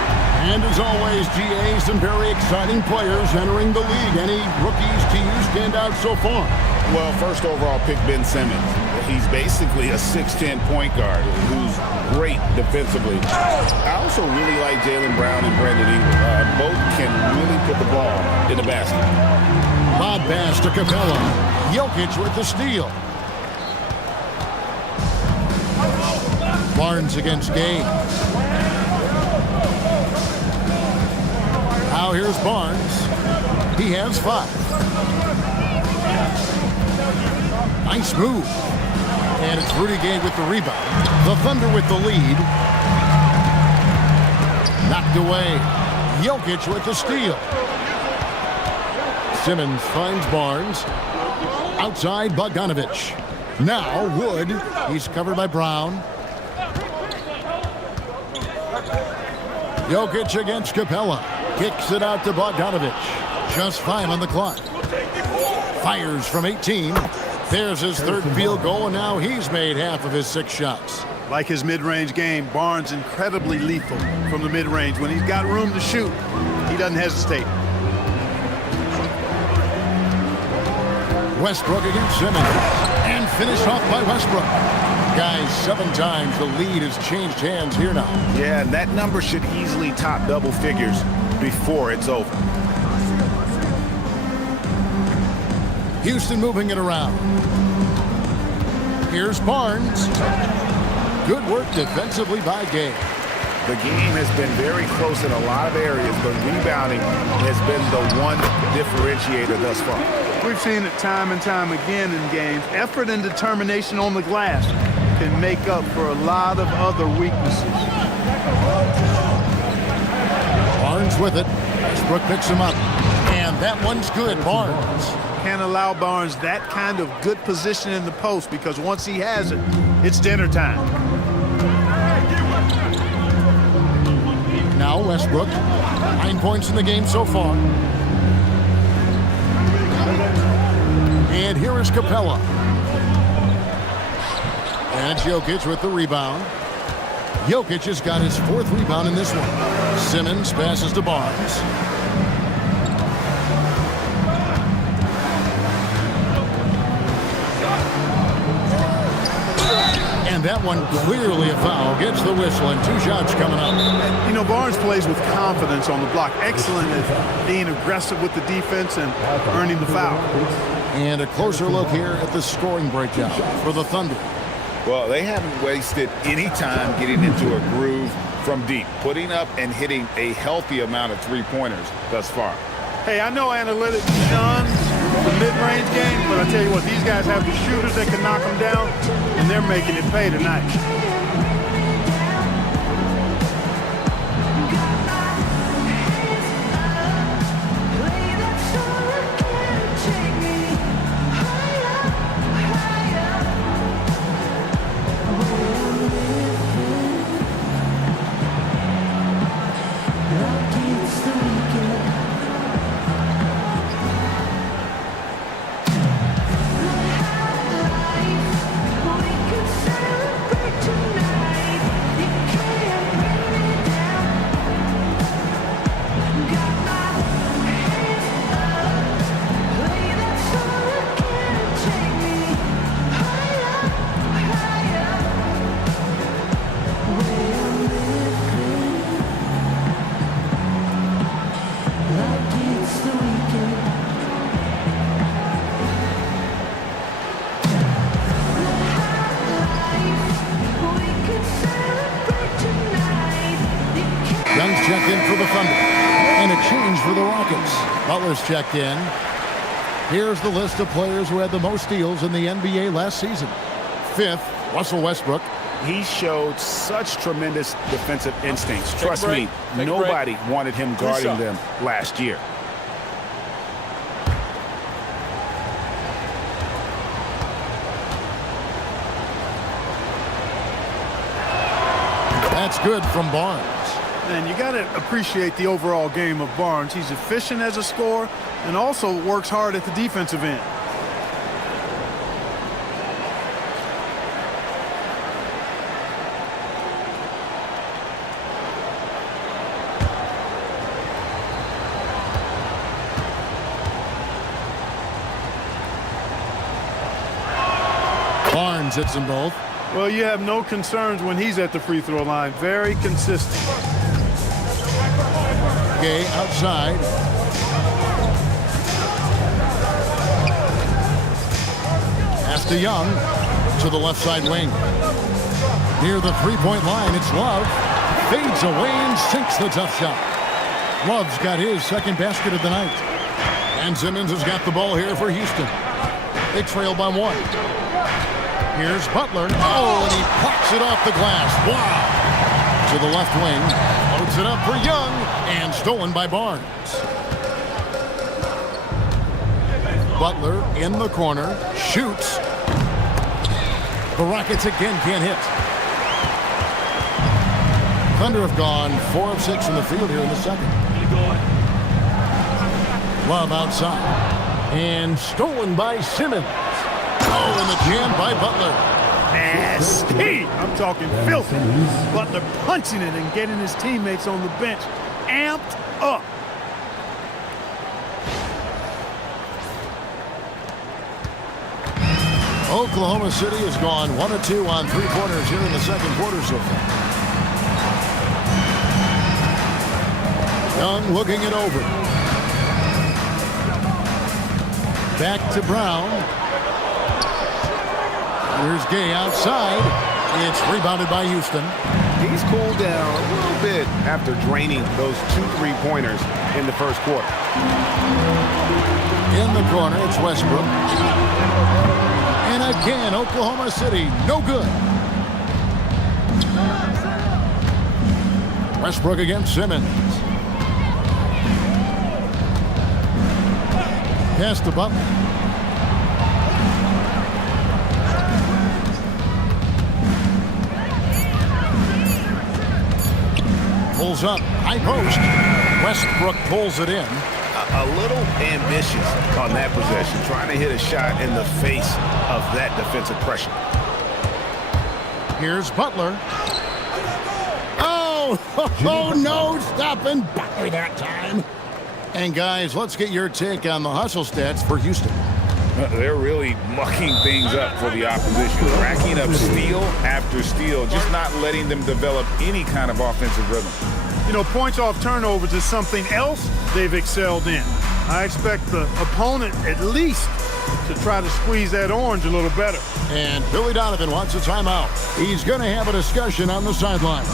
And as always, GA, some very exciting players entering the league. Any rookies to you stand out so far? Well, first overall pick, Ben Simmons. he's basically a 6'10 point guard who's great defensively. I also really like Jaylen Brown and Brandon Ingram. Both can really put the ball in the basket. Lob pass to Capella. Jokic with the steal. Barnes against Gay. Now here's Barnes. He has 5. Nice move. And it's Rudy Gay with the rebound. The Thunder with the lead. Knocked away. Jokic with the steal. Simmons finds Barnes. Outside Bogdanovich. Now Wood. He's covered by Brown. Jokic against Capella. Kicks it out to Bogdanovich. Just 5 on the clock. Fires from 18. There's his 3rd field goal, and now he's made half of his 6 shots. Like his mid-range game, Barnes incredibly lethal from the mid-range. When he's got room to shoot, he doesn't hesitate. Westbrook against Simmons. And finished off by Westbrook. Guys, 7 times the lead has changed hands here now. Yeah, and that number should easily top double figures before it's over. Houston moving it around. Here's Barnes. Good work defensively by Gay. The game has been very close in a lot of areas, but rebounding has been the one differentiator thus far. We've seen it time and time again in games. Effort and determination on the glass can make up for a lot of other weaknesses. Barnes with it. Westbrook picks him up. And that one's good. Barnes. Can't allow Barnes that kind of good position in the post, because once he has it, it's dinner time. Now Westbrook. 9 points in the game so far. And here is Capella. And Jokic with the rebound. Jokic has got his 4th rebound in this one. Simmons passes to Barnes. And that one clearly a foul. Gets the whistle, and 2 shots coming up. You know, Barnes plays with confidence on the block. Excellent at being aggressive with the defense and earning the foul. And a closer look here at the scoring breakdown for the Thunder. Well, they haven't wasted any time getting into a groove from deep, putting up and hitting a healthy amount of 3-pointers thus far. Hey, I know analytics shuns the mid-range game, but I tell you what, these guys have the shooters that can knock them down, and they're making it pay tonight. Young's checked in for the Thunder. And a change for the Rockets. Butler's checked in. Here's the list of players who had the most steals in the NBA last season. 5th, Russell Westbrook. He showed such tremendous defensive instincts. Trust me, nobody wanted him guarding them last year. That's good from Barnes. And you got to appreciate the overall game of Barnes. He's efficient as a scorer and also works hard at the defensive end. Barnes hits them both. Well, you have no concerns when he's at the free throw line. Very consistent. Gay outside. Pass to Young to the left side wing. Near the three-point line, it's Love. Fades away and sinks the tough shot. Love's got his second basket of the night. And Simmons has got the ball here for Houston. They trail by one. Here's Butler. Oh, and he pops it off the glass. Wow. To the left wing. Loads it up for Young. And stolen by Barnes. Butler in the corner. Shoots. The Rockets again can't hit. Thunder have gone 4 of 6 in the field here in the second. Love outside. And stolen by Simmons. Oh, and the jam by Butler. Nasty. I'm talking filthy. Butler punching it and getting his teammates on the bench amped up. Oklahoma City has gone 1 of 2 on three-pointers here in the second quarter so far. Young looking it over. Back to Brown. Here's Gay outside. It's rebounded by Houston. He's cooled down a little bit after draining those 2 3-pointers in the first quarter. In the corner, it's Westbrook. And again, Oklahoma City, no good. Westbrook against Simmons. Pass to Butler. Pulls up, high post. Westbrook pulls it in. A little ambitious on that possession, trying to hit a shot in the face of that defensive pressure. Here's Butler. Oh, no, stopping Butler that time. And guys, let's get your take on the hustle stats for Houston. They're really mucking things up for the opposition, racking up steal after steal, just not letting them develop any kind of offensive rhythm. You know, points off turnovers is something else they've excelled in. I expect the opponent at least to try to squeeze that orange a little better. And Billy Donovan wants a timeout. He's going to have a discussion on the sideline.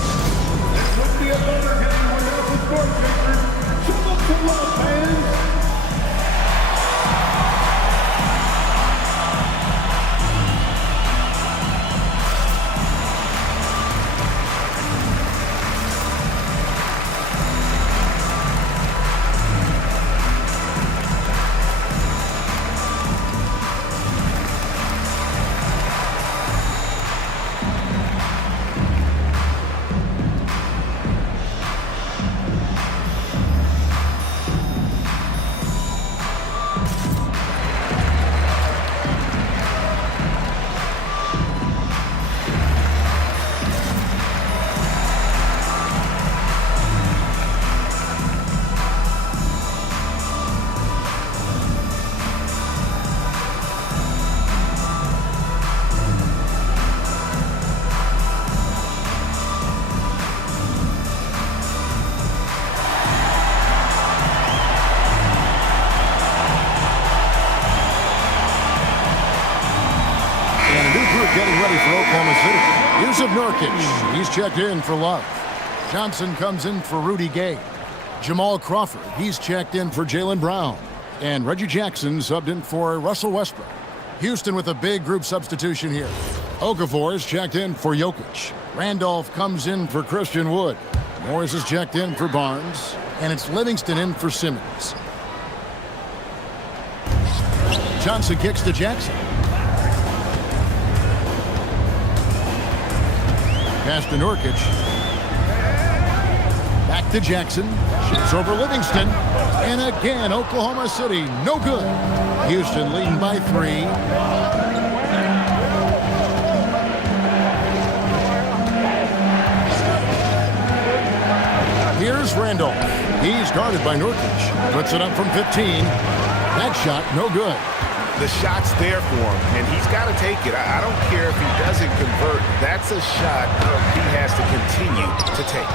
Getting ready for Oklahoma City. Here's Nurkic. He's checked in for Love. Johnson comes in for Rudy Gay. Jamal Crawford, he's checked in for Jaylen Brown. And Reggie Jackson subbed in for Russell Westbrook. Houston with a big group substitution here. Okafor is checked in for Jokic. Randolph comes in for Christian Wood. Morris is checked in for Barnes. And it's Livingston in for Simmons. Johnson kicks to Jackson. Pass to Nurkic. Back to Jackson. Shoots over Livingston. And again, Oklahoma City, no good. Houston leading by 3. Here's Randolph. He's guarded by Nurkic. Puts it up from 15. That shot, no good. The shot's there for him, and he's got to take it. I don't care if he doesn't convert. That's a shot he has to continue to take.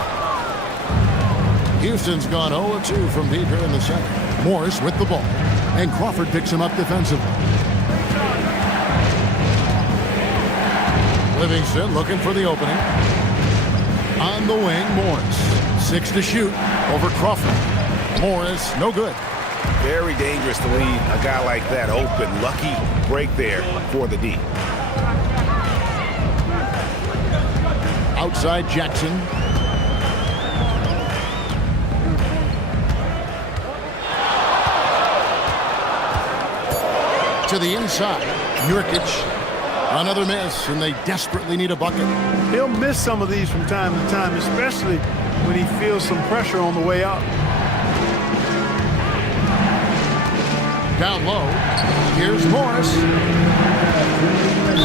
Houston's gone 0-2 from deep here in the second. Morris with the ball, and Crawford picks him up defensively. Livingston looking for the opening. On the wing, Morris. 6 to shoot over Crawford. Morris, no good. Very dangerous to leave a guy like that open. Lucky break there for the D. Outside Jackson. To the inside. Nurkic. Another miss, and they desperately need a bucket. He'll miss some of these from time to time, especially when he feels some pressure on the way out. Down low. Here's Morris.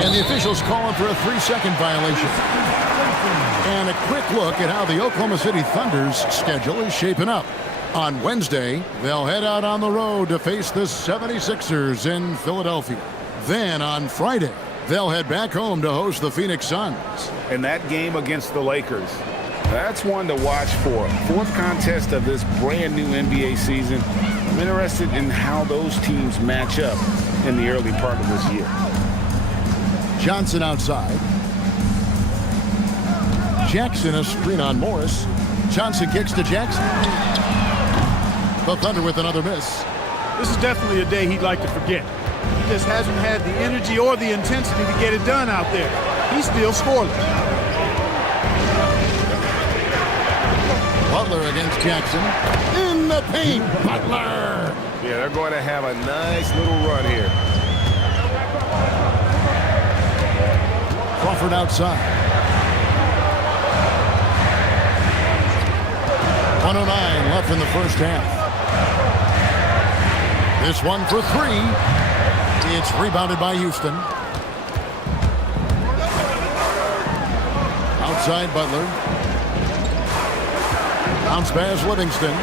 And the officials calling for a 3-second violation. And a quick look at how the Oklahoma City Thunder's schedule is shaping up. On Wednesday, they'll head out on the road to face the 76ers in Philadelphia. Then on Friday, they'll head back home to host the Phoenix Suns. And that game against the Lakers, that's one to watch for. Fourth contest of this brand new NBA season. I'm interested in how those teams match up in the early part of this year. Johnson outside. Jackson a screen on Morris. Johnson kicks to Jackson. The Thunder with another miss. This is definitely a day he'd like to forget. He just hasn't had the energy or the intensity to get it done out there. He's still scoreless. Butler against Jackson. In the paint, Butler! Yeah, they're going to have a nice little run here. Crawford outside. 109 left in the first half. This one for 3. It's rebounded by Houston. Outside Butler. Bounce pass Livingston.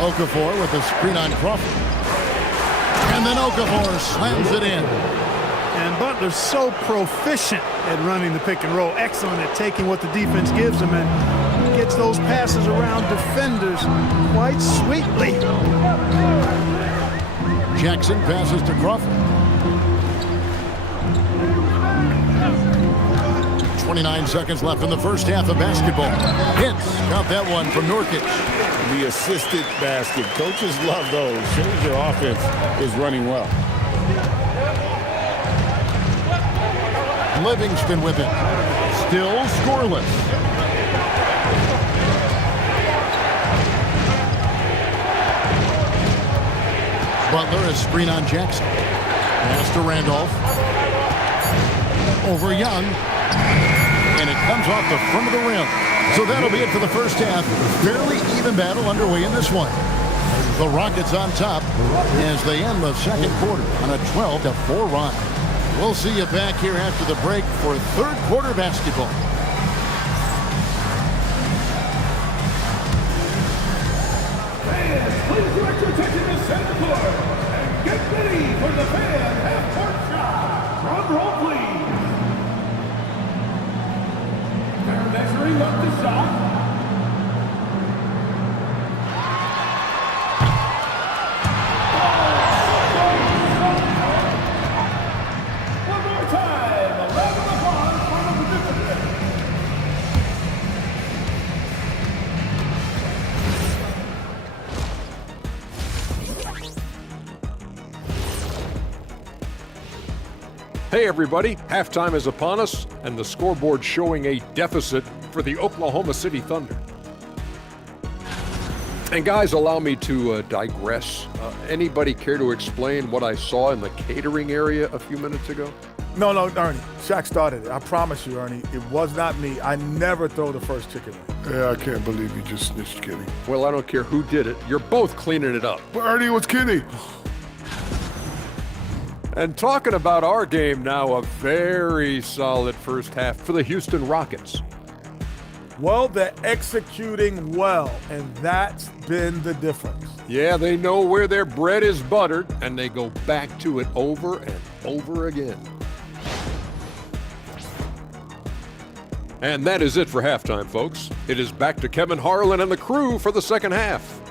Okafor with the screen on Crawford. And then Okafor slams it in. And Butler's so proficient at running the pick and roll. Excellent at taking what the defense gives him and gets those passes around defenders quite sweetly. Jackson passes to Crawford. 29 seconds left in the first half of basketball. Hits. Count that one from Nurkic. The assisted basket. Coaches love those. Shows your offense is running well. Livingston with it. Still scoreless. Butler a screen on Jackson. Pass to Randolph. Over Young. And it comes off the front of the rim. So that'll be it for the first half. Fairly even battle underway in this one. The Rockets on top as they end the second quarter on a 12-4 run. We'll see you back here after the break for third quarter basketball. Fans, please direct your attention to center court and get ready for the fan half-court shot. Drum roll, please. They're measuring up the shot. One more time. 11 upon final position. Hey everybody, halftime is upon us, and the scoreboard showing a deficit for the Oklahoma City Thunder. And guys, allow me to digress. Anybody care to explain what I saw in the catering area a few minutes ago? No, Ernie. Shaq started it. I promise you, Ernie. It was not me. I never throw the first chicken wing. Yeah, I can't believe you just snitched Kenny. Well, I don't care who did it. You're both cleaning it up. But Ernie was Kenny. And talking about our game now, a very solid first half for the Houston Rockets. Well, they're executing well, and that's been the difference. Yeah, they know where their bread is buttered, and they go back to it over and over again. And that is it for halftime, folks. It is back to Kevin Harlan and the crew for the second half.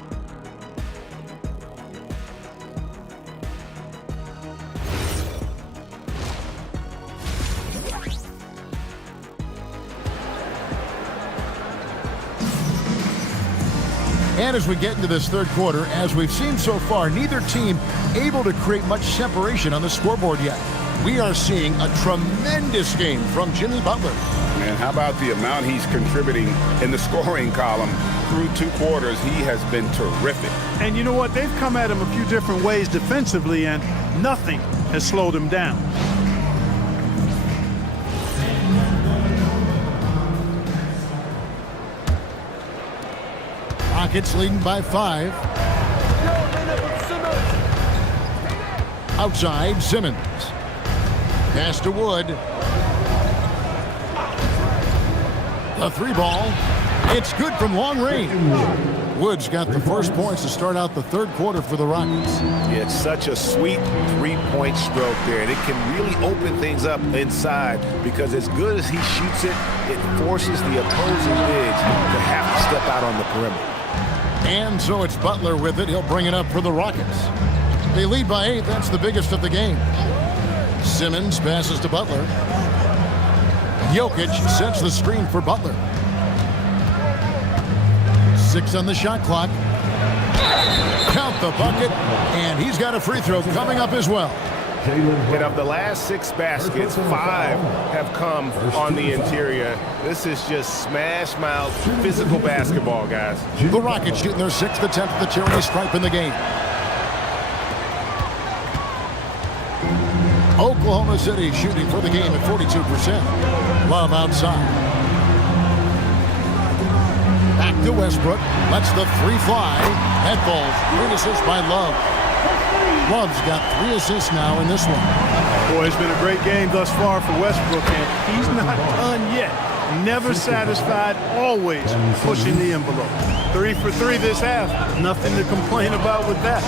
And as we get into this third quarter, as we've seen so far, neither team able to create much separation on the scoreboard yet. We are seeing a tremendous game from Jimmy Butler. And how about the amount he's contributing in the scoring column? Through 2 quarters, he has been terrific. And you know what? They've come at him a few different ways defensively, and nothing has slowed him down. Rockets leading by 5. Outside, Simmons. Pass to Wood. The 3-ball. It's good from long range. Wood's got the first points to start out the third quarter for the Rockets. It's such a sweet 3-point stroke there, and it can really open things up inside because as good as he shoots it, it forces the opposing bigs to have to step out on the perimeter. And so it's Butler with it. He'll bring it up for the Rockets. They lead by 8. That's the biggest of the game. Simmons passes to Butler. Jokic sets the screen for Butler. 6 on the shot clock. Count the bucket, and he's got a free throw coming up as well. And of the last 6 baskets, 5 have come on the interior. This is just smash mouth physical basketball, guys. The Rockets shooting their 6th attempt at the charity stripe in the game. Oklahoma City shooting for the game at 42%. Love outside. Back to Westbrook. Lets the 3 fly. Head falls. Great assist by Love. Love's got 3 assists now in this one. Boy, it's been a great game thus far for Westbrook, and he's not done yet. Never satisfied, always pushing the envelope. 3 for 3 this half. Nothing to complain about with that.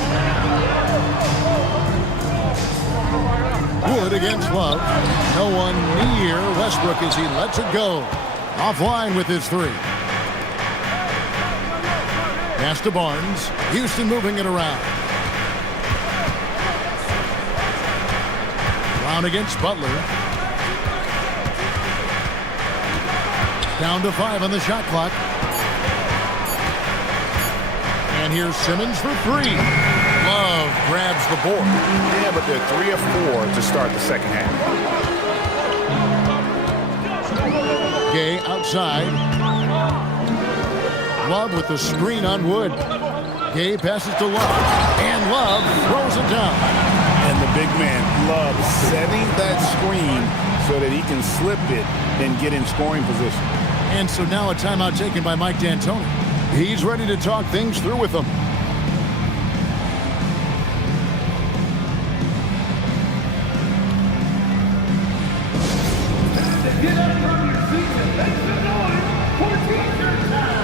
Wood against Love. No one near Westbrook as he lets it go. Offline with his 3. Pass to Barnes. Houston moving it around. Brown against Butler. Down to 5 on the shot clock. And here's Simmons for 3. Love grabs the board. Yeah, but they're 3 of 4 to start the second half. Gay outside. Love with the screen on Wood. Gay passes to Love. And Love throws it down. And the big man, Love, setting that screen so that he can slip it and get in scoring position. And so now a timeout taken by Mike D'Antoni. He's ready to talk things through with them. Get up from your seats and make some noise for T-shirt time.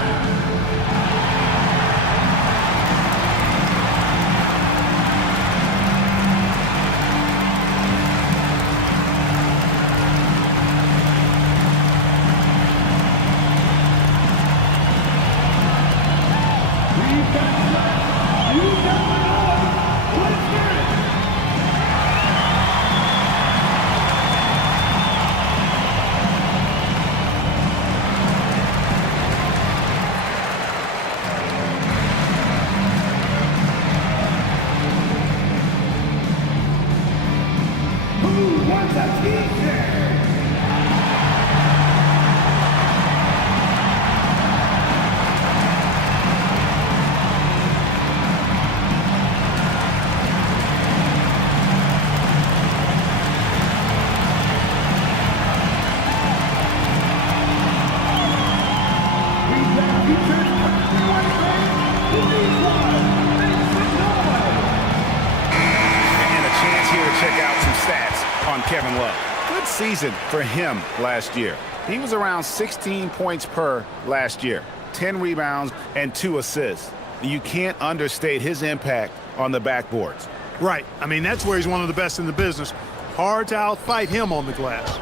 Kevin Love. Good season for him last year. He was around 16 points per last year, 10 rebounds and 2 assists. You can't understate his impact on the backboards. Right. I mean, that's where he's one of the best in the business. Hard to outfight him on the glass.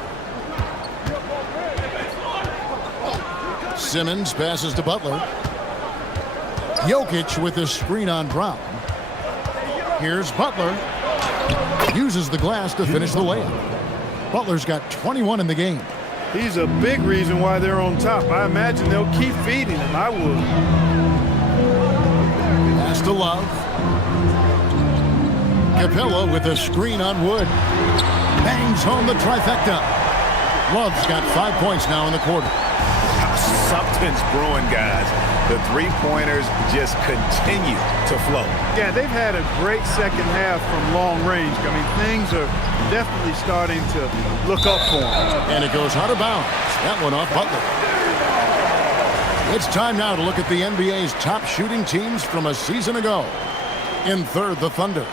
Simmons passes to Butler. Jokic with a screen on Brown. Here's Butler. Uses the glass to finish the layup. Butler's got 21 in the game. He's a big reason why they're on top. I imagine they'll keep feeding him. I would. Pass to Love. Capella with a screen on Wood. Bangs home the trifecta. Love's got 5 points now in the quarter. Something's brewing, guys. The three-pointers just continue to flow. Yeah, they've had a great second half from long range. I mean, things are definitely starting to look up for them. And it goes out of bounds. That one off Butler. It's time now to look at the NBA's top shooting teams from a season ago. In third, the Thunder.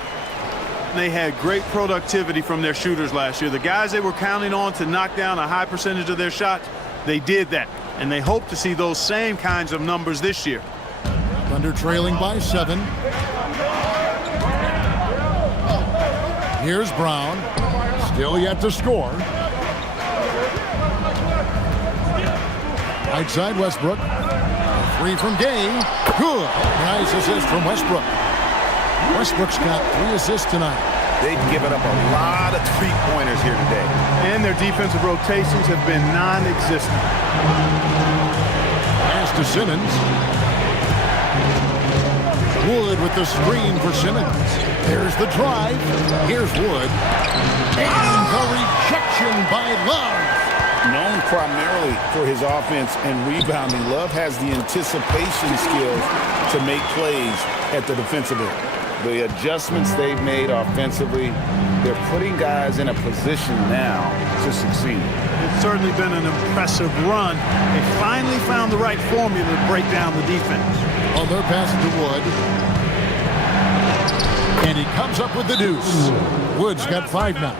They had great productivity from their shooters last year. The guys they were counting on to knock down a high percentage of their shots, they did that. And they hope to see those same kinds of numbers this year. Thunder trailing by 7. Here's Brown. Still yet to score. Right side, Westbrook. A 3 from Gay. Good. Nice assist from Westbrook. Westbrook's got 3 assists tonight. They've given up a lot of three-pointers here today. And their defensive rotations have been non-existent. Pass to Simmons. Wood with the screen for Simmons. There's the drive. Here's Wood. And the rejection by Love. Known primarily for his offense and rebounding, Love has the anticipation skills to make plays at the defensive end. The adjustments they've made offensively, they're putting guys in a position now to succeed. It's certainly been an impressive run. They finally found the right formula to break down the defense. Oh, they're passing to Wood. And he comes up with the deuce. Wood's got 5 now.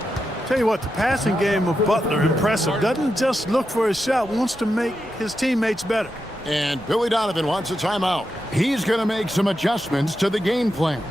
Tell you what, the passing game of Butler, impressive. Doesn't just look for his shot, wants to make his teammates better. And Billy Donovan wants a timeout. He's going to make some adjustments to the game plan.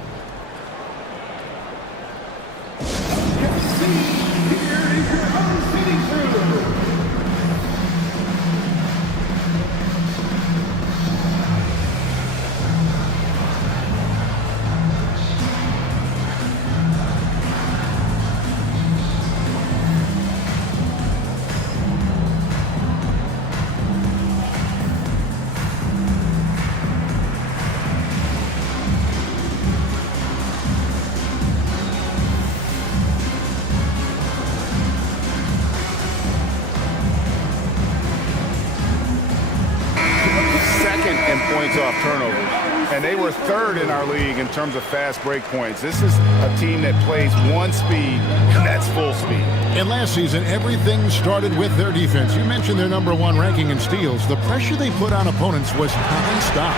Off turnovers, and they were third in our league in terms of fast break points. This is a team that plays one speed, and that's full speed. And last season, everything started with their defense. You mentioned their #1 ranking in steals. The pressure they put on opponents was non-stop.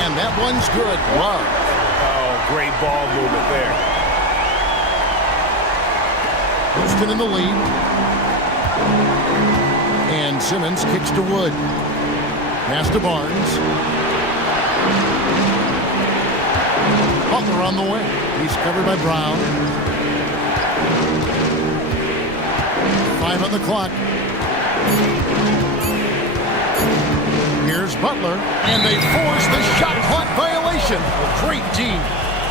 And that one's good. Love. Oh, great ball movement there. Houston in the lead. And Simmons kicks to Wood. Pass to Barnes. Butler on the way. He's covered by Brown. 5 on the clock. Here's Butler. And they force the shot clock violation. A great team.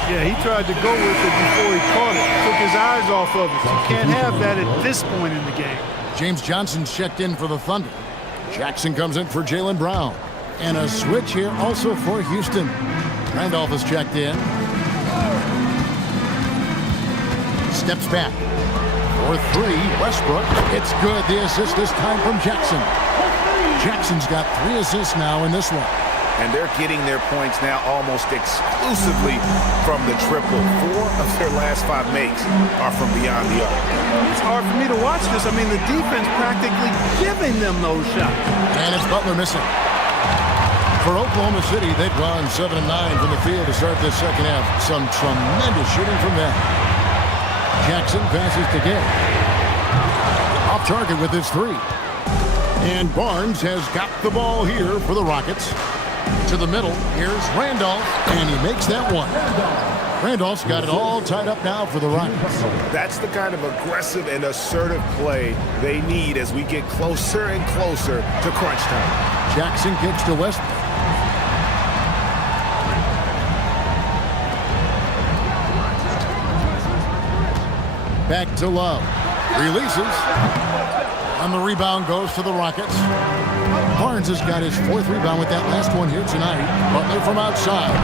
Yeah, he tried to go with it before he caught it. Took his eyes off of it. You can't have that at this point in the game. James Johnson's checked in for the Thunder. Jackson comes in for Jaylen Brown. And a switch here also for Houston. Randolph is checked in. Steps back. For 3, Westbrook. It's good. The assist this time from Jackson. Jackson's got 3 assists now in this one. And they're getting their points now almost exclusively from the triple. 4 of their last 5 makes are from beyond the arc. It's hard for me to watch this. I mean, the defense practically giving them those shots. And it's Butler missing. For Oklahoma City, they've gone 7 of 9 from the field to start this second half. Some tremendous shooting from them. Jackson passes to Gay. Off target with his 3. And Barnes has got the ball here for the Rockets. To the middle, here's Randolph, and he makes that one. Randolph's got it all tied up now for the Rockets. That's the kind of aggressive and assertive play they need as we get closer and closer to crunch time. Jackson kicks to Westbrook. Back to Love. Releases. On the rebound goes to the Rockets. Barnes has got his 4th rebound with that last one here tonight. Butler from outside.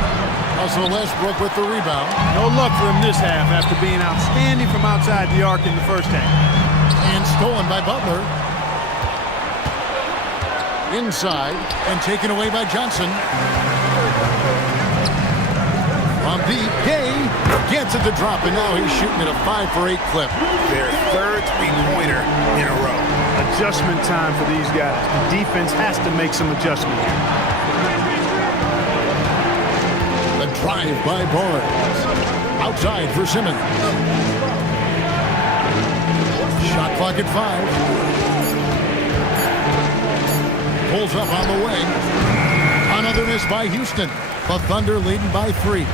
Also Westbrook with the rebound. No luck for him this half after being outstanding from outside the arc in the first half. And stolen by Butler. Inside and taken away by Johnson. From deep, Gay gets it to drop, and now he's shooting at a 5 for 8 clip. Their 3rd three-pointer in a row. Adjustment time for these guys. The defense has to make some adjustments. The drive by Barnes. Outside for Simmons. Shot clock at 5. Pulls up on the wing. Another miss by Houston. The Thunder leading by 3.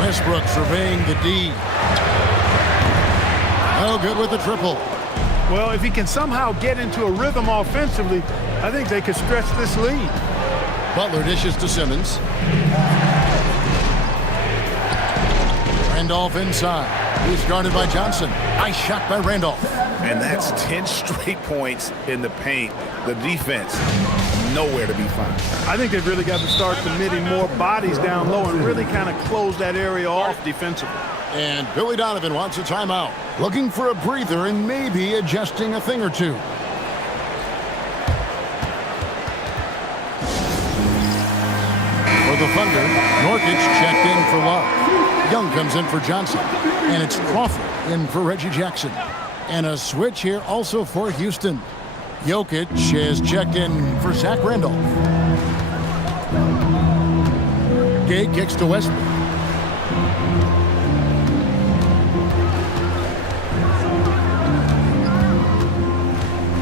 Westbrook surveying the D. No good with the triple. Well, if he can somehow get into a rhythm offensively, I think they could stretch this lead. Butler dishes to Simmons. Randolph inside. He's guarded by Johnson. Nice shot by Randolph. And that's 10 straight points in the paint. The defense, nowhere to be found. I think they've really got to start committing more bodies down low and really kind of close that area off defensively. And Billy Donovan wants a timeout. Looking for a breather and maybe adjusting a thing or two. For the Thunder, Norkic checked in for Love. Young comes in for Johnson. And it's Crawford in for Reggie Jackson. And a switch here also for Houston. Jokic has checked in for Zach Randolph. Gay kicks to Westbrook.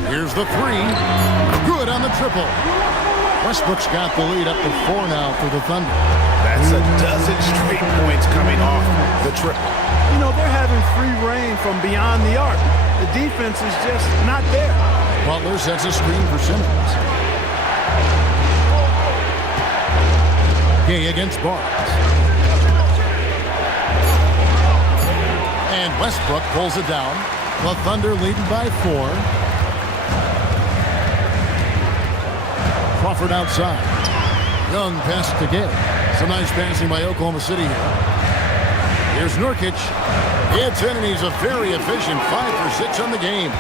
Here's the 3. Good on the triple. Westbrook's got the lead up to 4 now for the Thunder. That's a dozen straight points coming off the triple. You know, they're having free reign from beyond the arc. The defense is just not there. Butler sets a screen for Simmons. Gay against Barnes. And Westbrook pulls it down. The Thunder leading by 4. Crawford outside. Young pass to Gay. Some nice passing by Oklahoma City here. Here's Nurkic. Gets in, and he's a very efficient 5 for 6 on the game.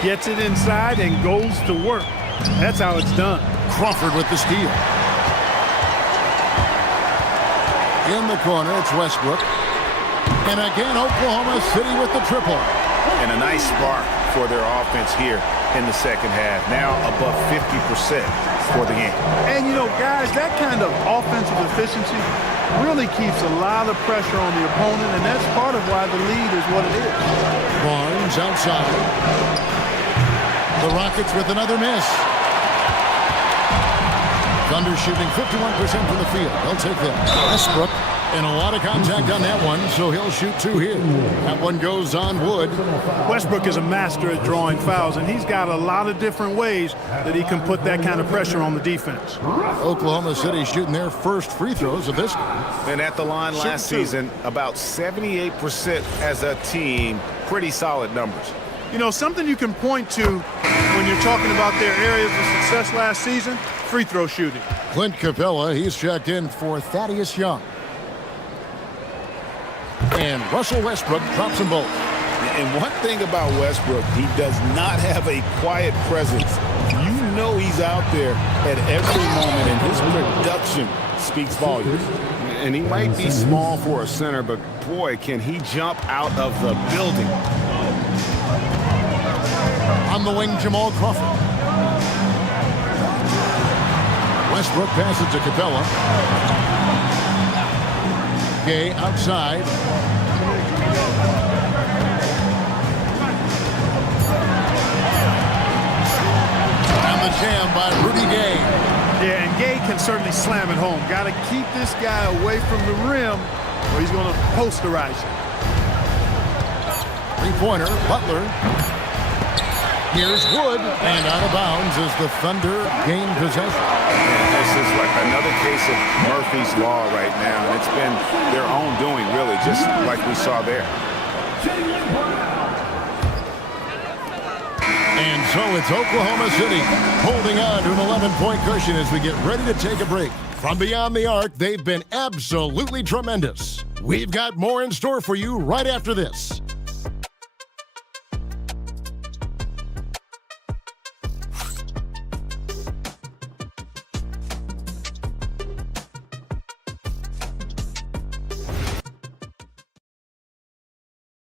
Gets it inside and goes to work. That's how it's done. Crawford with the steal. In the corner, it's Westbrook. And again, Oklahoma City with the triple. And a nice spark for their offense here in the second half. Now above 50% for the game. And, you know, guys, that kind of offensive efficiency really keeps a lot of pressure on the opponent, and that's part of why the lead is what it is. Barnes outside. The Rockets with another miss. Thunder shooting 51% from the field. They'll take that. Westbrook, and a lot of contact on that one, so he'll shoot 2 here. That one goes on wood. Westbrook is a master at drawing fouls, and he's got a lot of different ways that he can put that kind of pressure on the defense. Oklahoma City shooting their first free throws of this game. And at the line last season, about 78% as a team. Pretty solid numbers. You know, something you can point to when you're talking about their areas of success last season, free throw shooting. Clint Capella, he's checked in for Thaddeus Young. And Russell Westbrook drops them both. And one thing about Westbrook, he does not have a quiet presence. You know he's out there at every moment, and his production speaks volumes. And he might be small for a center, but boy, can he jump out of the building. On the wing, Jamal Crawford. Westbrook passes to Capella. Gay outside. the jam by Rudy Gay. Yeah, and Gay can certainly slam it home. Got to keep this guy away from the rim or he's going to posterize you. Three-pointer, Butler. Here's Wood, and out of bounds as the Thunder gain possession. And this is like another case of Murphy's Law right now. And it's been their own doing, really, just like we saw there. And so it's Oklahoma City holding on to an 11-point cushion as we get ready to take a break. From beyond the arc, they've been absolutely tremendous. We've got more in store for you right after this.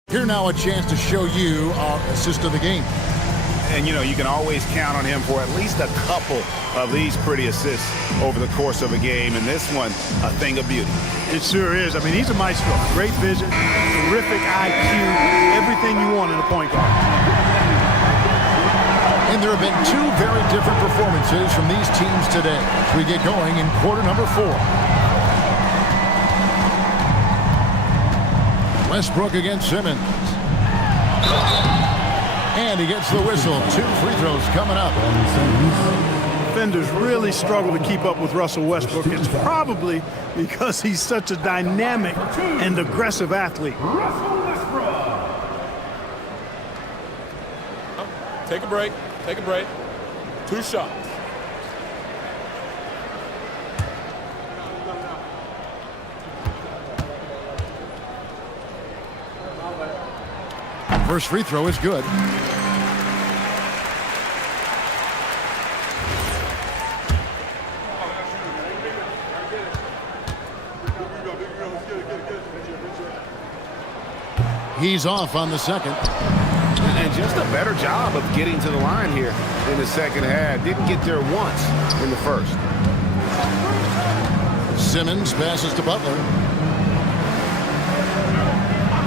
Here now a chance to show you our assist of the game. And, you know, you can always count on him for at least a couple of these pretty assists over the course of a game. And this one, a thing of beauty. It sure is. I mean, he's a maestro. Great vision, terrific IQ, everything you want in a point guard. And there have been two very different performances from these teams today as we get going in quarter number 4. Westbrook against Simmons. And he gets the whistle. 2 free throws coming up. Defenders really struggle to keep up with Russell Westbrook. It's probably because he's such a dynamic and aggressive athlete. Take a break. Take a break. 2 shots. First free throw is good. He's off on the second. And just a better job of getting to the line here in the second half. Didn't get there once in the first. Simmons passes to Butler.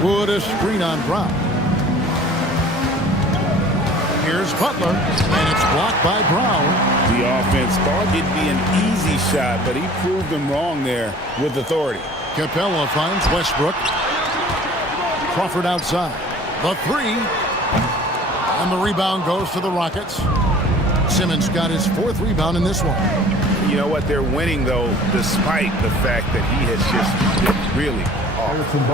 Wood a screen on Brown. Here's Butler, and it's blocked by Brown. The offense thought it'd be an easy shot, but he proved them wrong there with authority. Capella finds Westbrook. Crawford outside. The 3. And the rebound goes to the Rockets. Simmons got his 4th rebound in this one. You know what? They're winning, though, despite the fact that he has just been really off.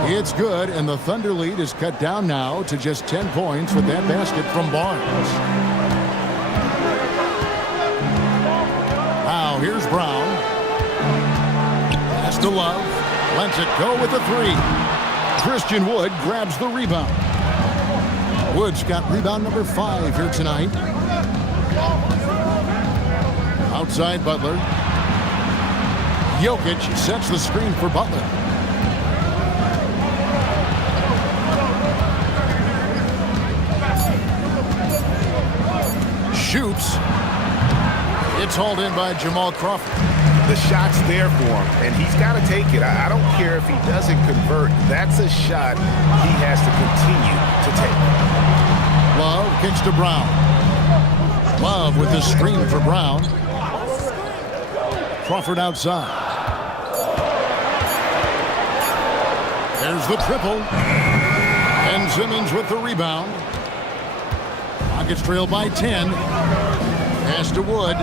It's good, and the Thunder lead is cut down now to just 10 points with that basket from Barnes. Now here's Brown. Pass to Love. Lets it go with the 3. Christian Wood grabs the rebound. Wood's got rebound number 5 here tonight. Outside Butler. Jokic sets the screen for Butler. Shoots. It's hauled in by Jamal Crawford. The shot's there for him, and he's got to take it. I don't care if he doesn't convert. That's a shot he has to continue to take. Love kicks to Brown. Love with the screen for Brown. Crawford outside. There's the triple. And Simmons with the rebound. Rockets trail by 10. Pass to Wood.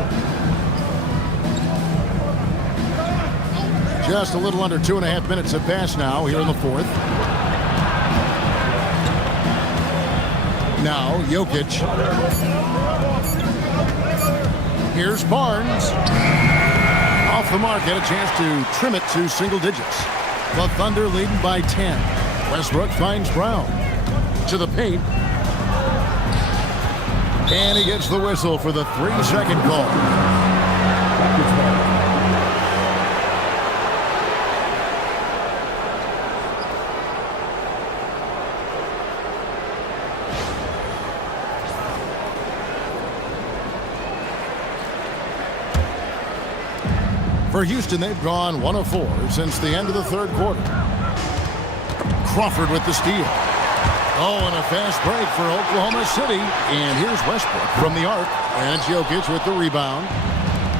Just a little under 2.5 minutes have passed now here in the 4th. Now Jokic. Here's Barnes. Off the mark, had a chance to trim it to single digits. The Thunder leading by 10. Westbrook finds Brown. To the paint. And he gets the whistle for the 3-second call. For Houston, they've gone 1 of 4 since the end of the 3rd quarter. Crawford with the steal. Oh, and a fast break for Oklahoma City. And here's Westbrook from the arc. And Jokic with the rebound.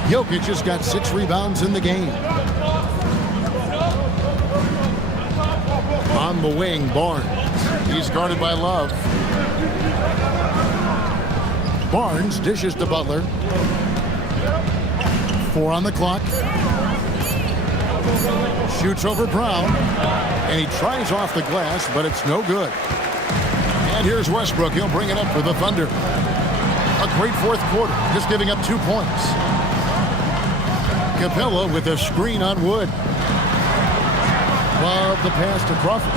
Jokic has got 6 rebounds in the game. On the wing, Barnes. He's guarded by Love. Barnes dishes to Butler. 4 on the clock. Shoots over Brown. And he tries off the glass, but it's no good. And here's Westbrook. He'll bring it up for the Thunder. A great fourth quarter, just giving up 2 points. Capella with a screen on Wood. Love the pass to Crawford.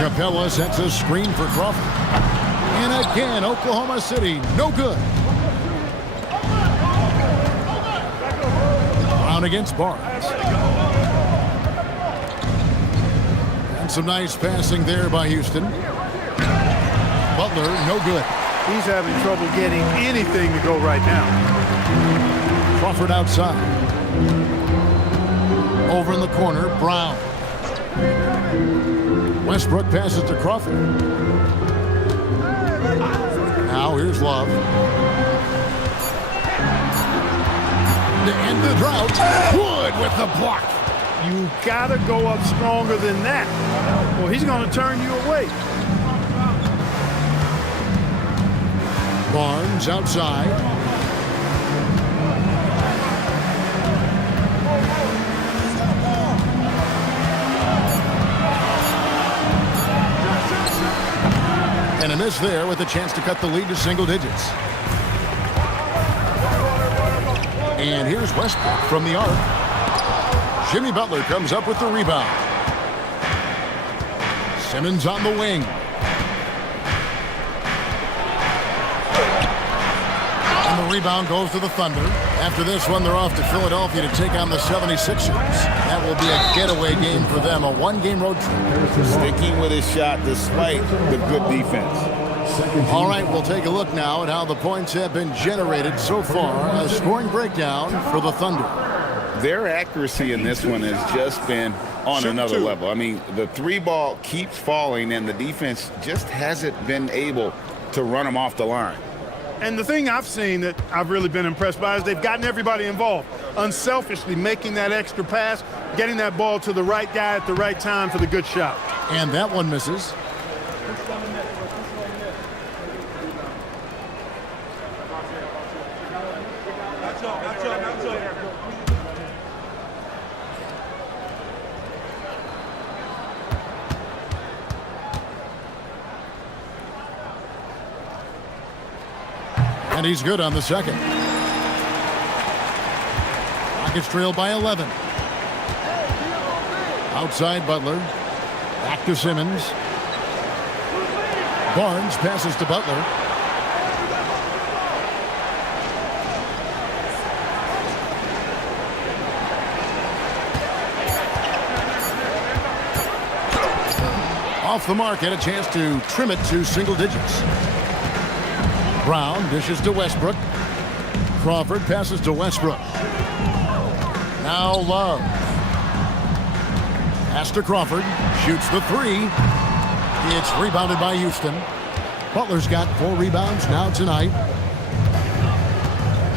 Capella sets a screen for Crawford. And again, Oklahoma City, no good. Brown against Barnes. And some nice passing there by Houston. Butler, no good. He's having trouble getting anything to go right now. Crawford outside. Over in the corner, Brown. Westbrook passes to Crawford. Now here's Love. To end the drought, Wood with the block. You gotta go up stronger than that. Well, he's gonna turn you away. Barnes outside. And a miss there with a chance to cut the lead to single digits. And here's Westbrook from the arc. Jimmy Butler comes up with the rebound. Simmons on the wing. And the rebound goes to the Thunder. After this one, they're off to Philadelphia to take on the 76ers. That will be a getaway game for them, a 1-game road trip. Sticking with his shot despite the good defense. All right, we'll take a look now at how the points have been generated so far. A scoring breakdown for the Thunder. Their accuracy in this one has just been on another level. I mean, the 3-ball keeps falling, and the defense just hasn't been able to run them off the line. And the thing I've seen that I've really been impressed by is they've gotten everybody involved, unselfishly making that extra pass, getting that ball to the right guy at the right time for the good shot. And that one misses. And he's good on the second. Rockets trail by 11. Outside Butler. Back to Simmons. Barnes passes to Butler. Off the mark, had a chance to trim it to single digits. Brown dishes to Westbrook. Crawford passes to Westbrook. Now Love. Pass to Crawford. Shoots the 3. It's rebounded by Houston. Butler's got 4 rebounds now tonight.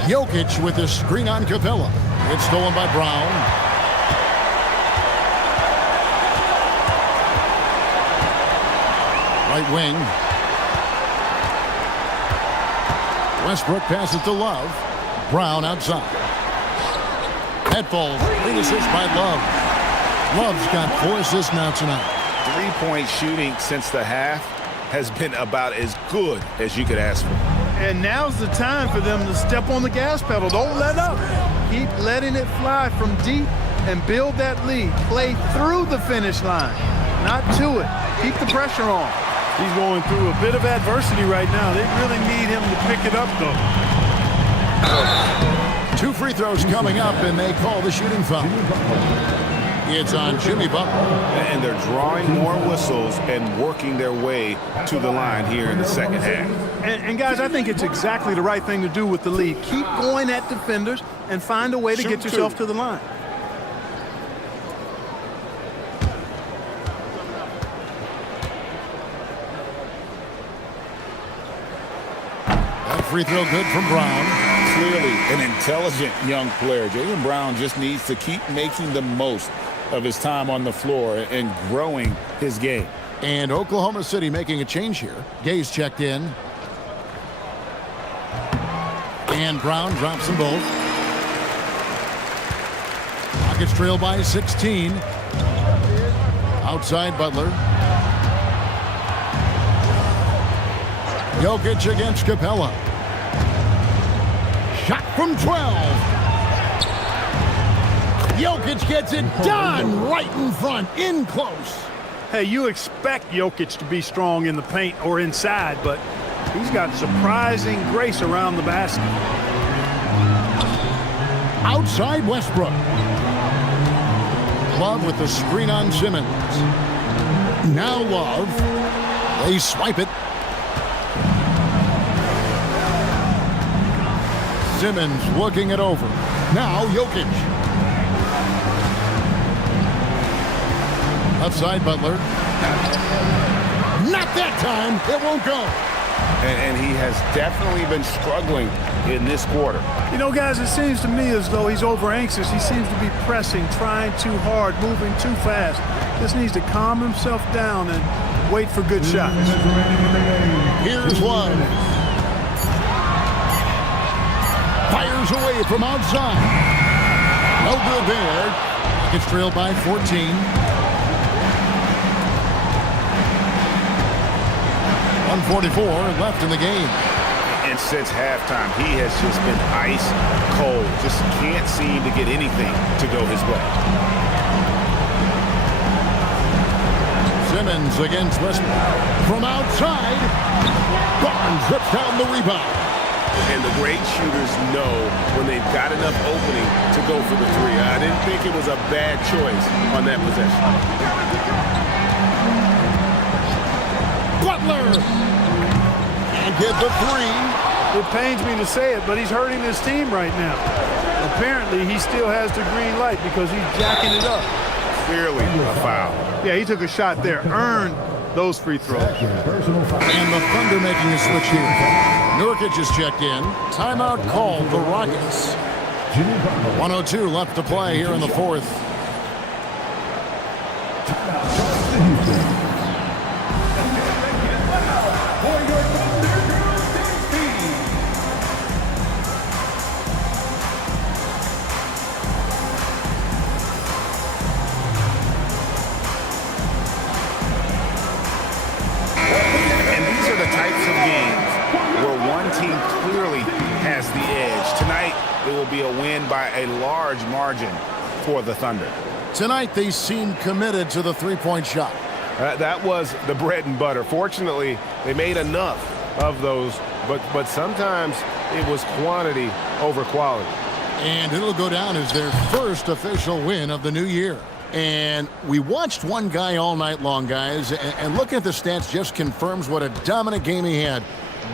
Jokic with the screen on Capella. It's stolen by Brown. Right wing. Westbrook passes to Love. Brown outside. Head falls. Lead assist by Love. Love's got 4 assists now tonight. 3-point shooting since the half has been about as good as you could ask for. And now's the time for them to step on the gas pedal. Don't let up. Keep letting it fly from deep and build that lead. Play through the finish line, not to it. Keep the pressure on. He's going through a bit of adversity right now. They really need him to pick it up, though. 2 free throws coming up, and they call the shooting foul. It's on Jimmy Butler. And they're drawing more whistles and working their way to the line here in the second half. And guys, I think it's exactly the right thing to do with the lead. Keep going at defenders and find a way to get yourself to the line. free throw good from Brown. Clearly an intelligent young player. Jaylen Brown just needs to keep making the most of his time on the floor and growing his game. And Oklahoma City making a change here. Gay's checked in. And Brown drops them both. Rockets trail by 16. Outside Butler. Jokic against Capella. Shot from 12. Jokic gets it done right in front, in close. Hey, you expect Jokic to be strong in the paint or inside, but he's got surprising grace around the basket. Outside Westbrook. Love with the screen on Simmons. Now Love. They swipe it. Simmons looking it over. Now Jokic. Left side Butler. Not that time. It won't go. And he has definitely been struggling in this quarter. You know, guys, it seems to me as though he's over anxious. He seems to be pressing, trying too hard, moving too fast. Just needs to calm himself down and wait for good shots. Here's one. Fires away from outside. No good there. Gets trailed by 14. 1:44 left in the game. And since halftime, he has just been ice cold. Just can't seem to get anything to go his way. Simmons against Westbrook. From outside, Barnes rips down the rebound. And the great shooters know when they've got enough opening to go for the three. I didn't think it was a bad choice on that possession. Butler! And get the three. It pains me to say it, but he's hurting his team right now. Apparently, he still has the green light because he's jacking it up. Clearly a foul. Yeah, he took a shot there. Earned those free throws. And the Thunder making a switch here. Nurkic is checked in. Timeout called the Rockets. 1:02 left to play here in the fourth. It will be a win by a large margin for the Thunder. Tonight, they seem committed to the three-point shot. That was the bread and butter. Fortunately, they made enough of those, but sometimes it was quantity over quality. And it'll go down as their first official win of the new year. And we watched one guy all night long, guys, and looking at the stats just confirms what a dominant game he had.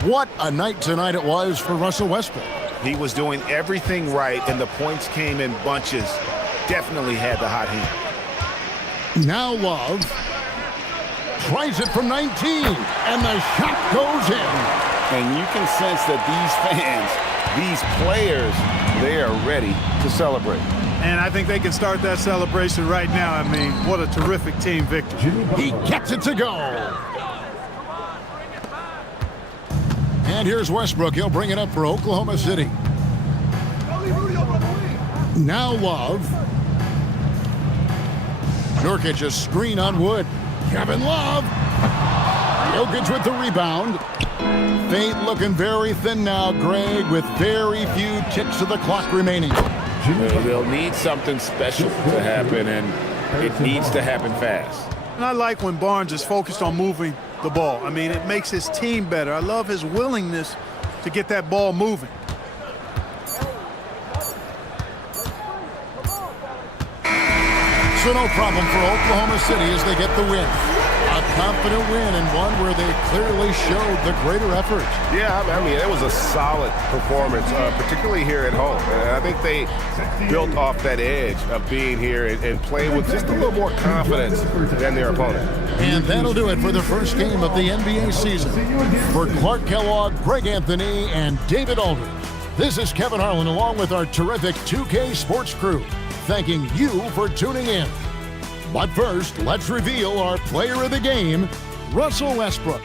What a night tonight it was for Russell Westbrook. He was doing everything right, and the points came in bunches. Definitely had the hot hand. Now Love tries it from 19, and the shot goes in. And you can sense that these fans, these players, they are ready to celebrate. And I think they can start that celebration right now. I mean, what a terrific team victory. He gets it to go. And here's Westbrook. He'll bring it up for Oklahoma City. Now Love. Nurkic a screen on Wood. Kevin Love. Jokic with the rebound. Fate looking very thin now, Greg, with very few ticks of the clock remaining. They'll need something special to happen, and it needs to happen fast. And I like when Barnes is focused on moving the ball. I mean, it makes his team better. I love his willingness to get that ball moving. So no problem for Oklahoma City as they get the win. A confident win and one where they clearly showed the greater effort. Yeah, I mean, it was a solid performance, particularly here at home. And I think they built off that edge of being here and playing with just a little more confidence than their opponent. And that'll do it for the first game of the NBA season. For Clark Kellogg, Greg Anthony, and David Aldridge, this is Kevin Harlan along with our terrific 2K Sports crew, thanking you for tuning in. But first, let's reveal our player of the game, Russell Westbrook.